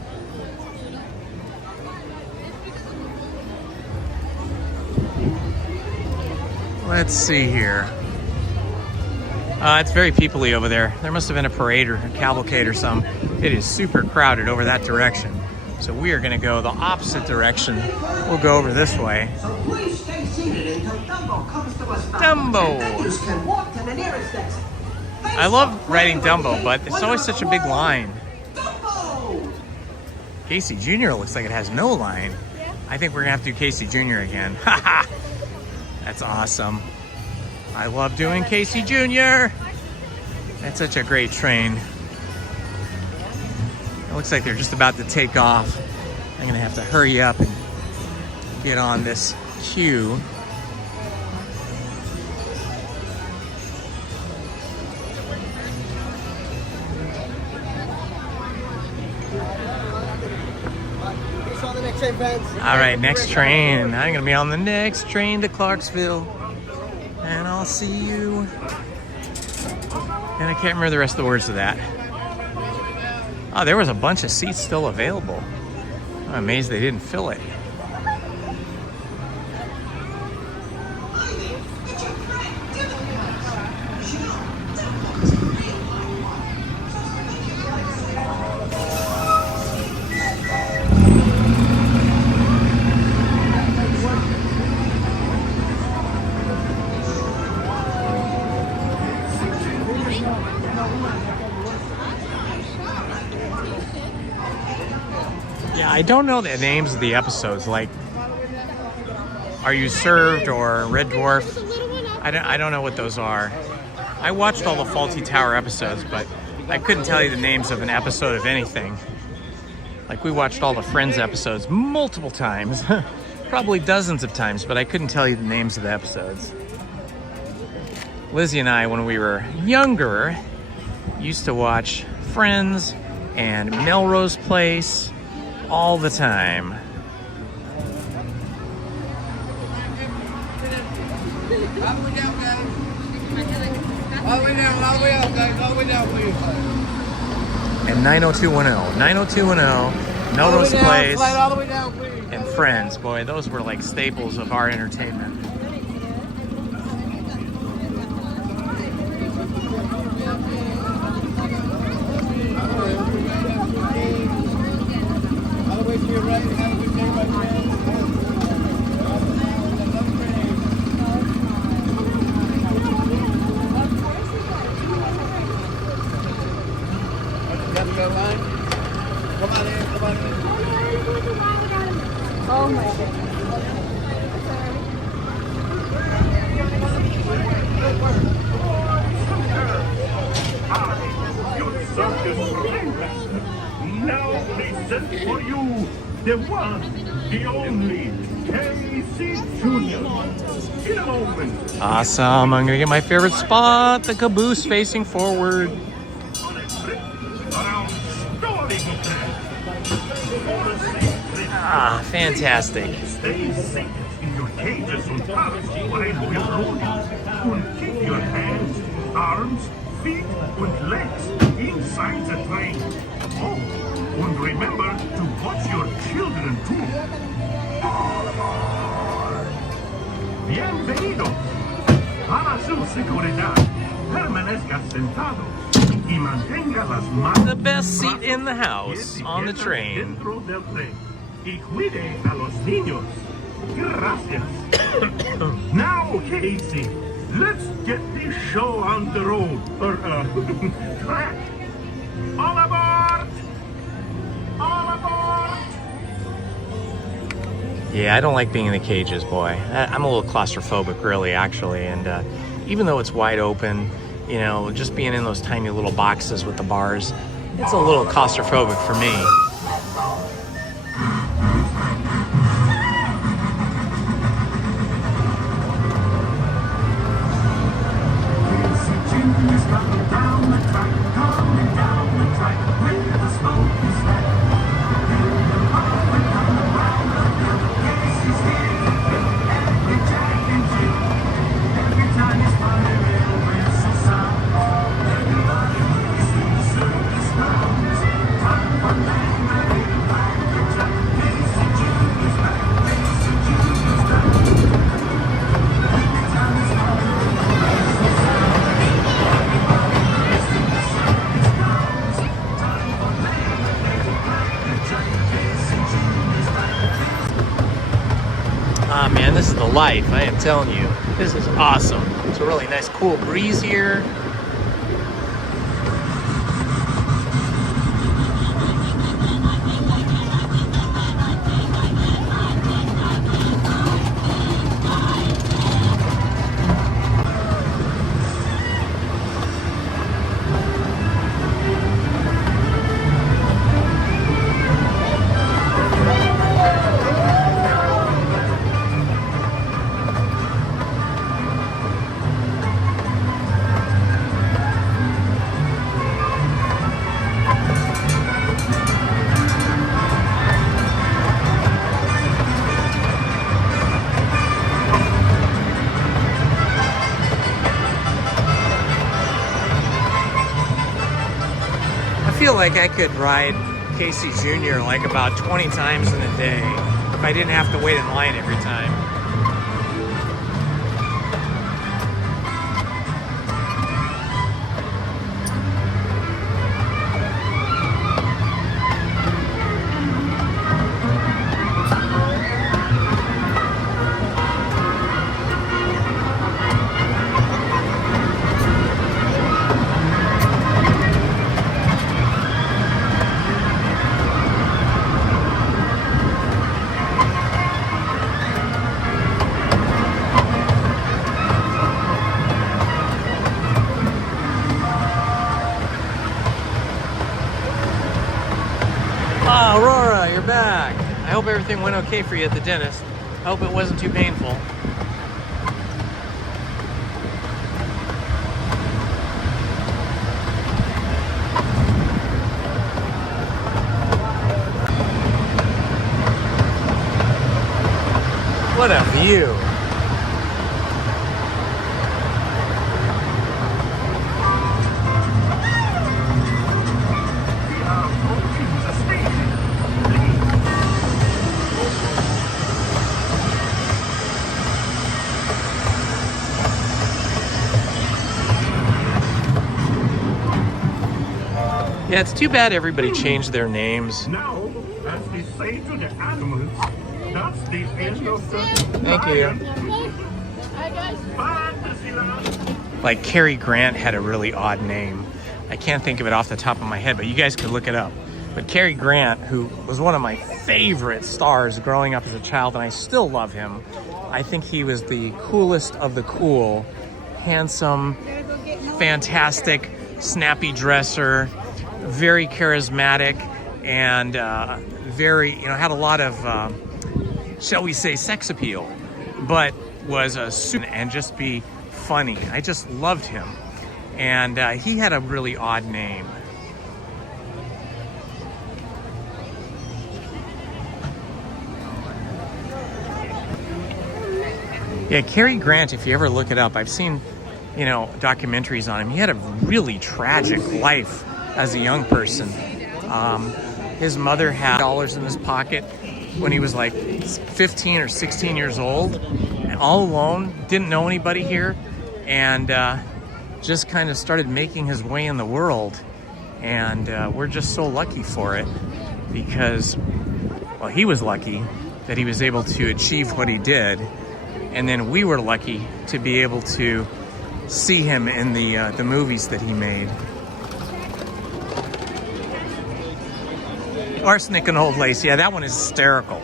Let's see here. It's very people-y over there. There must have been a parade or a cavalcade or something. It is super crowded over that direction. So we are going to go the opposite direction. We'll go over this way. So please stay seated until Dumbo comes to a stop. Dumbo. And then you can walk to the nearest exit. I love riding Dumbo, but it's always such a big line. Casey Jr. looks like it has no line. I think we're going to have to do Casey Jr. again. Haha. That's awesome. I love doing Casey Jr. That's such a great train. It looks like they're just about to take off. I'm gonna have to hurry up and get on this queue. All right, next train. I'm gonna be on the next train to Clarksville. And I'll see you. And I can't remember the rest of the words of that. Oh, there was a bunch of seats still available. I'm amazed they didn't fill it. I don't know the names of the episodes, like Are You Served or Red Dwarf. I don't know what those are. I watched all the Faulty Tower episodes, but I couldn't tell you the names of an episode of anything. Like, we watched all the Friends episodes multiple times, probably dozens of times, but I couldn't tell you the names of the episodes. Lizzie and I, when we were younger, used to watch Friends and Melrose Place all the time. All the way down, guys. All the way down, all the way up, guys. All the way down, please. And 90210, 90210, Melrose Place, Slide all the way down, please. and Friends. Boy, those were like staples of our entertainment. Oh my goodness. Now present for you the one, the only, Casey Jr. In a moment. Awesome. I'm gonna get my favorite spot, the caboose facing forward. Ah, fantastic. Stay safe in your cages on top while we load you. And keep your hands, arms, feet, and legs inside the train. Oh, and remember to watch your children too. All aboard! Bienvenidos. Para su seguridad, permanezca sentado y mantenga las manos. The best seat in the house on the train. Dentro del tren. Y cuide a los niños. Gracias. Now, Casey, let's get this show on the road, or track. All aboard! All aboard! Yeah, I don't like being in the cages, boy. I'm a little claustrophobic, really, actually. And even though it's wide open, you know, just being in those tiny little boxes with the bars, it's a little claustrophobic for me. man, this is the life. I am telling you, this is awesome. It's a really nice, cool breeze here. I feel like I could ride Casey Jr. like about 20 times in a day if I didn't have to wait in line every time. Aurora, you're back. I hope everything went okay for you at the dentist. I hope it wasn't too painful. What a view. Yeah, it's too bad everybody changed their names. Now, as we say to the animals, that's the end of the Thank you. Fantasyland. Like Cary Grant had a really odd name. I can't think of it off the top of my head, but you guys could look it up. But Cary Grant, who was one of my favorite stars growing up as a child, and I still love him. I think he was the coolest of the cool, handsome, fantastic, snappy dresser, very charismatic, and very, had a lot of, shall we say, sex appeal, but was a super and just be funny. I just loved him. And he had a really odd name. Yeah, Cary Grant, if you ever look it up, I've seen, documentaries on him. He had a really tragic life as a young person. His mother had dollars in his pocket when he was like 15 or 16 years old, and all alone, didn't know anybody here, and just kind of started making his way in the world. And we're just so lucky for it because, well, he was lucky that he was able to achieve what he did, and then we were lucky to be able to see him in the movies that he made. Arsenic and Old Lace, yeah, that one is hysterical.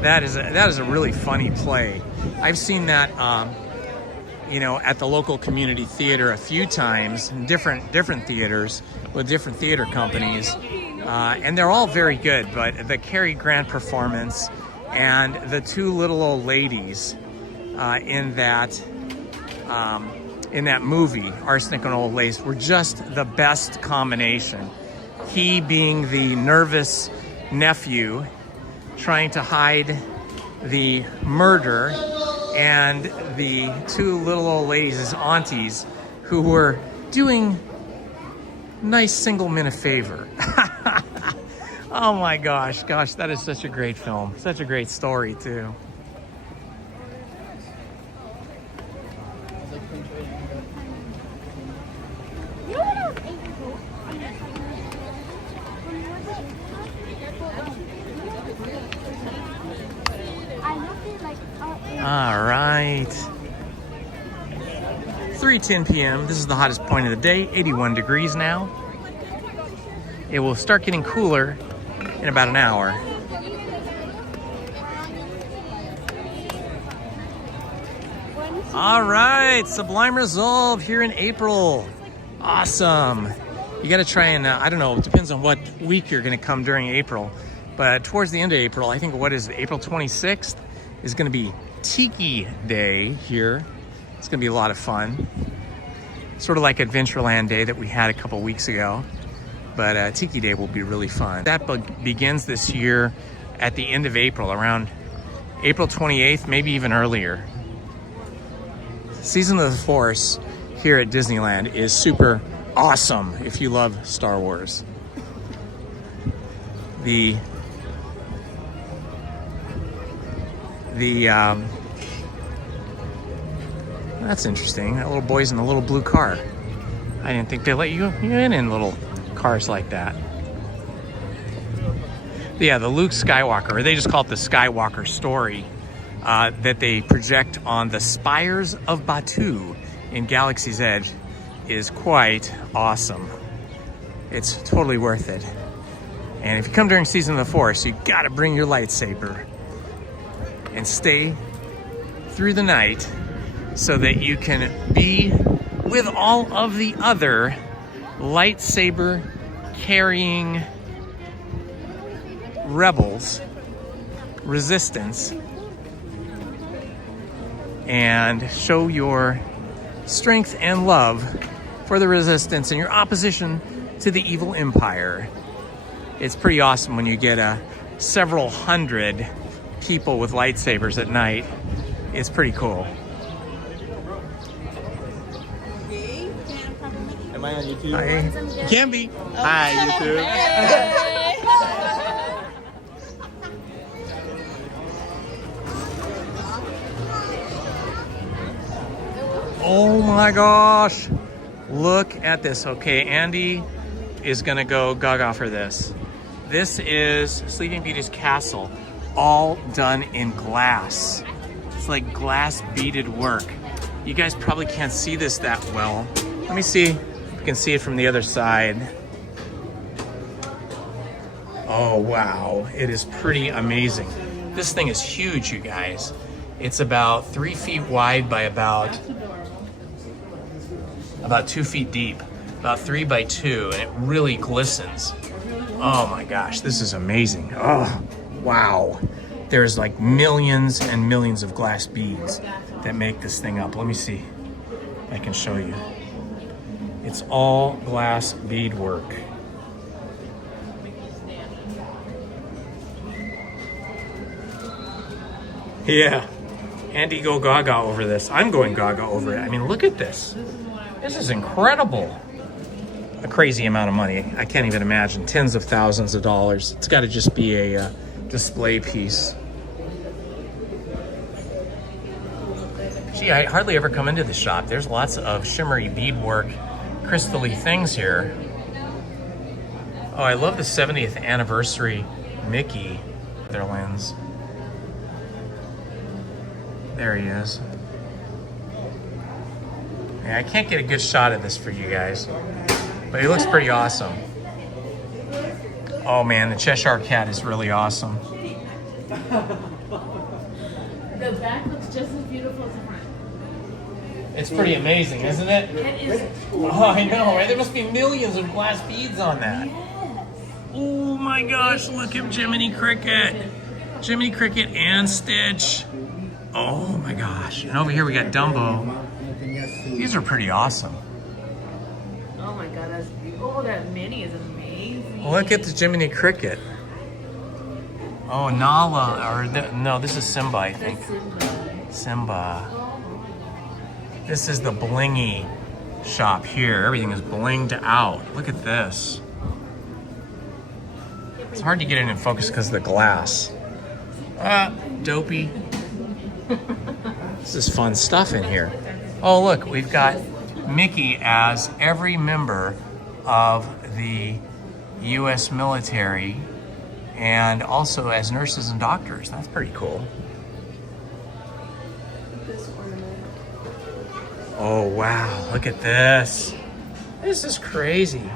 That is a really funny play. I've seen that, at the local community theater a few times, in different theaters with different theater companies, and they're all very good. But the Cary Grant performance and the two little old ladies in that movie, Arsenic and Old Lace, were just the best combination. He being the nervous nephew trying to hide the murder, and the two little old ladies as aunties who were doing nice single men a favor. Oh my gosh, that is such a great film. Such a great story too. All right. 3:10 p.m. This is the hottest point of the day, 81 degrees now. It will start getting cooler in about an hour. All right, Sublime Resolve here in April. Awesome. You got to try and, I don't know, it depends on what week you're going to come during April. But towards the end of April, I think what is it, April 26th is going to be Tiki Day here. It's going to be a lot of fun. Sort of like Adventureland Day that we had a couple weeks ago. But Tiki Day will be really fun. That begins this year at the end of April, around April 28th, maybe even earlier. Season of the Force here at Disneyland is super awesome if you love Star Wars. That's interesting. That little boy's in a little blue car. I didn't think they let you in little cars like that. Yeah, the Luke Skywalker, or they just call it the Skywalker story, that they project on the spires of Batuu in Galaxy's Edge is quite awesome. It's totally worth it. And if you come during Season of the Force, you gotta bring your lightsaber and stay through the night so that you can be with all of the other lightsaber carrying rebels, resistance, and show your strength and love for the resistance and your opposition to the evil empire. It's pretty awesome when you get several hundred people with lightsabers at night. It's pretty cool. Am I on YouTube? Hi. You can be. Hi, YouTube. Oh my gosh. Look at this. Okay, Andy is gonna go gaga for this. This is Sleeping Beauty's castle, all done in glass. It's like glass beaded work. You guys probably can't see this that well. Let me see if you can see it from the other side. Oh wow, it is pretty amazing. This thing is huge, you guys. It's about 3 feet wide by about 2 feet deep, about 3 by 2, and it really glistens. Oh my gosh, this is amazing. Oh, wow. There's like millions and millions of glass beads that make this thing up. Let me see if I can show you. It's all glass bead work. Yeah, Andy go gaga over this. I'm going gaga over it. I mean, look at this. This is incredible. A crazy amount of money. I can't even imagine. Tens of thousands of dollars. It's got to just be a display piece. Gee, I hardly ever come into the shop. There's lots of shimmery beadwork, crystal-y things here. Oh, I love the 70th anniversary Mickey. Their lens. There he is. Yeah, I can't get a good shot of this for you guys, but he looks pretty awesome. Oh man, the Cheshire Cat is really awesome. The back looks just as beautiful as the front. It's pretty amazing, isn't it? It is. Oh, I know, right? There must be millions of glass beads on that. Yes. Oh my gosh, look at Jiminy Cricket. Jiminy Cricket and Stitch. Oh my gosh. And over here we got Dumbo. These are pretty awesome. Oh my god, that's beautiful. Oh, that mini is amazing. Look at the Jiminy Cricket. Oh, Nala, or no, this is Simba, I think. Simba. This is the blingy shop here. Everything is blinged out. Look at this. It's hard to get it in focus because of the glass. Dopey. This is fun stuff in here. Oh, look, we've got Mickey as every member of the U.S. military and also as nurses and doctors. That's pretty cool. this ornament. Oh wow, look at this. This is crazy.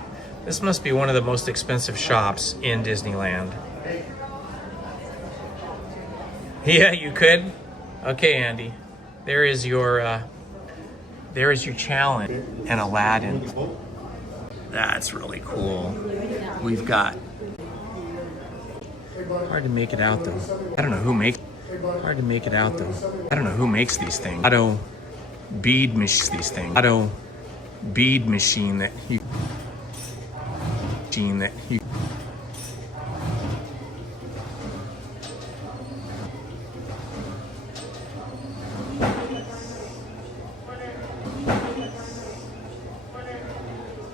This must be one of the most expensive shops in Disneyland. Yeah, you could. Okay, Andy. There is your challenge. And Aladdin. That's really cool. We've got. Hard to make it out though. I don't know who makes. Hard to make it out though. I don't know who makes these things. Auto bead machine. These things. Auto bead machine that you. Machine that you.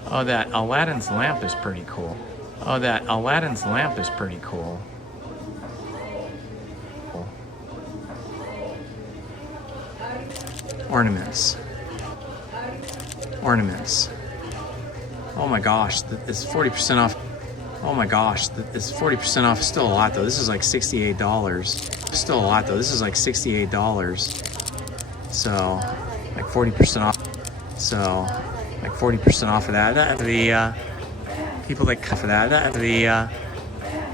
Oh, that Aladdin's lamp is pretty cool. Oh, that Aladdin's lamp is pretty cool. Ornaments. Ornaments. Oh my gosh, it's 40% off. Oh my gosh, it's 40% off. Still a lot though. This is like $68. Still a lot though. This is like $68. So, like 40% off. So, like 40% off of that. The people that cut for that. The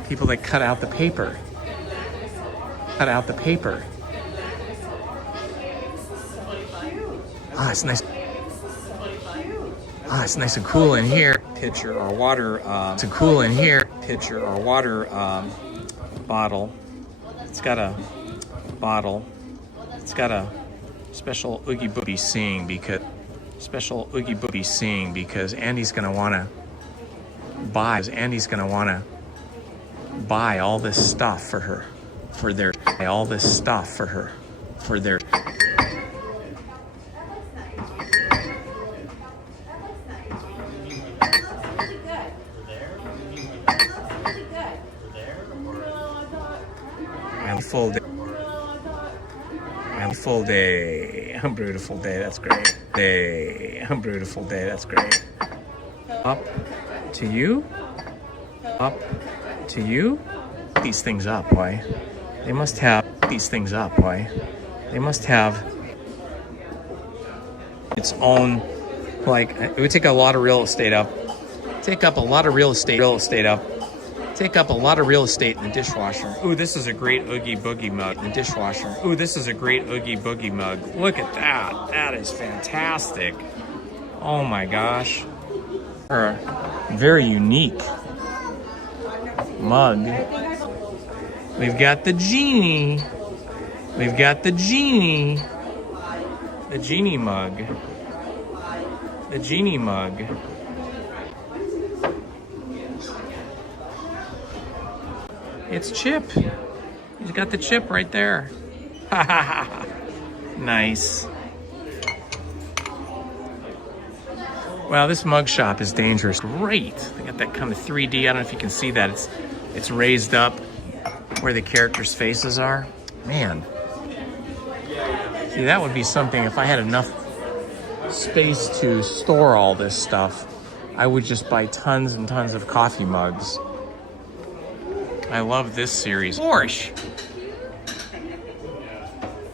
people that cut out the paper. Cut out the paper. Ah, it's nice. Ah, it's nice and cool in here. Pitcher or water. It's cool in here. Pitcher or water bottle. It's got a bottle. It's got a special Oogie Boogie seeing because. Special Oogie Boogie seeing because Andy's gonna wanna buy. Andy's gonna wanna buy all this stuff for her, for their all this stuff for her, for their. And full day. And full day. A beautiful day. That's great. Day. A beautiful day. That's great. Up to you. Up to you. These things up. Why? They must have these things up. Why? They must have its own. Like it would take a lot of real estate up. Take up a lot of real estate. Take up a lot of real estate in the dishwasher. Ooh, this is a great Oogie Boogie mug in the dishwasher. Ooh, this is a great Oogie Boogie mug. Look at that. That is fantastic. Oh my gosh. Very unique mug. We've got the genie. We've got the genie. The genie mug. The genie mug. It's Chip. He's got the chip right there. Nice. Wow, this mug shop is dangerous. Great. They got that kind of 3D. I don't know if you can see that. It's raised up where the characters' faces are. Man. See, that would be something if I had enough space to store all this stuff. I would just buy tons and tons of coffee mugs. I love this series. Porsche.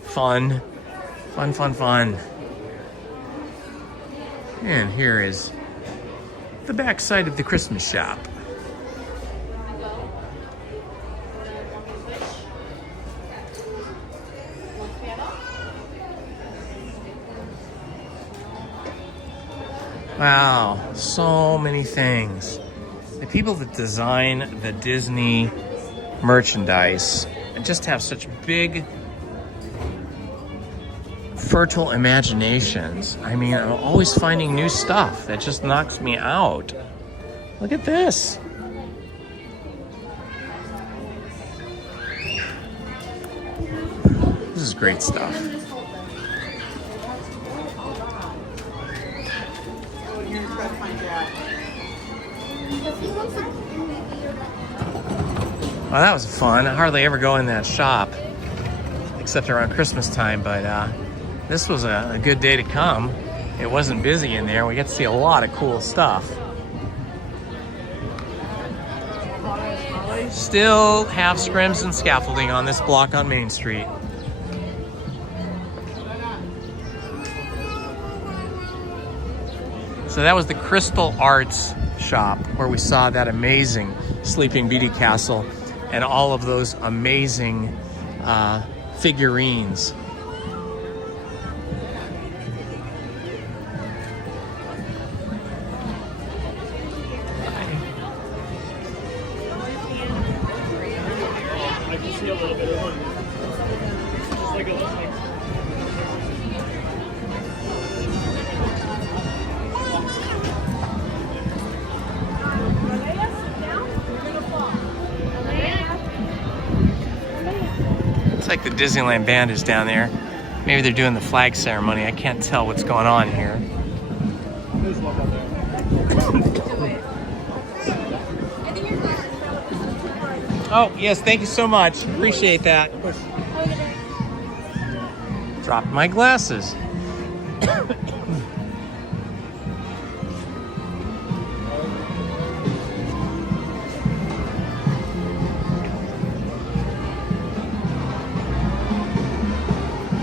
Fun. Fun, fun, fun. And here is the back side of the Christmas shop. Wow, so many things. The people that design the Disney merchandise just have such big, fertile imaginations. I mean, I'm always finding new stuff that just knocks me out. Look at this. This is great stuff. Well, that was fun. I hardly ever go in that shop, except around Christmas time, but this was a good day to come. It wasn't busy in there. We got to see a lot of cool stuff. Still have scrims and scaffolding on this block on Main Street. So that was the Crystal Arts shop where we saw that amazing Sleeping Beauty castle and all of those amazing figurines. I can see a little bit of one. Just like a Looks like the Disneyland band is down there. Maybe they're doing the flag ceremony. I can't tell what's going on here. There's one up there. Oh, yes, thank you so much. Appreciate that. Dropped my glasses.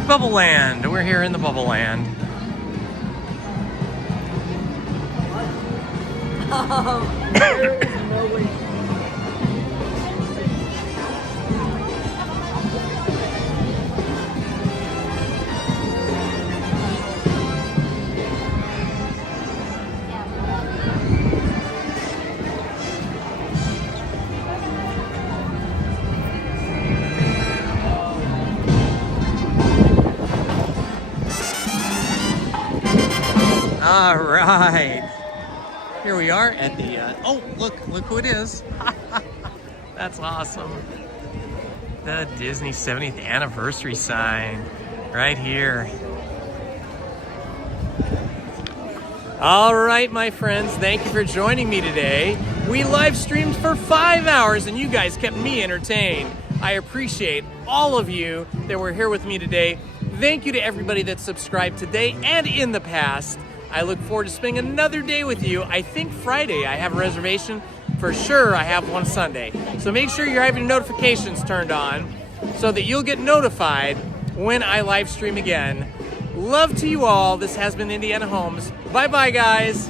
Bubble Land. We're here in the Bubble Land. There is no way. All right. Here we are at the, oh, look who it is. That's awesome. The Disney 70th anniversary sign right here. All right, my friends, thank you for joining me today. We live streamed for 5 hours and you guys kept me entertained. I appreciate all of you that were here with me today. Thank you to everybody that subscribed today and in the past. I look forward to spending another day with you. I think Friday I have a reservation. For sure I have one Sunday. So make sure you're having notifications turned on so that you'll get notified when I live stream again. Love to you all. This has been Indiana Holmes. Bye-bye, guys.